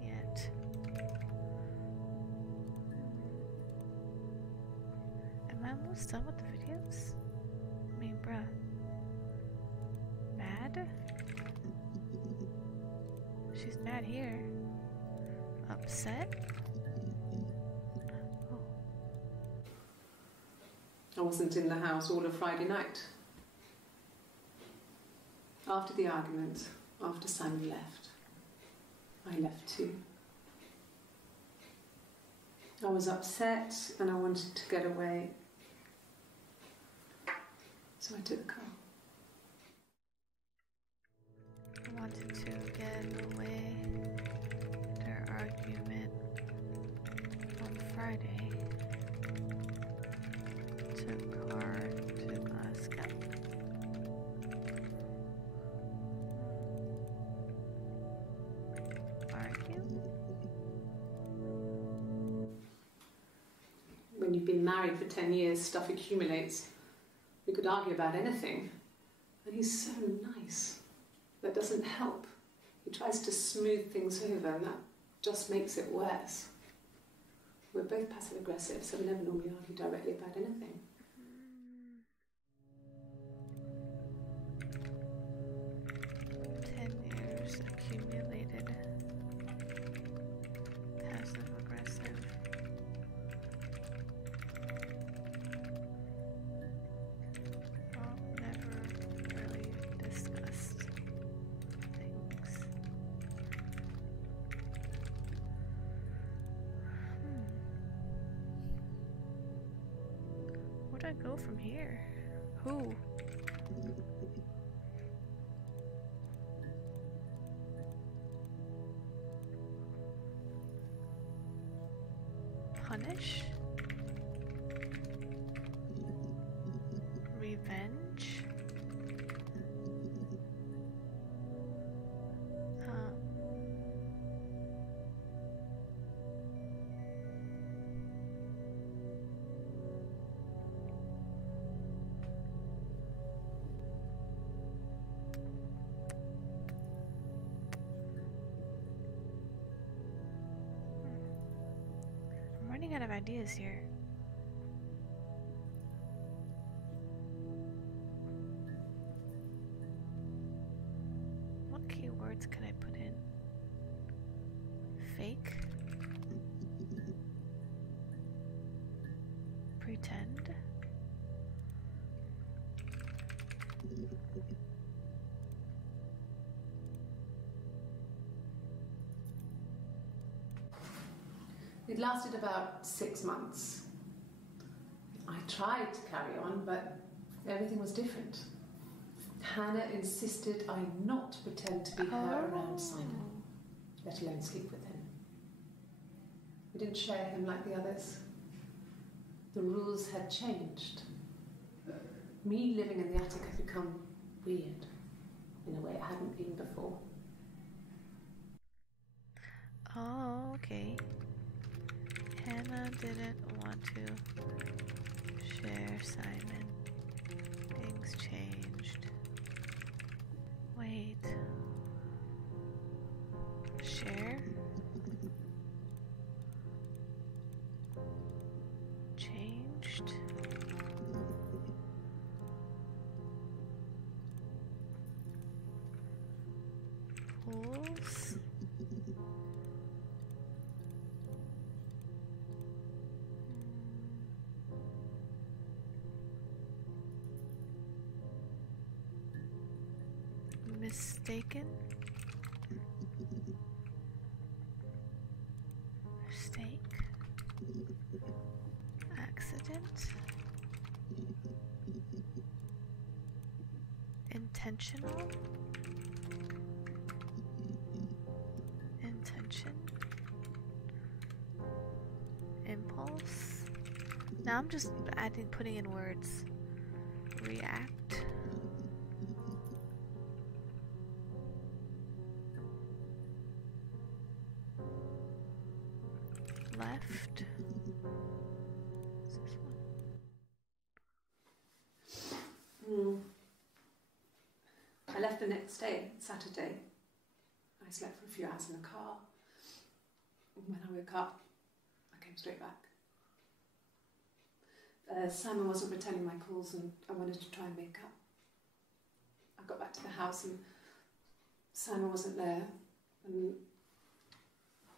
yet. Am I almost done with the videos? I mean, bruh. Mad? She's mad here. Upset? Oh. I wasn't in the house all of Friday night. After the argument, after Simon left, I left too. I was upset and I wanted to get away. So I took the car. I wanted to get away. Their argument on Friday. Took car to Glasgow. Argue? When you've been married for 10 years, stuff accumulates. We could argue about anything. And he's so nice. That doesn't help. He tries to smooth things over and that just makes it worse. We're both passive aggressive, so we never normally argue directly about anything. 10 years accumulated. Passive aggressive. Well, never really discussed things. Where do I go from here? Who? Punish? Revenge? I'm running out of ideas here. What keywords could I put in? Fake? Pretend? It lasted about 6 months. I tried to carry on, but everything was different. Hannah insisted I not pretend to be her around Simon, let alone sleep with him. We didn't share him like the others. The rules had changed. Me living in the attic had become weird, in a way it hadn't been before. Oh, okay. Hannah didn't want to share Simon. Things changed. Wait. Share? Changed? Rules? Mistaken? Mistake? Accident? Intentional? Intention? Impulse? Now I'm just putting in words. React? Left? Is this one? I left the next day, Saturday. I slept for a few hours in the car. When I woke up, I came straight back. Simon wasn't returning my calls and I wanted to try and make up. I got back to the house and Simon wasn't there. And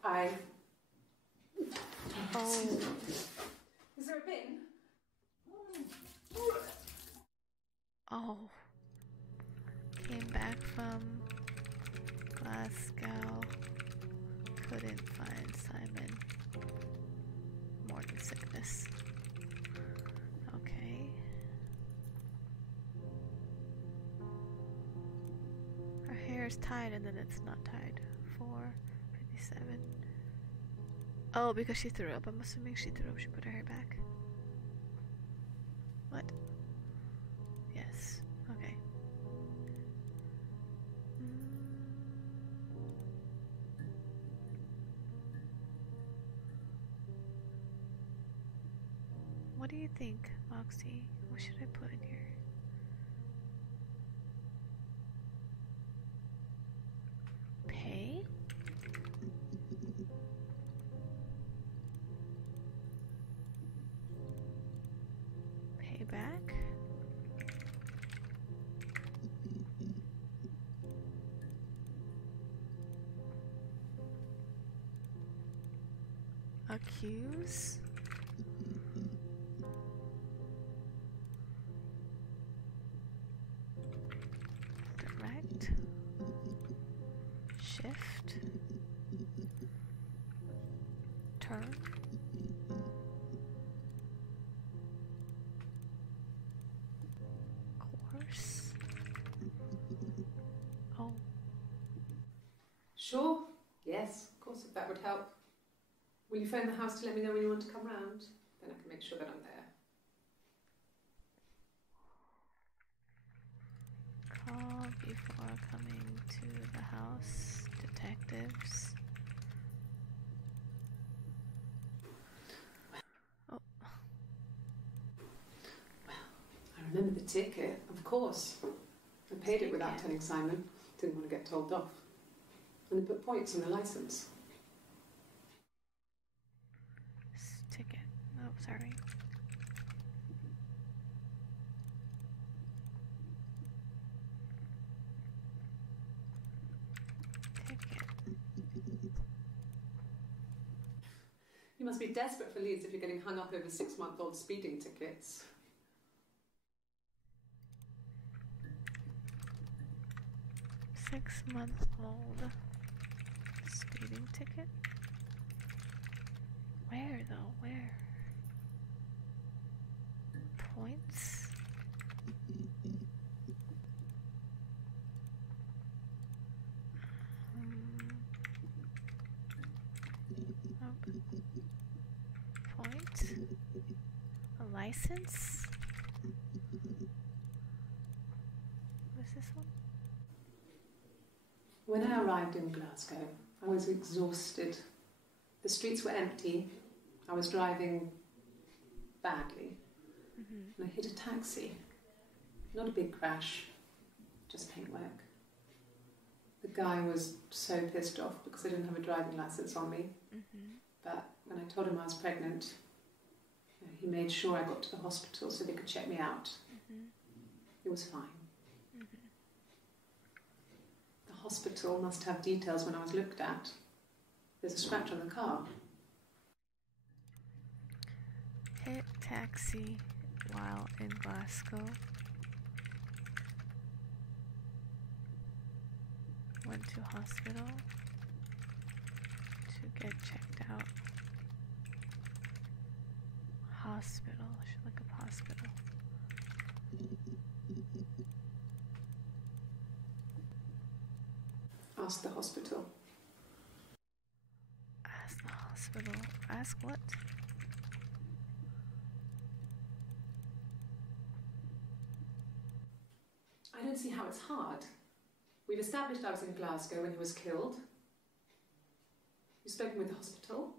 I... Oh. Is there a bin? Oh. Came back from Glasgow. Couldn't find Simon. Morning sickness. Okay. Her hair is tied and then it's not tied. 4:57. Oh, because she threw up. I'm assuming she threw up. She put her hair back. What? Yes. Okay. What do you think, Moxie? What should I put in here? Pay? Payback? Accuse? Direct? Shift? Turn? Course? Oh. Sure. Yes, of course, if that would help. Will you phone the house to let me know when you want to come round? Then I can make sure that I'm there. Call before coming to the house. Detectives. Oh. I remember the ticket, of course. I paid it without telling Simon. Didn't want to get told off. And they put points on the licence. Ticket. Oh, sorry. Ticket. You must be desperate for leads if you're getting hung up over 6-month-old speeding tickets. Six-month-old speeding ticket? Where though? Where? Points. Point. A license. What's this one? When I arrived in Glasgow, I was exhausted. The streets were empty. I was driving badly. And I hit a taxi. Not a big crash, just paintwork. The guy was so pissed off because I didn't have a driving license on me. But when I told him I was pregnant, he made sure I got to the hospital so they could check me out. It was fine. The hospital must have details when I was looked at. There's a scratch on the car. Hit taxi while in Glasgow. Went to hospital to get checked out. Hospital. I should look up hospital. Ask the hospital. Ask the hospital. Ask what? I don't see how it's hard. We've established I was in Glasgow when he was killed. You've spoken with the hospital.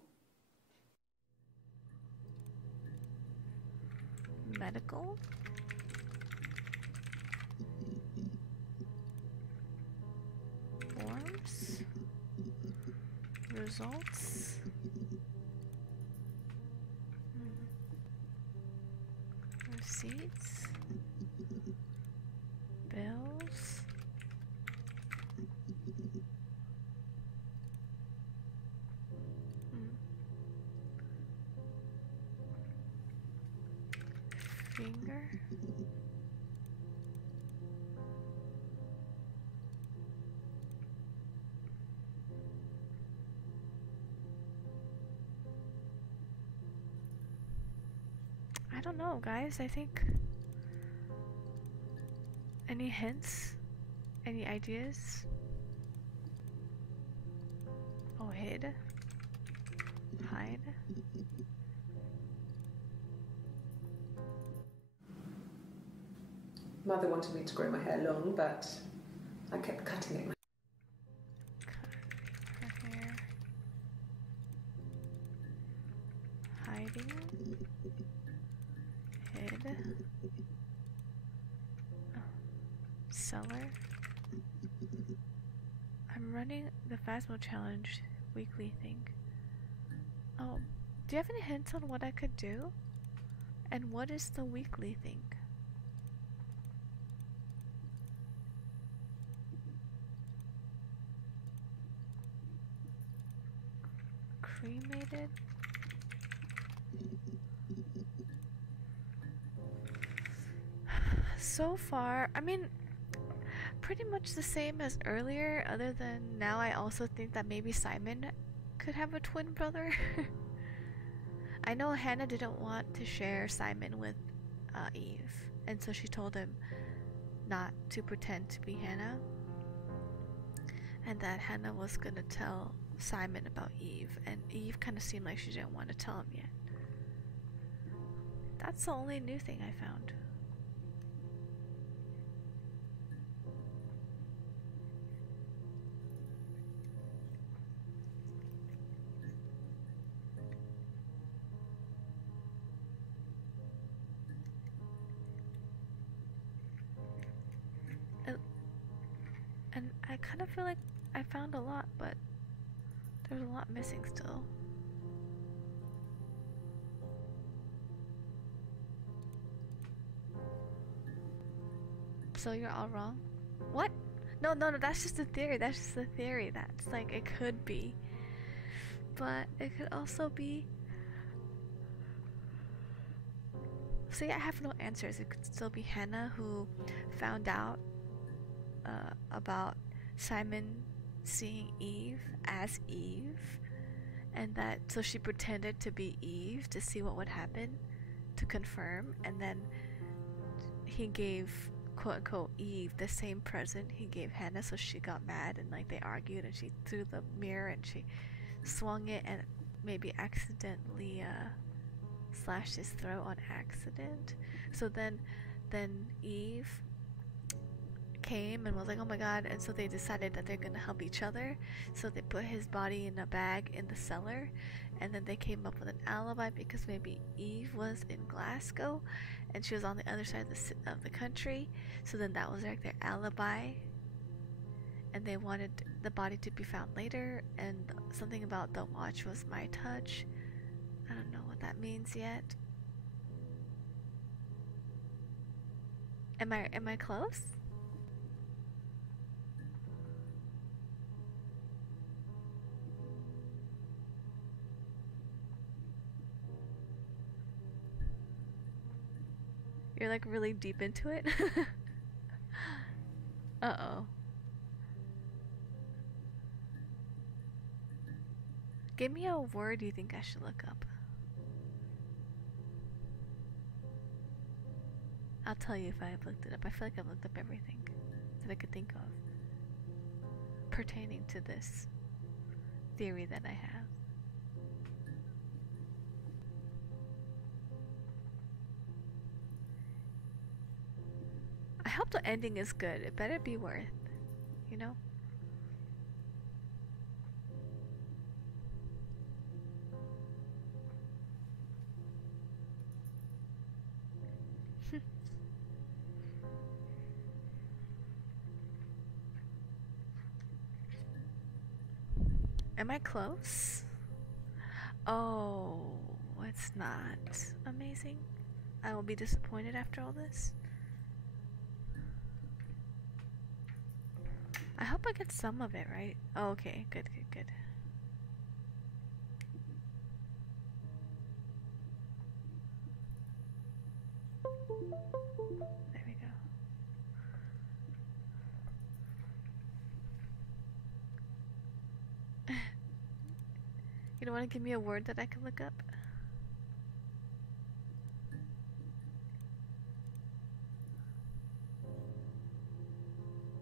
Medical? Forms? Results? Receipts? Bills? Finger? I don't know, guys. I think. Any hints? Any ideas? Oh, hid? Hide? Mother wanted me to grow my hair long, but I kept cutting it. Cut her hair. Hiding? Hid? Oh. Seller? I'm running the Phasmo Challenge weekly thing. Oh, do you have any hints on what I could do? And what is the weekly thing? Cremated? So far, I mean, pretty much the same as earlier, other than now I also think that maybe Simon could have a twin brother. I know Hannah didn't want to share Simon with Eve, and so she told him not to pretend to be Hannah, and that Hannah was gonna tell Simon about Eve, and Eve kind of seemed like she didn't want to tell him yet. That's the only new thing I found. And I kind of feel like I found a lot, but there's a lot missing still. So you're all wrong? What? No, that's just a theory. That's just a theory. That's like, it could be. But it could also be... See, I have no answers. It could still be Hannah who found out about Simon seeing Eve as Eve, and that so she pretended to be Eve to see what would happen, to confirm, and then he gave quote unquote Eve the same present he gave Hannah, so she got mad and like they argued and she threw the mirror and she swung it and maybe accidentally slashed his throat on accident. So then Eve came and was like, oh my god, and so they decided that they're gonna help each other. So they put his body in a bag in the cellar, and then they came up with an alibi because maybe Eve was in Glasgow and she was on the other side of the country. So then that was like their alibi, and they wanted the body to be found later. And something about the watch was my touch. I don't know what that means yet. Am I close? You're like really deep into it? Uh-oh. Give me a word you think I should look up. I'll tell you if I've looked it up. I feel like I've looked up everything that I could think of pertaining to this theory that I have. I hope the ending is good. It better be worth, you know? Am I close? Oh, it's not amazing. I will be disappointed after all this. I hope I get some of it right. Oh, okay, good. There we go. You don't want to give me a word that I can look up?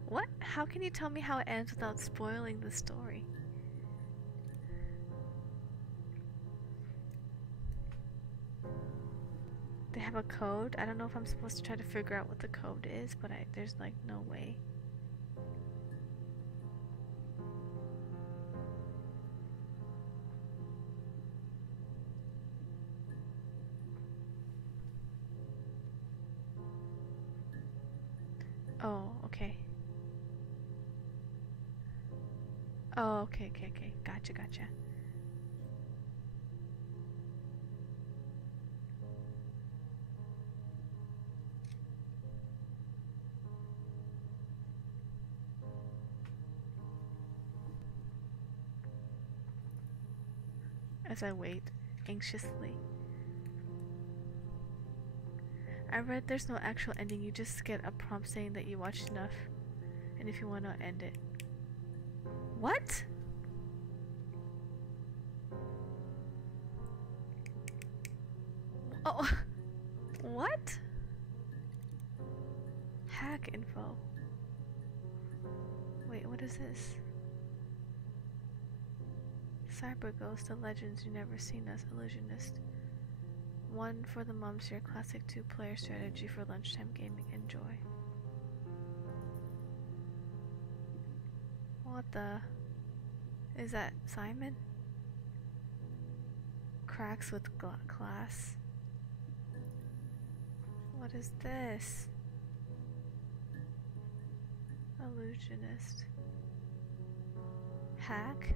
What? How can you tell me how it ends without spoiling the story? They have a code? I don't know if I'm supposed to try to figure out what the code is, but there's like no way. Oh, okay. Oh, okay. Gotcha. As I wait anxiously. I read there's no actual ending, you just get a prompt saying that you watched enough and if you want to end it. What? Oh, what? Hack info. Wait, what is this? Cyber Ghost, the legends you never seen as illusionist. 1 for the mums, your classic 2-player strategy for lunchtime gaming. Enjoy. What the? Is that Simon? Cracks with glass. What is this? Illusionist. Hack?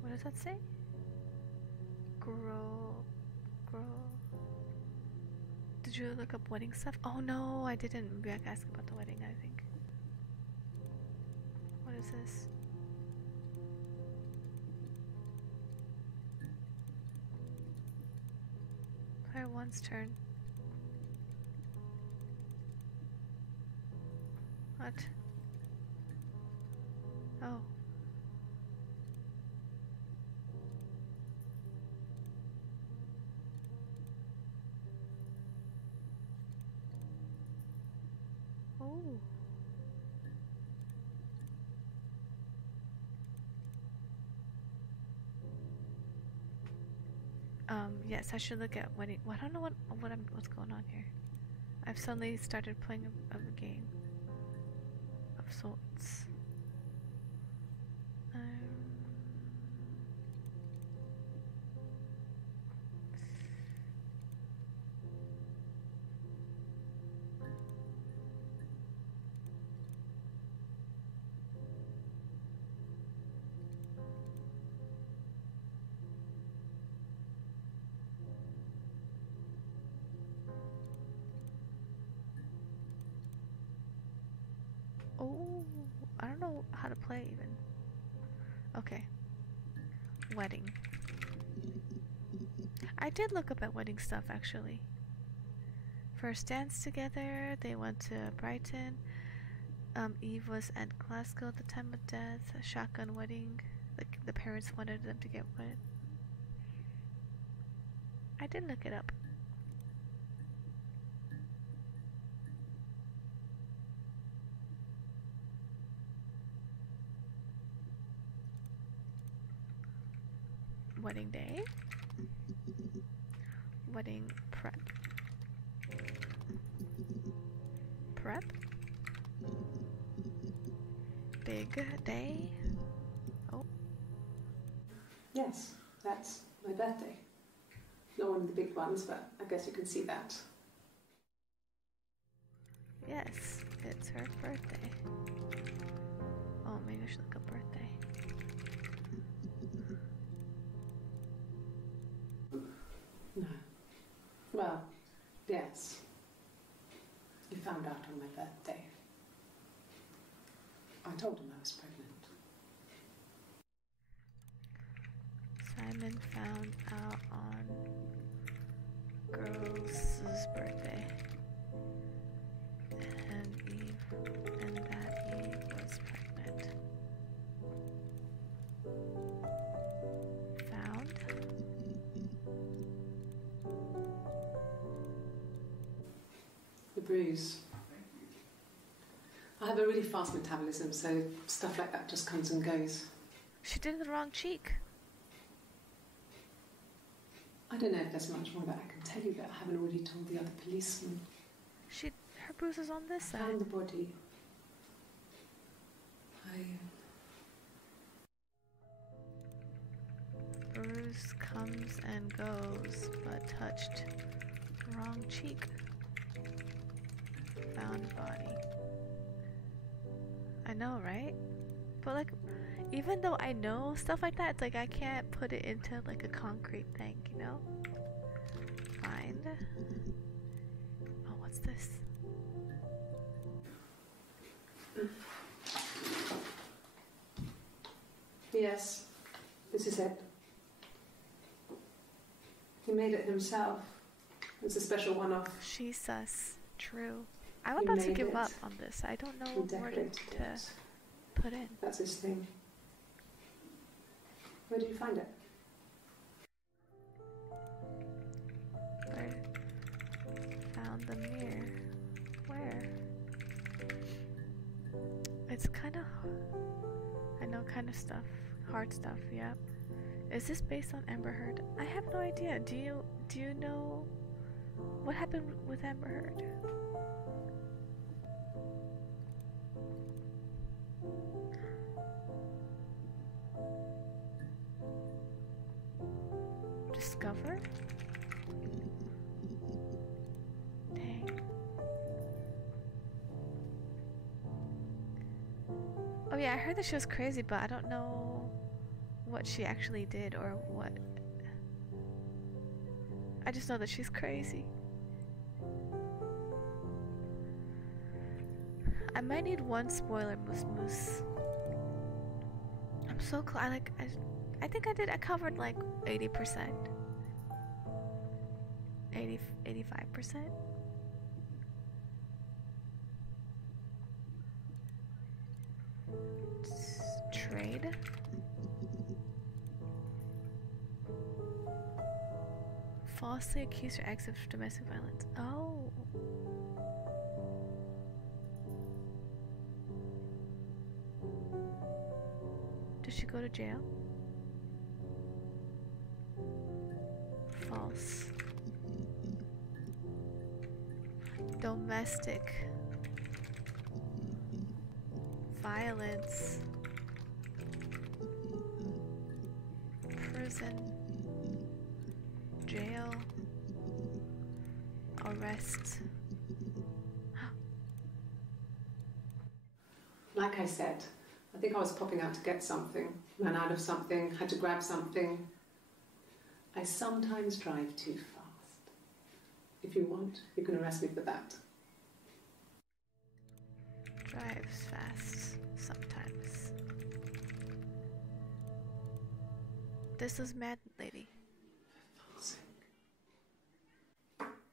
What does that say? Grow. Did you look up wedding stuff? Oh no, I didn't. Maybe I can ask about the wedding, I think. What is this? Player 1's turn. What? Oh. Oh. Yes, I should look at wedding. Well, I don't know what's going on here. I've suddenly started playing a game of sorts. Oh, I don't know how to play even. Okay. Wedding. I did look up at wedding stuff actually. First dance together, they went to Brighton. Eve was at Glasgow at the time of death. A shotgun wedding. The parents wanted them to get wed. I did look it up. Wedding day. Wedding prep. Prep. Big day. Oh. Yes, that's my birthday. Not one of the big ones, but I guess you can see that. Yes, it's her birthday. Oh, maybe I should look up birthday. No. Well, yes. You found out on my birthday. I told him I was pregnant. Simon found out on girl's birthday. And that Eve was pregnant. Found? The bruise. I have a really fast metabolism, so stuff like that just comes and goes. She did the wrong cheek. I don't know if there's much more that I can tell you that I haven't already told the other policeman. Her bruise is on this I side. found the body. Bruise comes and goes, but touched wrong cheek. Found body. I know, right? But like, even though I know stuff like that, it's like I can't put it into like a concrete thing, you know? Find. Oh, what's this? Yes, this is it. He made it himself. It's a special one-off. She's sus. True. I'm He about to made give it. up on this. I don't know He where decorated to it. put in. That's his thing. Where did you find it? Where? Found the mirror. Where? It's kind of, I know, kind of stuff. Hard stuff, yeah. Is this based on Amber Heard? I have no idea. Do you know what happened with Amber Heard? Discover? Dang. Oh yeah, I heard that she was crazy, but I don't know what she actually did or what. I just know that she's crazy. I might need one spoiler, Moose. I'm so close. I think I covered like 80%. 85%. Trade. Falsely accused her ex of domestic violence. Oh. she go to jail? False. Domestic violence. Prison. Jail. Arrest. Like I said, I think I was popping out to get something, ran out of something, had to grab something. I sometimes drive too fast. If you want, you can arrest me for that. Drives fast sometimes. This is mad lady.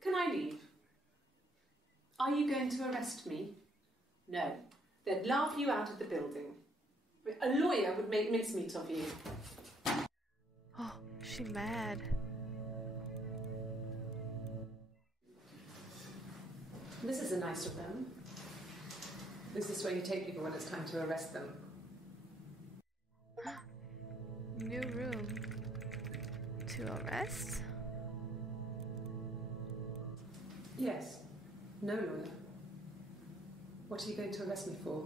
Can I leave? Are you going to arrest me? No. They'd laugh you out of the building. A lawyer would make mincemeat of you. Oh, she mad. This is a nice room. This is where you take people when it's time to arrest them. New room. To arrest? Yes. No lawyer. What are you going to arrest me for?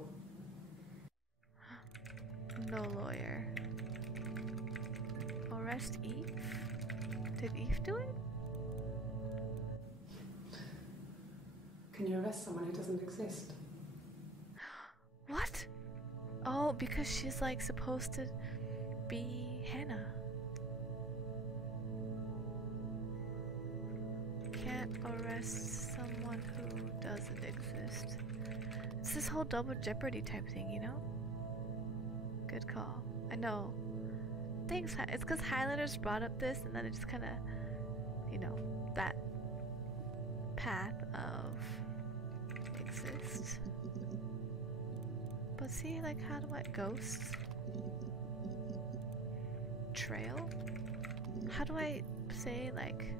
No lawyer. Arrest Eve? Did Eve do it? Can you arrest someone who doesn't exist? What? Oh, because she's like supposed to be Hannah. Can't arrest someone who doesn't exist. It's this whole double jeopardy type thing, you know? Good call. I know. Thanks. It's because Highlanders brought up this and then it just kind of, you know, that path of exist. But see, like, how do I ghosts? Trail? How do I say, like,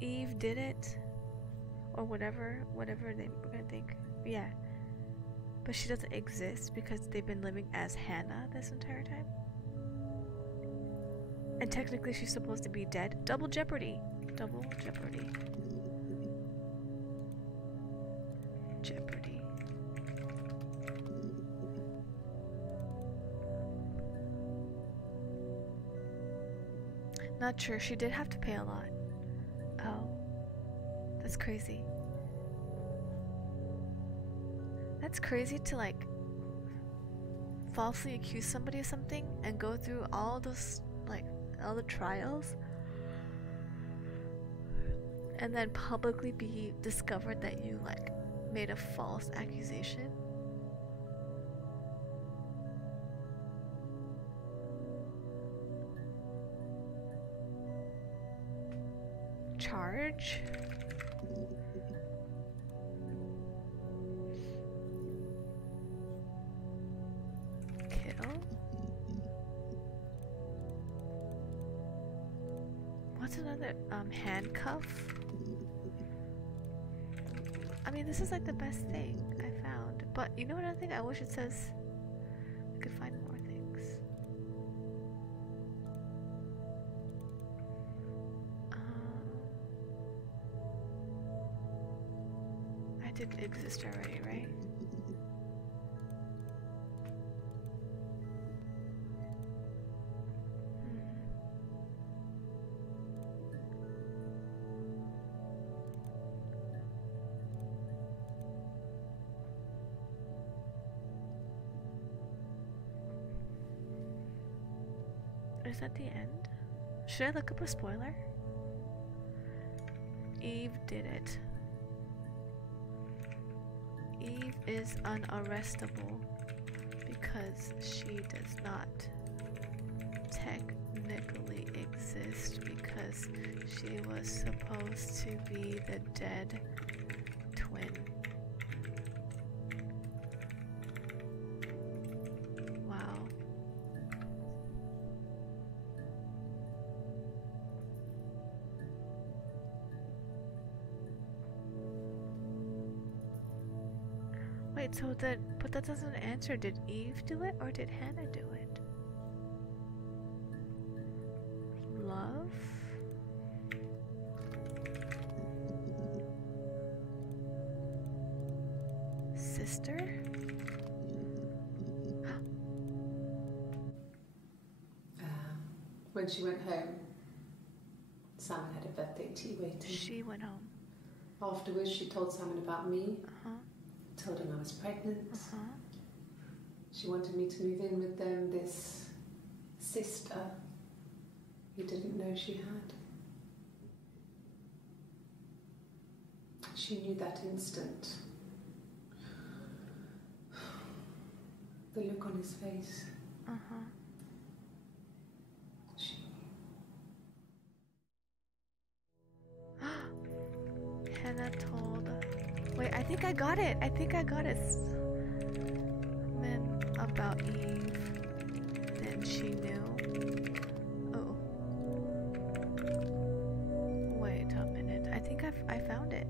Eve did it? Or whatever they were gonna think. Yeah. But she doesn't exist because they've been living as Hannah this entire time. And technically she's supposed to be dead. Double jeopardy. Double jeopardy. Jeopardy. Not sure. She did have to pay a lot. Oh. That's crazy. That's crazy to like falsely accuse somebody of something and go through all those, like, all the trials and then publicly be discovered that you like made a false accusation. Charge? Kill? What's another handcuff? I mean, this is like the best thing I found. But you know what other thing? I wish it says I could find more things. I did exist already, right? Is that the end? Should I look up a spoiler? Eve did it. Eve is unarrestable because she does not technically exist because she was supposed to be the dead twin. Wow. Wait, wait, so that, but that doesn't answer. Did Eve do it or did Hannah do it? Love? Sister? When she went home, Simon had a birthday tea waiting. She went home. Afterwards, she told Simon about me, Uh-huh. told him I was pregnant. Uh-huh. She wanted me to move in with them, this sister he didn't know she had. She knew that instant. The look on his face. Uh-huh. She Hannah told... Wait, I think I got it. I think I got it. Then about Eve. Then she knew. Oh. Wait a minute. I think I found it.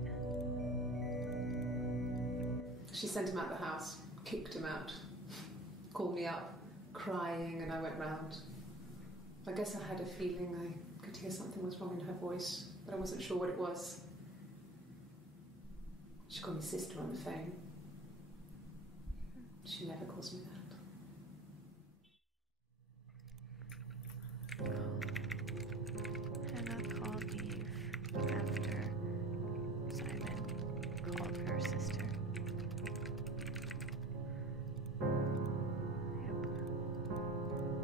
She sent him out the house, kicked him out, called me up, crying, and I went round. I guess I had a feeling I could hear something was wrong in her voice, but I wasn't sure what it was. She called me sister on the phone. She never calls me that. Hannah called Eve after Simon called her sister. Yep.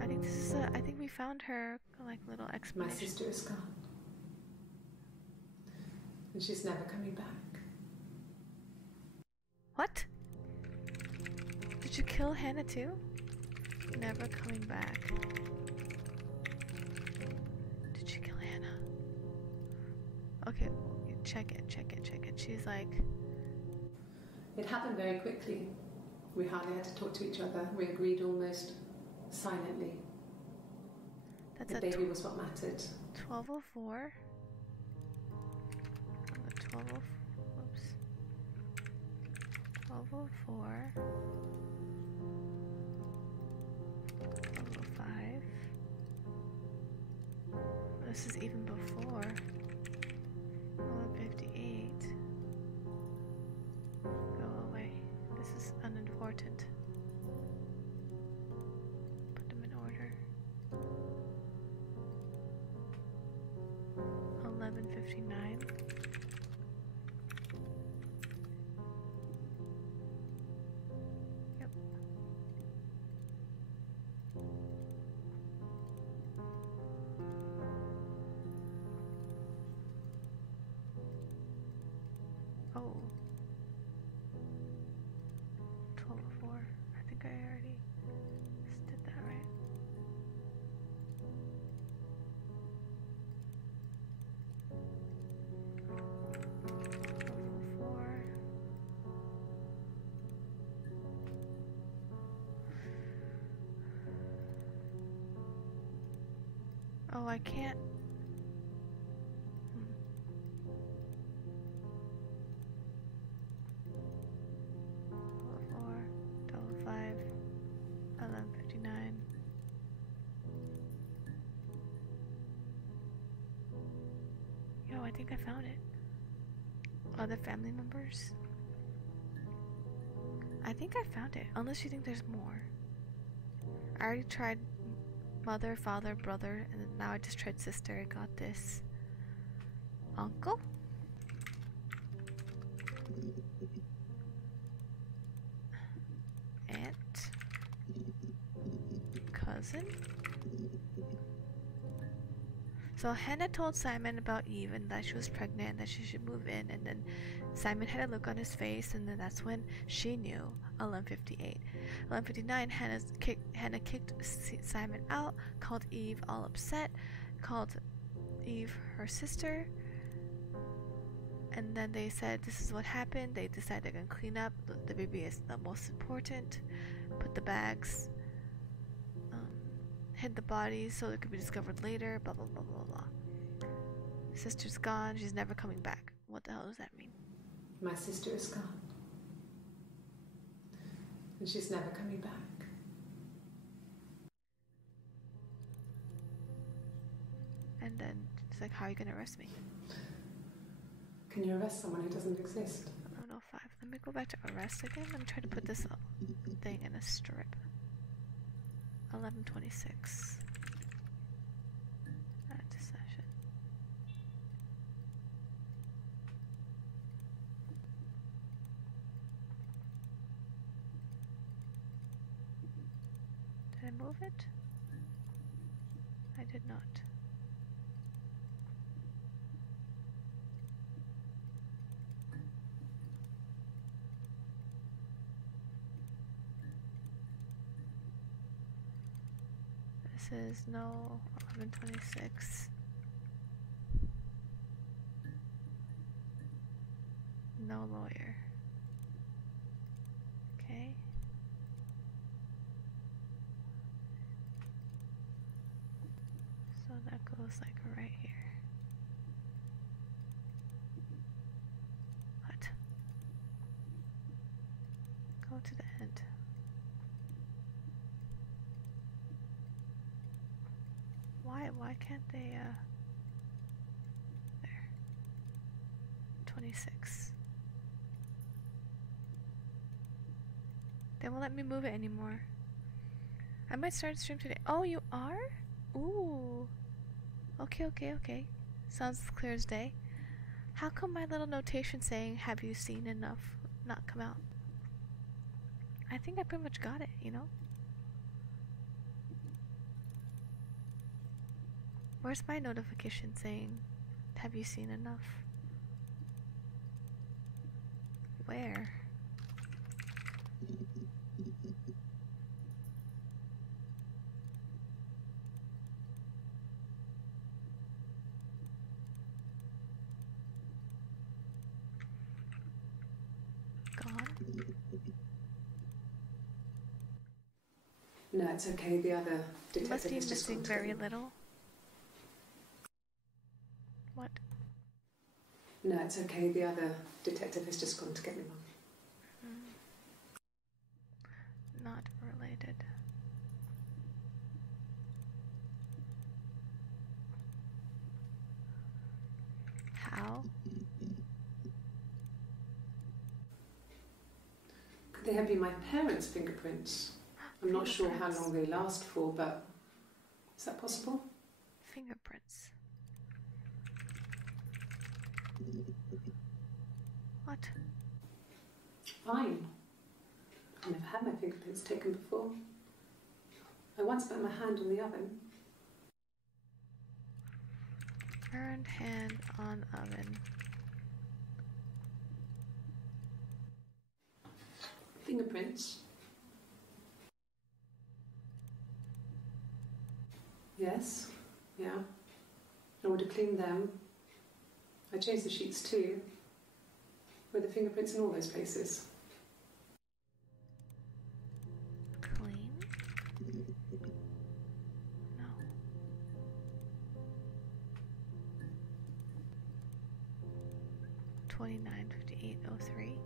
I think this is I think we found her like little My explanation. sister is gone. And she's never coming back. What? Did you kill Hannah too? Never coming back. Did you kill Hannah? Okay, check it. She's like... It happened very quickly. We hardly had to talk to each other. We agreed almost silently. That's The at baby was what mattered. 12:04. 12:04. Whoops. 12:04. 12:05. This is even before. 11:58. Go away. This is unimportant. Put them in order. 11:59. Yep. Oh. 12:04. I think I already did that right. Oh, I can't. Four, 5, 11:59. Yo, I think I found it. Other family members? I think I found it, unless you think there's more. I already tried mother, father, brother, and then now I just tried sister. I got this. Uncle? Aunt? Cousin? So Hannah told Simon about Eve and that she was pregnant and that she should move in, and then Simon had a look on his face, and then that's when she knew. 11:58. 11:59, Hannah kicked Simon out, called Eve all upset, called Eve her sister, and then they said this is what happened. They decided they're gonna clean up. The baby is the most important. Put the bags, hid the bodies so it could be discovered later. Blah blah blah blah blah. Sister's gone. She's never coming back. What the hell does that mean? My sister is gone. and she's never coming back. And then it's like, how are you gonna arrest me? Can you arrest someone who doesn't exist? 11:05. Let me go back to arrest again. Let me try to put this thing in a strip. 11:26. Add to session. Did I move it? I did not. This is no 11:26. No lawyer. Okay. So that goes like right here. What? Go to the end. Why can't they, there. 26. They won't let me move it anymore. I might start a stream today. Oh, you are? Ooh. Okay. Sounds clear as day. How come my little notation saying, have you seen enough, not come out? I think I pretty much got it, you know? Where's my notification saying, have you seen enough? Where? Gone? No, it's okay. The other You must detective be is just missing gone to very get me. little. What? No, it's okay. The other detective has just gone to get me one. Not related. How? Could they have been my parents' fingerprints? I'm not sure how long they last for, but is that possible? Fingerprints. What? Fine. I've never had my fingerprints taken before. I once put my hand on the oven. Burned hand on oven. Fingerprints? Yes. Yeah. I would have cleaned them. I changed the sheets too. Were the fingerprints in all those places? Clean? No. $29.58.03.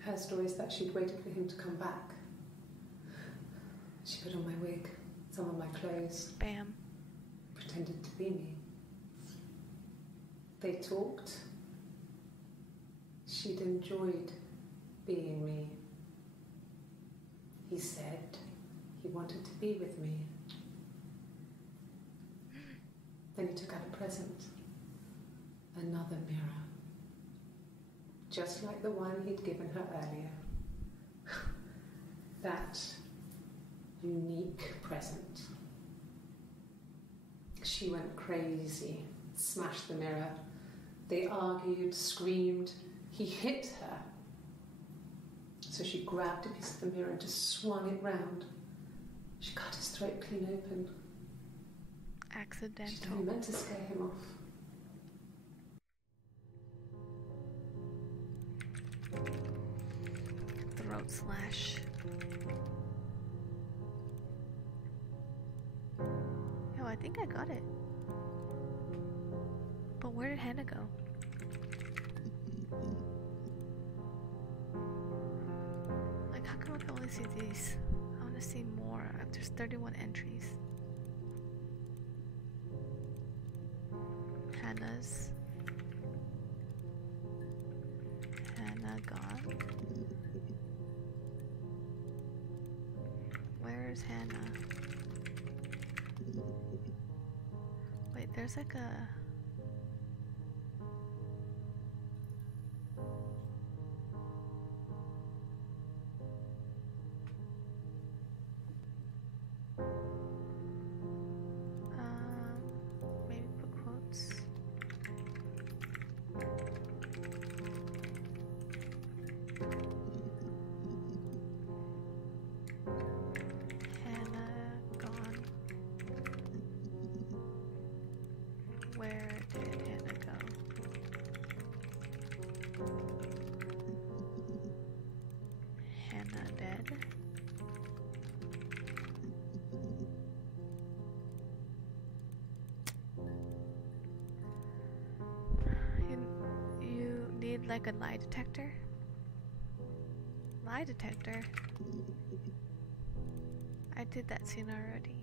Her story is that she'd waited for him to come back. She put on my wig, some of my clothes, Bam. pretended to be me. They talked. She'd enjoyed being me. He said he wanted to be with me. Then he took out a present. Another mirror. Just like the one he'd given her earlier. That unique present. She went crazy, smashed the mirror. They argued, screamed. He hit her. So she grabbed a piece of the mirror and just swung it round. She cut his throat clean open. She Accidental. only meant to scare him off. Throat slash. Yo, I think I got it. But where did Hannah go? see these. I want to see more. There's 31 entries. Hannah's. Hannah gone. Where's Hannah? Wait, there's like a... maybe put quotes. Hannah gone. Where did Hannah go? Hannah dead. You need like a lie detector? Lie detector? I did that scene already.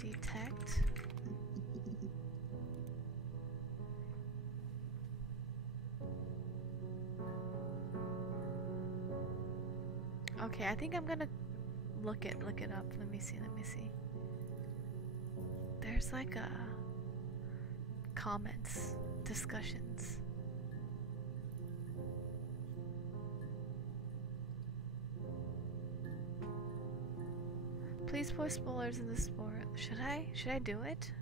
Detect. Okay, I think I'm gonna look it up. Let me see. There's like a comments, discussions. Please post spoilers in the sport. Should I do it?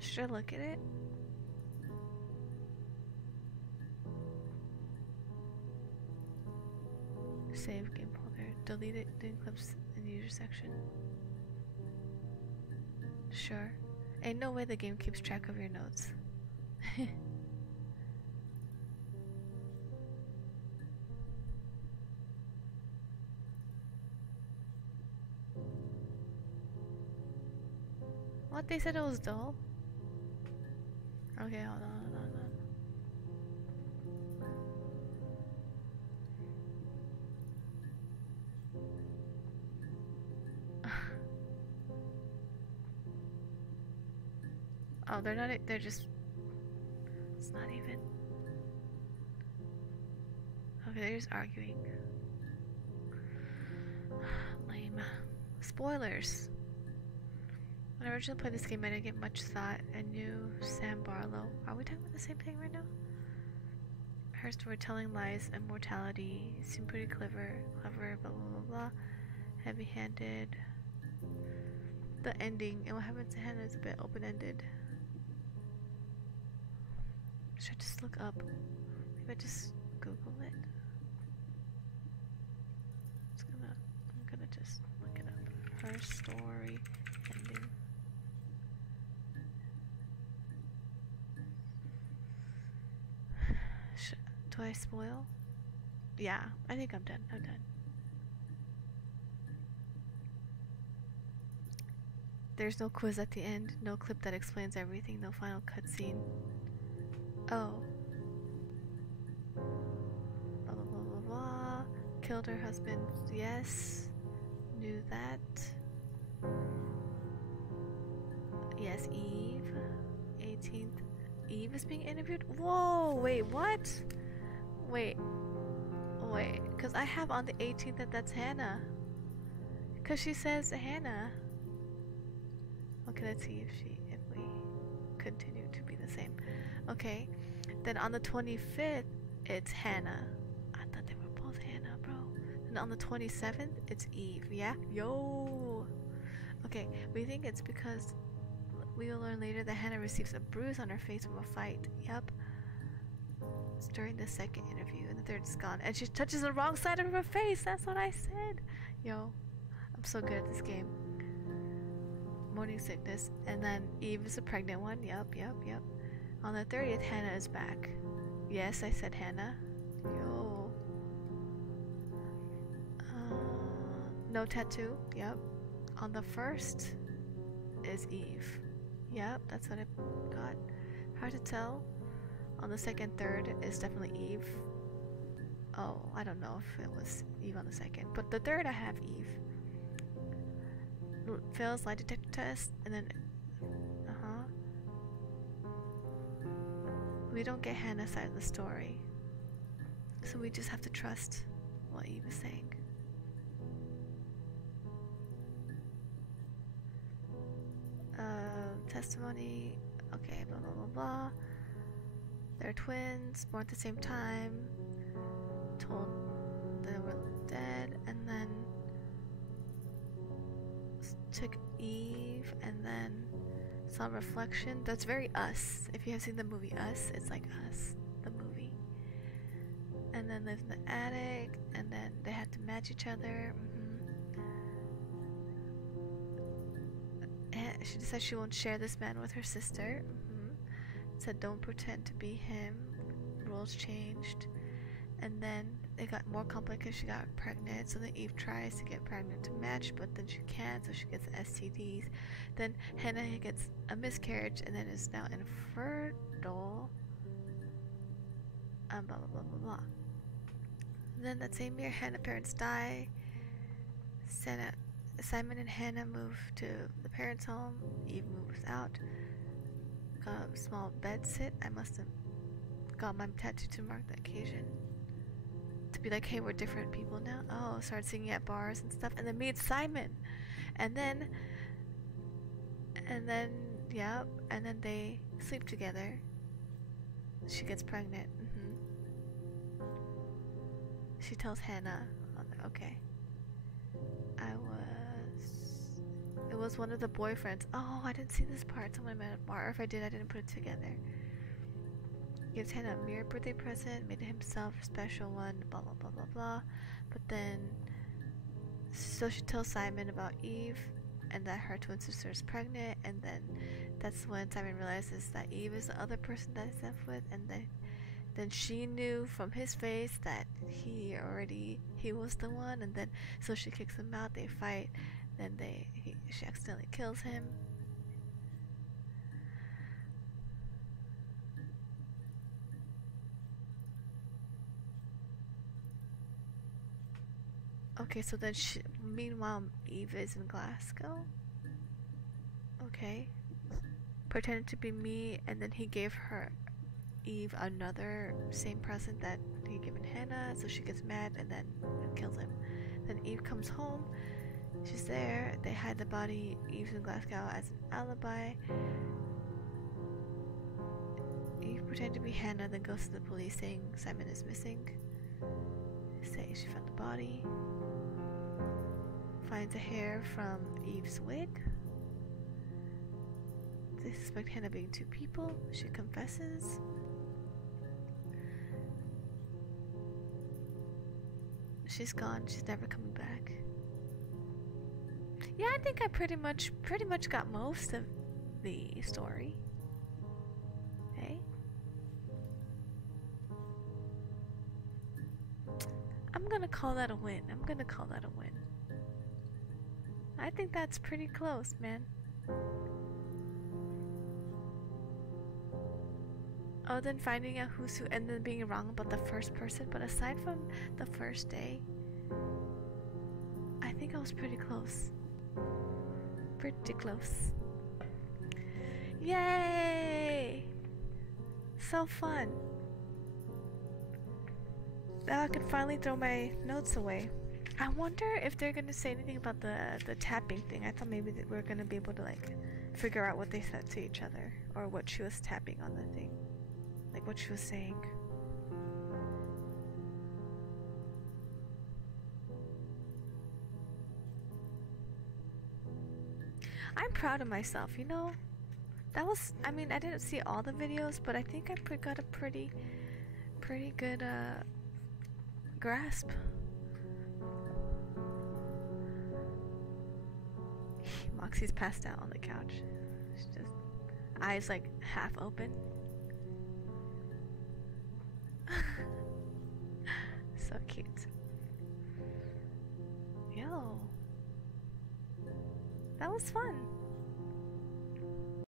Should I look at it? Save game folder. Delete it in clips in the user section. Sure. Ain't no way the game keeps track of your notes. What? They said it was dull? Okay, hold on. Oh, they're just... It's not even... Okay, they're just arguing. Lame. Spoilers! When I originally played this game, I didn't get much thought. I knew Sam Barlow. Are we talking about the same thing right now? Her storytelling lies, immortality, seemed pretty clever, blah blah blah. Heavy-handed. The ending and what happens to Hannah is a bit open-ended. Should I just look up? Maybe I just Google it. I'm gonna just look it up. Her story ending. Do I spoil? Yeah, I think I'm done. There's no quiz at the end, no clip that explains everything, no final cutscene. Oh. Blah blah blah blah blah. Killed her husband, yes. Knew that. Yes, Eve. 18th. Eve is being interviewed? Whoa, wait, what? Wait, because I have on the 18th that's Hannah. Because she says Hannah. Okay, let's see if we continue to be the same. Okay, then on the 25th, it's Hannah. I thought they were both Hannah, bro. And on the 27th, it's Eve, yeah? Yo! Okay, we think it's because we will learn later that Hannah receives a bruise on her face from a fight. Yep. It's during the second interview, and the third is gone. And she touches the wrong side of her face. That's what I said. Yo, I'm so good at this game. Morning sickness. And then Eve is a pregnant one. Yep. On the 30th, Hannah is back. Yes, I said Hannah. Yo. No tattoo. Yep. On the 1st is Eve. Yep, that's what I got. Hard to tell. On the 2nd, 3rd is definitely Eve. Oh, I don't know if it was Eve on the second, but the third I have Eve. Fails lie detector test, and then we don't get Hannah's side of the story, so we just have to trust what Eve is saying. Testimony. Okay, blah blah blah blah. They're twins, born at the same time. Told they were dead, and then took Eve, and then saw reflection. That's very Us. If you have seen the movie Us, it's like Us, the movie. And then lived in the attic, and then they had to match each other. And she decided she won't share this man with her sister. Said don't pretend to be him. Rules changed. And then it got more complicated. She got pregnant, so then Eve tries to get pregnant to match, but then she can't, so she gets STDs. Then Hannah gets a miscarriage, and then is now infertile. Blah blah blah blah blah. And then that same year, Hannah's parents die. Simon and Hannah move to the parents' home. Eve moves out. Got a small bed sit. I must have got my tattoo to mark the occasion. To be like, hey, we're different people now. Oh, started singing at bars and stuff, and then meets Simon, and then yeah, and then they sleep together. She gets pregnant. She tells Hannah, okay. It was one of the boyfriends. Oh, I didn't see this part. Someone made a bar, or if I did, I didn't put it together. Gives Hannah a mirror birthday present, made himself a special one, blah blah blah blah blah. But then, so she tells Simon about Eve and that her twin sister is pregnant, and then that's when Simon realizes that Eve is the other person that he's left with, and then she knew from his face that he was the one, and then so she kicks him out, they fight, then she accidentally kills him. Okay, so then meanwhile Eve is in Glasgow. Okay. Pretended to be me, and then he gave her Eve another same present that he given Hannah, so she gets mad and then kills him. Then Eve comes home. She's there. They hide the body. Eve's in Glasgow as an alibi. Eve pretended to be Hannah, then goes to the police saying Simon is missing. Say she found the body. Finds a hair from Eve's wig. They suspect Hannah being two people. She confesses. She's gone. She's never coming back. Yeah, I think I pretty much got most of the story. Hey? I'm gonna call that a win. I think that's pretty close, man. Oh, then finding out who's who and then being wrong about the first person, but aside from the first day, I think I was pretty close. Pretty close. Yay! So fun. Now I can finally throw my notes away. I wonder if they're gonna say anything about the tapping thing. I thought maybe that we're gonna be able to like figure out what they said to each other, or what she was tapping on the thing, like what she was saying. I'm proud of myself, you know. That was, I mean, I didn't see all the videos, but I think I got a pretty good grasp. Moxie's passed out on the couch. She's just eyes like half open. So cute. Yo. That was fun.